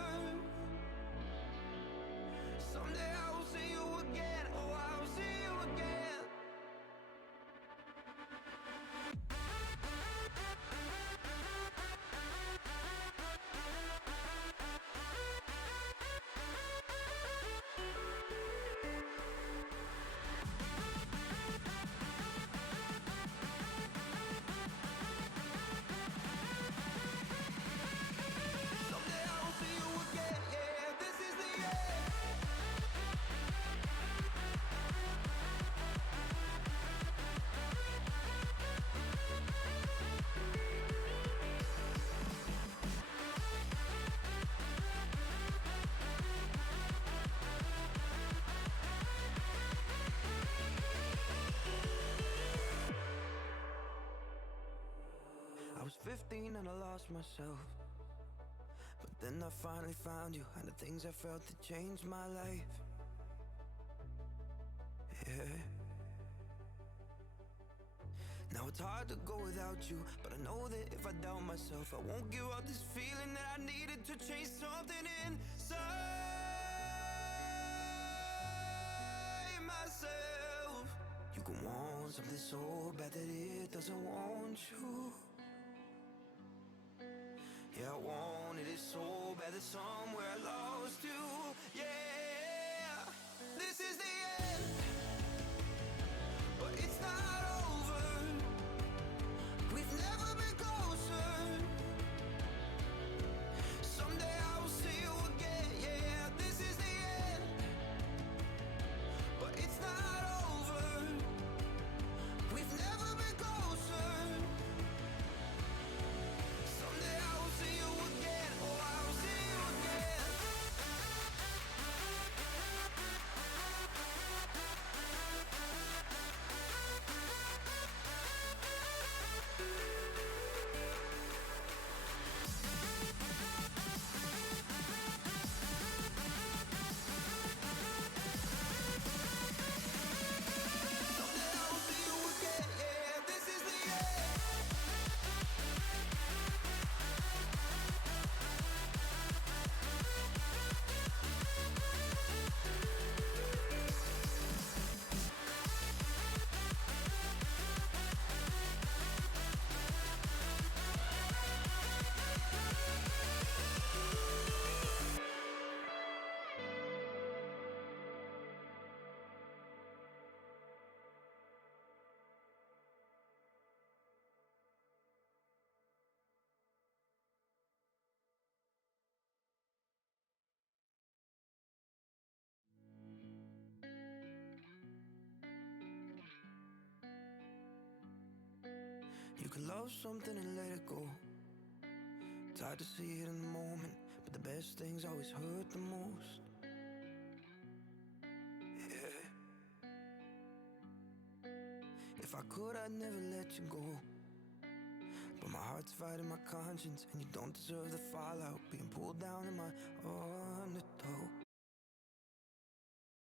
was 15 and I lost myself. But then I finally found you, and the things I felt that changed my life. Yeah. Now it's hard to go without you, but I know that if I doubt myself, I won't give up this feeling that I needed to change something inside myself. You can want something so bad that it doesn't want you. Yeah, I wanted it so bad that somewhere I lost you. Yeah, this is the end, but it's not over. We've never been closer. Someday I will see you again. Yeah, this is the end, but it's not over. We've never been closer. Someday I will see you again. Oh, I will see you again. Someday I will see you again. Yeah, this is the end. You can love something and let it go. It's hard to see it in the moment, but the best things always hurt the most. Yeah. If I could, I'd never let you go. But my heart's fighting my conscience, and you don't deserve the fallout. Being pulled down in my undertow.